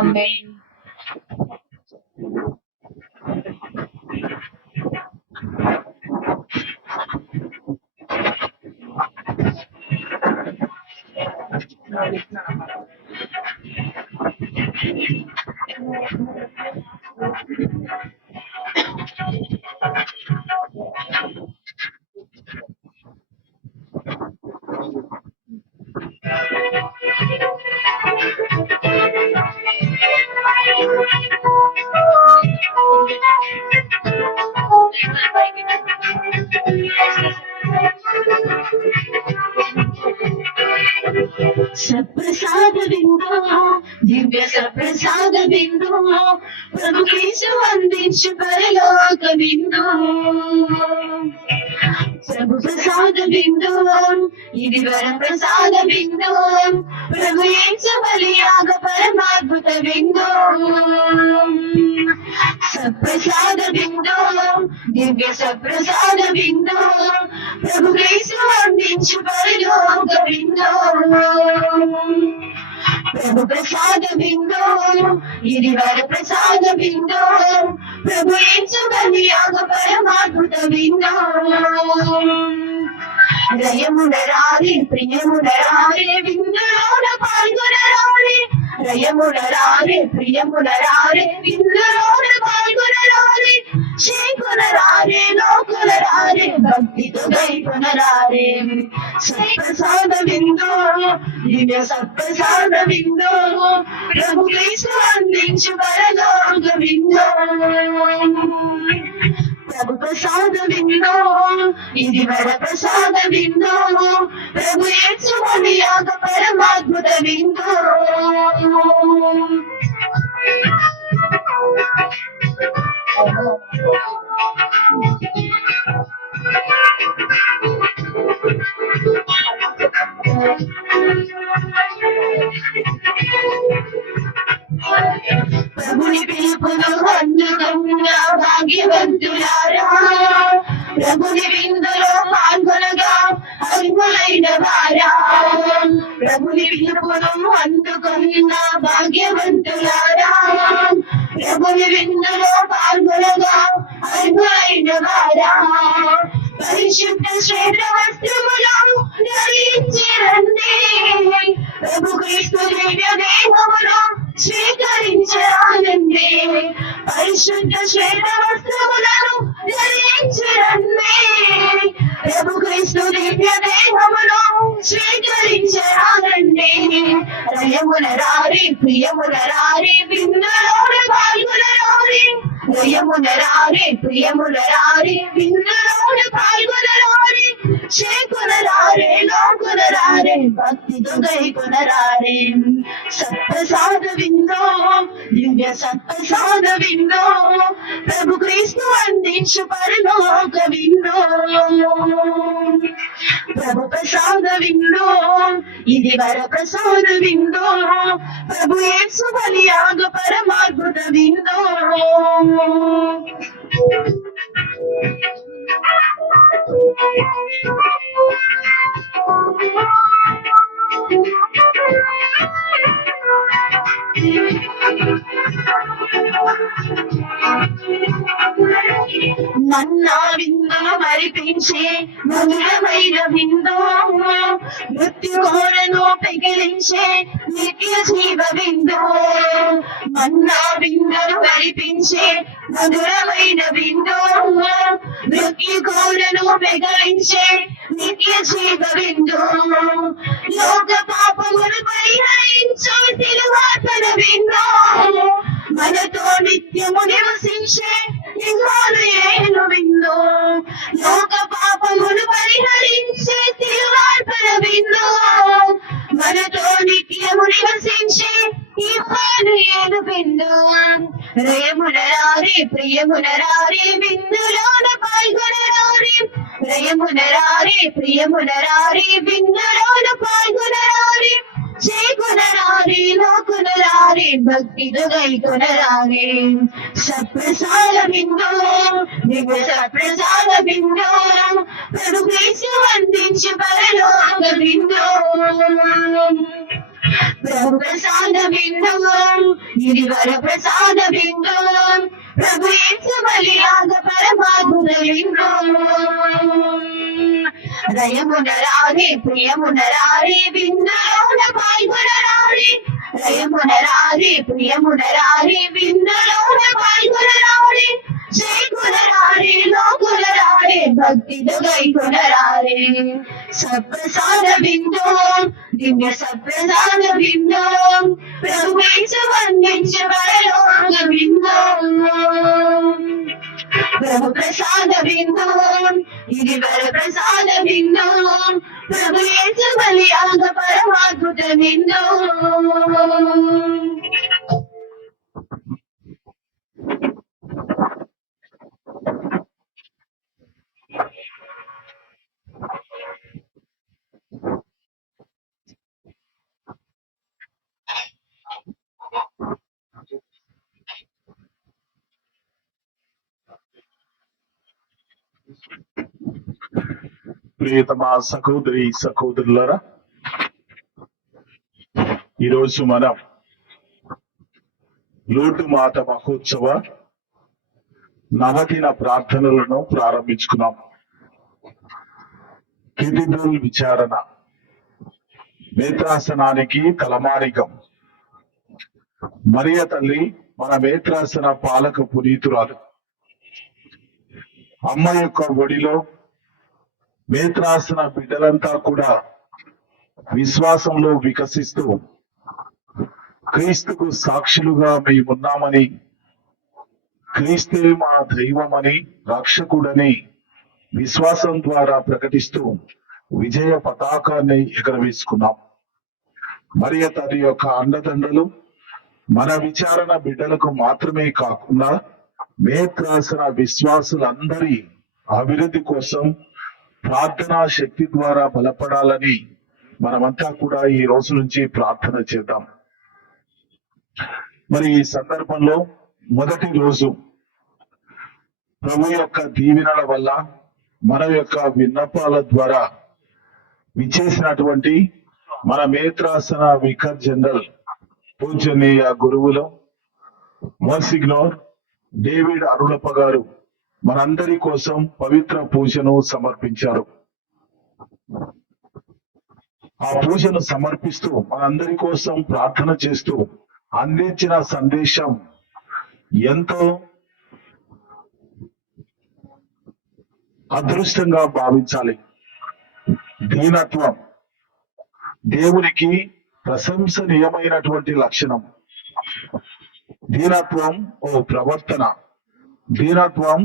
ఆమేన్. సప్రసాద బిందు, దివ్య సప్రసాద బిందు, ప్రభు కేశు అందించు పరలోక బిందు. ప్రభు ప్రసాద బిందు, ఇది వర ప్రసాద బిందు, ప్రభు యేసు బలియాగ పరమాద్భుత బిందు. సప్రసాద బిందు, దివ్య సప్రసాద బిందు, ప్రభు యేసు అందించు పరలోక బిందు. ప్రభు ప్రసాద బిందు, ఇది వర ప్రసాద బిందు, ప్రభు యేసు బలియాగ పరమాద్భుత బిందు. రయమునరారే ప్రియమునరారే విందులోన పాల్గొనరారే, రయమునరారే ప్రియమునరారే విందులోన పాల్గొనరారే, చేకొనరారే లోకులరారే భక్తితో గైకొనరారే. సప్రసాద బిందు, దివ్య సప్రసాద బిందు, ప్రభు యేసు అందించు పరలోక బిందు. ప్రభు ప్రసాద బిందు, ఇది వర ప్రసాద బిందు, ప్రభు యేసు బలియాగ పరమాద్భుత బిందు. ప్రభుని పిలుపును అందుకున్న భాగ్యవంతులారా, ప్రభుని విందులో పాల్గొనగా అర్హులైన వారా. ప్రభుని పిలుపును అందుకున్న భాగ్యవంతులారా, ప్రభుని విందులో పాల్గొనగా అర్హులైన వారా. పరిశుద్ధ శ్రేష్ఠ వస్త్రములు ధరించి రండి, ప్రభు క్రీస్తు దివ్య దేహమును స్వీకరించాలండి. పరిశుద్ధ శ్వేత వస్త్రములను ధరించరండి, ప్రభు క్రీస్తు దివ్య దేహమును స్వీకరించాలండి. రయమున రారి ప్రియమున రారి విందులోన పాల్గొనరారి, రయమున రారి ప్రియమున రారి విందులోన పాల్గొనరారి. చేకొనరారే లోకొనరారే భక్తితో గైకొనరారే. సత్ప్రసాద విందో దివ్య సత్ప్రసాద విందో, ప్రభు క్రీస్తు అందించు పరలోక విందో. ప్రభు ప్రసాద విందో ఇది వర ప్రసాద విందో, ప్రభు యేసు బలియాగ పరమాద్భుత విందో. మన్నా విందును మరిపించి మధురమైన విందో, మృత్యు కోరను పెగిలించే నిత్య జీవ విందో. మన్నా విందును మరిపించే మధురమైన విందో, మృత్యు కోరను పెగిలించే నిత్య జీవ విందో. లోక పాపములు పరిహరించే సిలువార్పణ విందో, మనతో నిత్యము నివసించే ఇమ్మానుయేలు విందో. లోక పాపములు పరిహరించే సిలువార్పణ విందో, మనతో నిత్యము నివసించే ఇమ్మానుయేలు విందో. రేమునరారి ప్రియమునరారి విందులోన పాల్గొనరారి, రేమునరారి ప్రియమునరారి విందులోన పాల్గొనరారి. చేకొనరారి లోకొనరారి భక్తితో గైకొనరారి. సత్ప్రసాద బిందో దివ్య సత్ప్రసాద బిందో, ప్రభు క్రీస్తు అందించు పరలోక బిందో. ప్రభు ప్రసాద బిందో ఇది వర ప్రసాద బిందో, ప్రభు యేసు బలియాగ పరమాద్భుత బిందో. రయమునరారి ప్రియమునరారి విందులోన పాల్గొనరారి, రయమునరారి ప్రియమునరారి విందులోన పాల్గొనరారి. చేకొనరారి లోకొనరారి భక్తితో గైకొనరారి. సత్ప్రసాద బిందో దివ్య సత్ప్రసాద బిందో, ప్రభు యేసు అందించు పరలోక బిందో. ప్రభు ప్రసాద బిందో ఇది వర ప్రసాద బిందో, ప్రభు యేసు బలియాగ పరమాద్భుత బిందో. ప్రియతమ సహోదరి సహోదరులారా, ఈరోజు మనం లోటు మాత మహోత్సవ నవదిన ప్రార్థనలను ప్రారంభించుకున్నాం. కెథీడ్రల్ విచారణ మేత్రాసనానికి తలమానికం. మరియ తల్లి మన మేత్రాసన పాలక పునీతురాలు. అమ్మ యొక్క ఒడిలో మేత్రాసన బిడ్డలంతా కూడా విశ్వాసంలో వికసిస్తూ క్రీస్తుకు సాక్షులుగా మేమున్నామని, క్రీస్తే మా దైవమని, రక్షకుడని విశ్వాసం ద్వారా ప్రకటిస్తూ విజయ పతాకాన్ని ఎగరవేసుకున్నాం. మరియ తల్లి యొక్క అండదండలు మన విచారణ బిడ్డలకు మాత్రమే కాకుండా మేత్రాసన విశ్వాసులందరి అభివృద్ధి కోసం ప్రార్థనా శక్తి ద్వారా బలపడాలని మనమంతా కూడా ఈ రోజు నుంచి ప్రార్థన చేద్దాం. మరి ఈ సందర్భంలో మొదటి రోజు ప్రభు యొక్క దీవెనల వల్ల మన యొక్క విన్నపాల ద్వారా విచ్చేసినటువంటి మన మేత్రాసన వికార్ జనరల్ పూజనీయ గురువులు monsignor డేవిడ్ అరుళప్ప గారు మనందరి కోసం పవిత్ర పూజను సమర్పించారు. ఆ పూజను సమర్పిస్తూ మనందరి కోసం ప్రార్థన చేస్తూ అందించిన సందేశం ఎంతో అదృష్టంగా భావించాలి. దీనత్వం దేవునికి ప్రశంసనీయమైనటువంటి లక్షణం. దీనత్వం ఓ ప్రవర్తన. దీనత్వం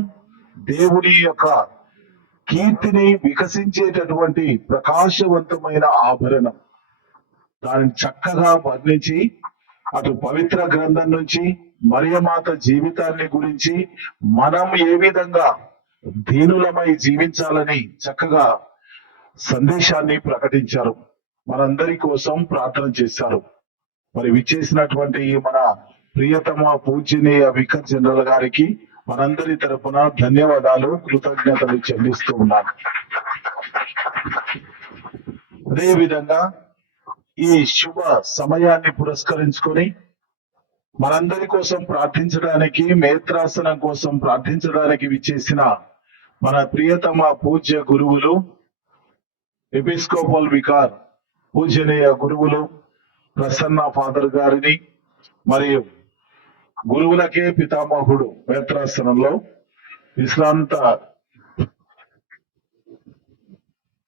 దేవుని యొక్క కీర్తిని వికసించేటటువంటి ప్రకాశవంతమైన ఆభరణం. దానిని చక్కగా వర్ణించి అటు పవిత్ర గ్రంథం నుంచి మరియమాత జీవితాన్ని గురించి మనం ఏ విధంగా దీనులమై జీవించాలని చక్కగా సందేశాన్ని ప్రకటించారు. మనందరి కోసం ప్రార్థన చేశారు. మరి విచ్చేసినటువంటి మన ప్రియతమ పూజనీయ వికార్ జనరల్ గారికి మనందరి తరపున ధన్యవాదాలు, కృతజ్ఞతలు చెల్లిస్తూ ఉన్నాను. అదే విధంగా ఈ శుభ సమయాన్ని పురస్కరించుకొని మనందరి కోసం ప్రార్థించడానికి, మేత్రాసనం కోసం ప్రార్థించడానికి విచ్చేసిన మన ప్రియతమ పూజ్య గురువులు, ఎపిస్కోపల్ వికార్ పూజనీయ గురువులు ప్రసన్న ఫాదర్ గారిని, మరియు గురువులకే పితామహుడు మేత్రాసనంలో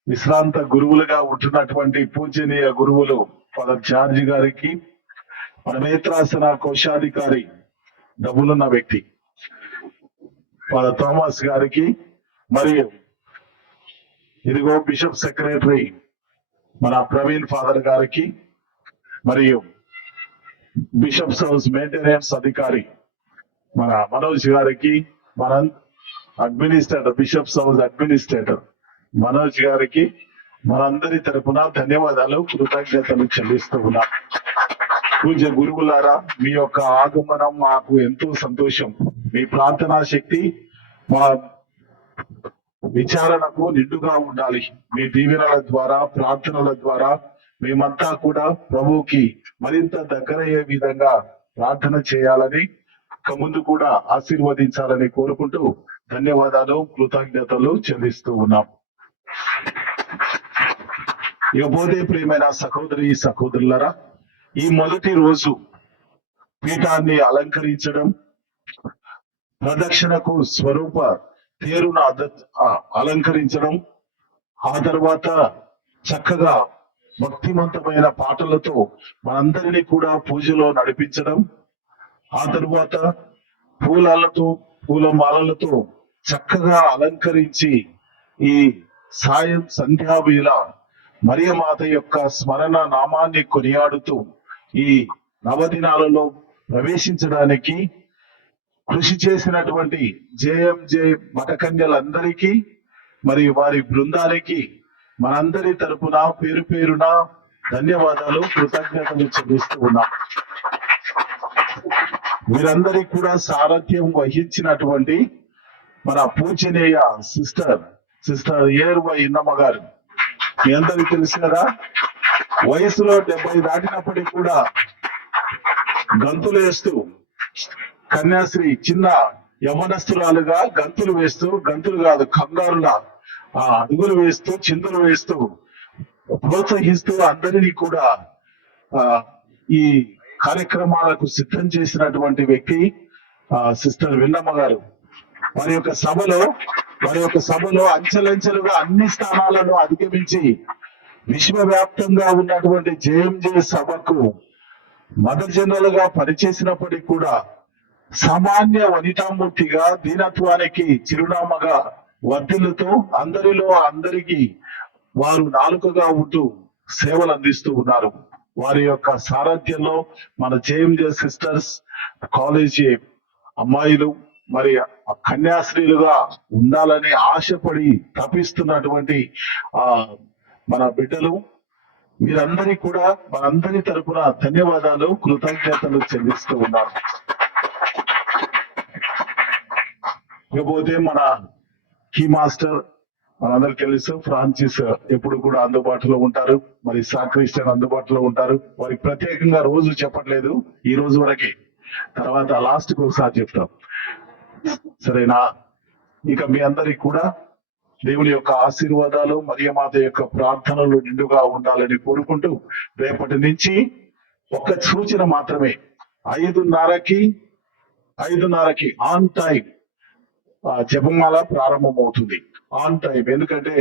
విశ్రాంత గురువులుగా ఉంటున్నటువంటి పూజనీయ గురువులు ఫాదర్ జార్జి గారికి, మన మేత్రాసన కోశాధికారి డబ్బులున్న వ్యక్తి ఫాదర్ థామస్ గారికి, మరియు ఇదిగో బిషప్ సెక్రటరీ మన ప్రవీణ్ ఫాదర్ గారికి, మరియు బిషప్స్ హౌస్ మెయింటెనెన్స్ అధికారి మన మనోజ్ గారికి, మన administrator bishops house administrator Manoj గారికి మనందరి తరపున ధన్యవాదాలు, కృతజ్ఞతలు చెల్లిస్తూ ఉన్నా. పూజ్య గురువులారా, మీ యొక్క ఆగమనం మాకు ఎంతో సంతోషం. మీ ప్రార్థనా శక్తి మా విచారణకు నిండుగా ఉండాలి. మీ దీవెనల ద్వారా, ప్రార్థనల ద్వారా మేమంతా కూడా ప్రభువుకి మరింత దగ్గరయ్యే విధంగా ప్రార్థన చేయాలని, ముందు కూడా ఆశీర్వదించాలని కోరుకుంటూ ధన్యవాదాలు, కృతజ్ఞతలు చెల్లిస్తూ ఉన్నాం. ఇకపోతే ప్రియమైన సహోదరులారా, ఈ మొదటి రోజు పీఠాన్ని అలంకరించడం, ప్రదక్షిణకు స్వరూప తేరును అలంకరించడం, ఆ తర్వాత చక్కగా భక్తివంతమైన పాటలతో మనందరినీ కూడా పూజలో నడిపించడం, ఆ తరువాత పూలమాలలతో చక్కగా అలంకరించి ఈ సాయం సంధ్యావేళ మరియమాత యొక్క స్మరణ నామాన్ని కొనియాడుతూ ఈ నవదినాలలో ప్రవేశించడానికి కృషి చేసినటువంటి జేఎంజే మఠకన్యలందరికీ మరియు వారి బృందానికి మనందరి తరపున పేరు పేరున ధన్యవాదాలు, కృతజ్ఞతలు చెల్లిస్తూ ఉన్నాం. వీరందరికీ కూడా సారథ్యం వహించినటువంటి మన పూజనీయ సిస్టర్ ఏర్వ ఇన్నమ్మ గారు, మీ అందరికీ తెలుసు కదా, వయసులో 70 దాటినప్పటికీ కూడా గంతులు వేస్తూ, కన్యాశ్రీ చిన్న యవనస్తురాలుగా గంతులు వేస్తూ, గంతులు కాదు కంగారులా అడుగులు వేస్తూ, చిందులు వేస్తూ, ప్రోత్సహిస్తూ అందరినీ కూడా ఈ కార్యక్రమాలకు సిద్ధం చేసినటువంటి వ్యక్తి సిస్టర్ విన్నమ్మ గారు. వారి యొక్క సభలో అంచెలంచెలుగా అన్ని స్థానాలను అధిగమించి విశ్వవ్యాప్తంగా ఉన్నటువంటి జేఎంజే సభకు మదర్ జనరల్ గా పనిచేసినప్పటికీ కూడా సామాన్య వనితామూర్తిగా, దీనత్వానికి చిరునామాగా వర్ధిల్లుతూ అందరికీ వారు నాలుకగా ఉంటూ సేవలు అందిస్తూ ఉన్నారు. వారి యొక్క సారథ్యంలో మన జేఎంజే సిస్టర్స్, కాలేజీ అమ్మాయిలు, మరి కన్యాశ్రీలుగా ఉండాలని ఆశపడి తపిస్తున్నటువంటి మన బిడ్డలు, మీరందరికీ కూడా మనందరి తరపున ధన్యవాదాలు, కృతజ్ఞతలు చెల్లిస్తూ ఉన్నాను. ఇకపోతే మన కీ మాస్టర్ మనందరికి తెలుసు, ఫ్రాన్సిస్ ఎప్పుడు కూడా అందుబాటులో ఉంటారు, మరి సాక్రిస్టియన్ అందుబాటులో ఉంటారు. వారికి ప్రత్యేకంగా రోజు చెప్పట్లేదు, ఈ రోజు వరకే, తర్వాత లాస్ట్ కి ఒకసారి చెప్తాం. సరేనా? ఇక మీ అందరికి కూడా దేవుని యొక్క ఆశీర్వాదాలు, మరియమాత యొక్క ప్రార్థనలు నిండుగా ఉండాలని కోరుకుంటూ, రేపటి నుంచి ఒక్క సూచన మాత్రమే, 5:30కి ఆన్ టైం జపమాల ప్రారంభమవుతుంది. ఆన్ టైం, ఎందుకంటే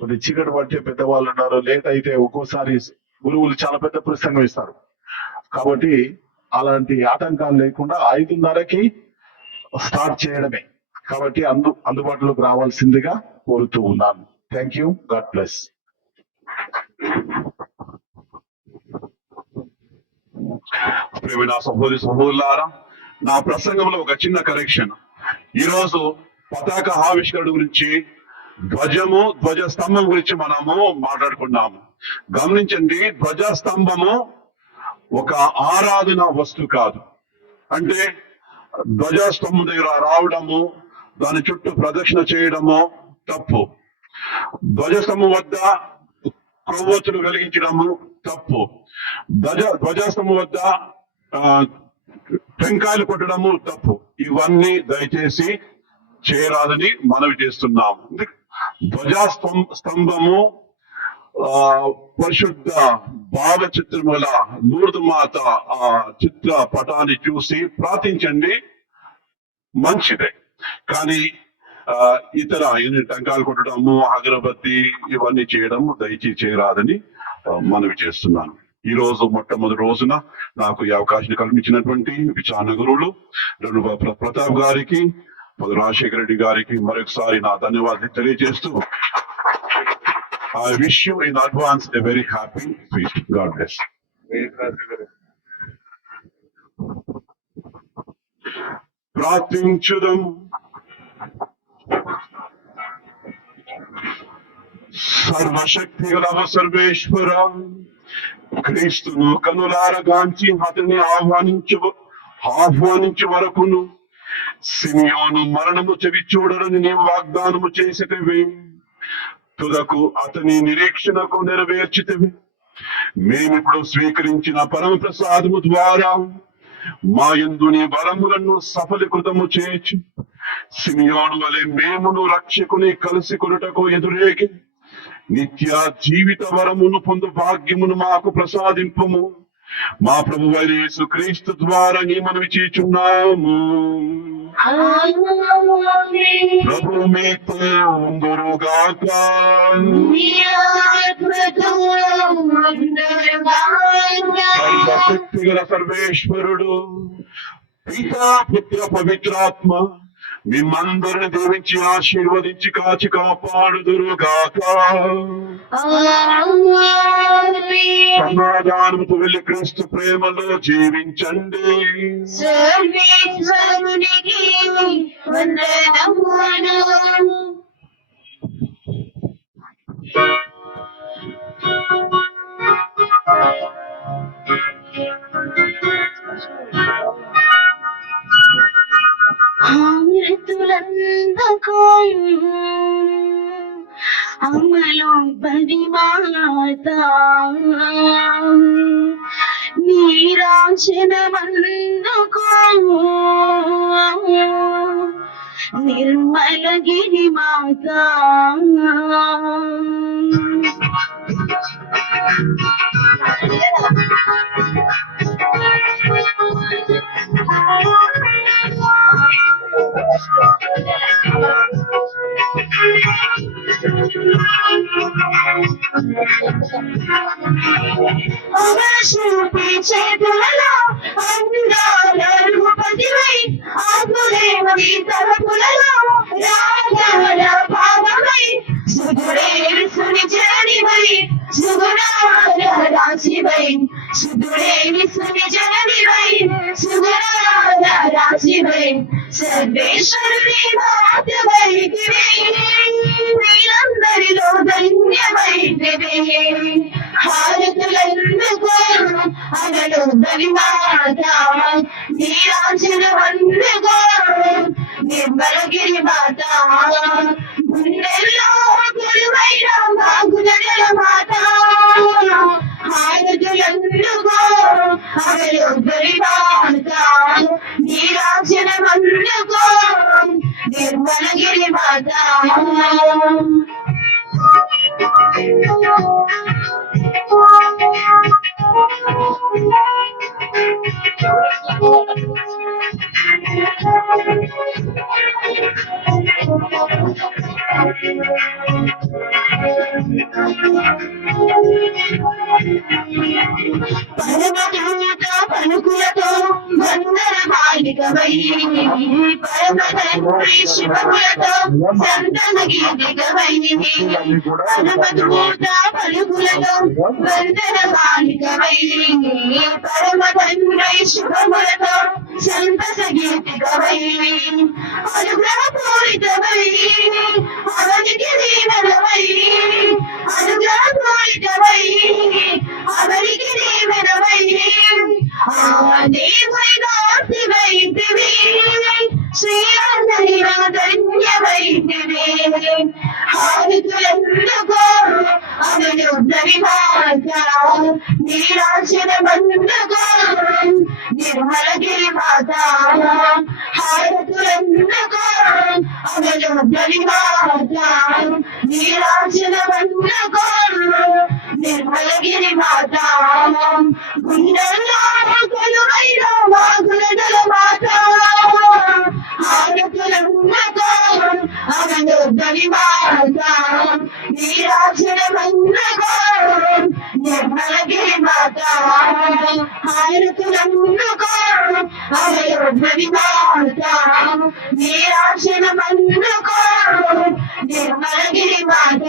కొన్ని చీకటి పట్టే పెద్దవాళ్ళు ఉన్నారు, లేట్ అయితే ఒక్కోసారి గురువులు చాలా పెద్ద ప్రసంగం ఇస్తారు. కాబట్టి అలాంటి ఆటంకాలు లేకుండా 5:30కి స్టార్ట్ చేయడమే. కాబట్టి అందుబాటులోకి రావాల్సిందిగా కోరుతూ ఉన్నాను. Thank you. God bless. ప్రియమైన సహోదరి సహోదరులారా, నా ప్రసంగంలో ఒక చిన్న కరెక్షన్. ఈరోజు పతాక ఆవిష్కరణ గురించి, ధ్వజస్తంభం గురించి మనము మాట్లాడుకున్నాము. గమనించండి, ధ్వజస్తంభము ఒక ఆరాధన వస్తువు కాదు. అంటే ధ్వజస్తంభం దగ్గర రావడము, దాని చుట్టూ ప్రదక్షిణ చేయడము తప్పు. ధ్వజస్తంభం వద్ద కొవ్వొత్తులు వెలిగించడము తప్పు. ధ్వజస్తంభం వద్ద టెంకాయలు కొట్టడము తప్పు. ఇవన్నీ దయచేసి చేయరాదని మనవి చేస్తున్నాము. ధ్వజస్తంభము పరిశుద్ధ భావ చిత్రముల లూర్దు మాత ఆ చిత్ర పటాన్ని చూసి ప్రార్థించండి, మంచిదే. కానీ ఇతర టంకాలు కొట్టడము, అగరబత్తి ఇవన్నీ చేయడం దయచేసి చేయరాదని మనవి చేస్తున్నాను. ఈ రోజు మొట్టమొదటి రోజున నాకు ఈ అవకాశం కల్పించినటువంటి విచారణ గురువులు ప్రతాప్ గారికి, రాజశేఖర రెడ్డి గారికి మరొకసారి నా ధన్యవాదాలు తెలియజేస్తూ, I wish you in advance a very happy feast. God bless. ప్రార్థించుదాం. సర్వశక్తి గల సర్వేశ్వర, క్రీస్తును కనులారగాంచి అతన్ని ఆహ్వానించే వరకును సిమియోను మరణము చెవి చూడరని నీవు వాగ్దానము చేసేటివి, తుదకు అతని నిరీక్షణకు నెరవేర్చితివి. మేమిప్పుడు స్వీకరించిన పరమ ప్రసాదము ద్వారా మా యందు నీ బలములను సఫలీకృతము చేయొచ్చు. సిమియోను వలె మేమును రక్షకుని కలిసి కొనుటకు ఎదురేగి నిత్య జీవిత వరమును పొందు భాగ్యమును మాకు ప్రసాదింపము. మా ప్రభువైన యేసుక్రీస్తు ద్వారా నీ మనవి చేయుచున్నాము. ప్రభు మీతో ఉందురుగాక. సర్వశక్తి గల సర్వేశ్వరుడు పితా పుత్ర పవిత్రాత్మ మిమ్మందరిని దీవించి ఆశీర్వదించి కాచి కాపాడుదురుగాక. సమాధానముతో వెళ్ళి క్రీస్తు ప్రేమలో జీవించండి. సర్వేశ్వరునికి వందనములు. అమృతులందకూ అమలో పరిమాత నీరాజనమందుకూ నిర్మల గిరి మాత. అమరశిల్పి చేతులలో అందాల రూపతివై, ఆత్మదేవుని తలపులలో రాగాల భావమై, సుధుడేసుని జననివై, సుగుణాల రాశివై, సుధుడేసుని జననివై, సుగుణాల రాశివై, సర్వేశ్వరుని మాత్రమైతివి వీరందరిలో ధన్యమైతివి హారతులందుకో అనలు ధన్యమాత నీరాజనవందుకో నిర్మలగిరి మాత గుండెల్లో కొలువైన మా గుణగల మాత హారతులందుకో అనలు ధన్యమాత నీరాజనవందుకో నిర్మలగిరి మాత పరమదూత పలుకులతో వందన మాలికమై పరమతండ్రి శివములతో సంతన గీతికమై పరమదూత పలుకులతో వందన మాలికమై పరమతండ్రి శివములతో సంతస గీతికమై అనుగ్రహపూరితమై అవనికి దీవెనమై అనుగ్రహపూరితమై అవనికి దీవెనమై దేవుడివైతివి శ్రీరంగనిరా ధన్యమైతివి హారతులందుకో అవను ధరిమాత నీరాజనమందుకో నిర్మలగిరి మాత హారతులందుకో అవను ధరిమాత నీరాజనమందుకో నిర్మలగిరి మాత గుండెల్లో కొలువైన మా గుణగల మాత హారతులందుకో అవను ధరిమాత నీరాజనమందుకో నిర్మలగిరి మాత హారతులందుకో అవను ధరిమాత నీరాజనమందుకో నిర్మలగిరి మాత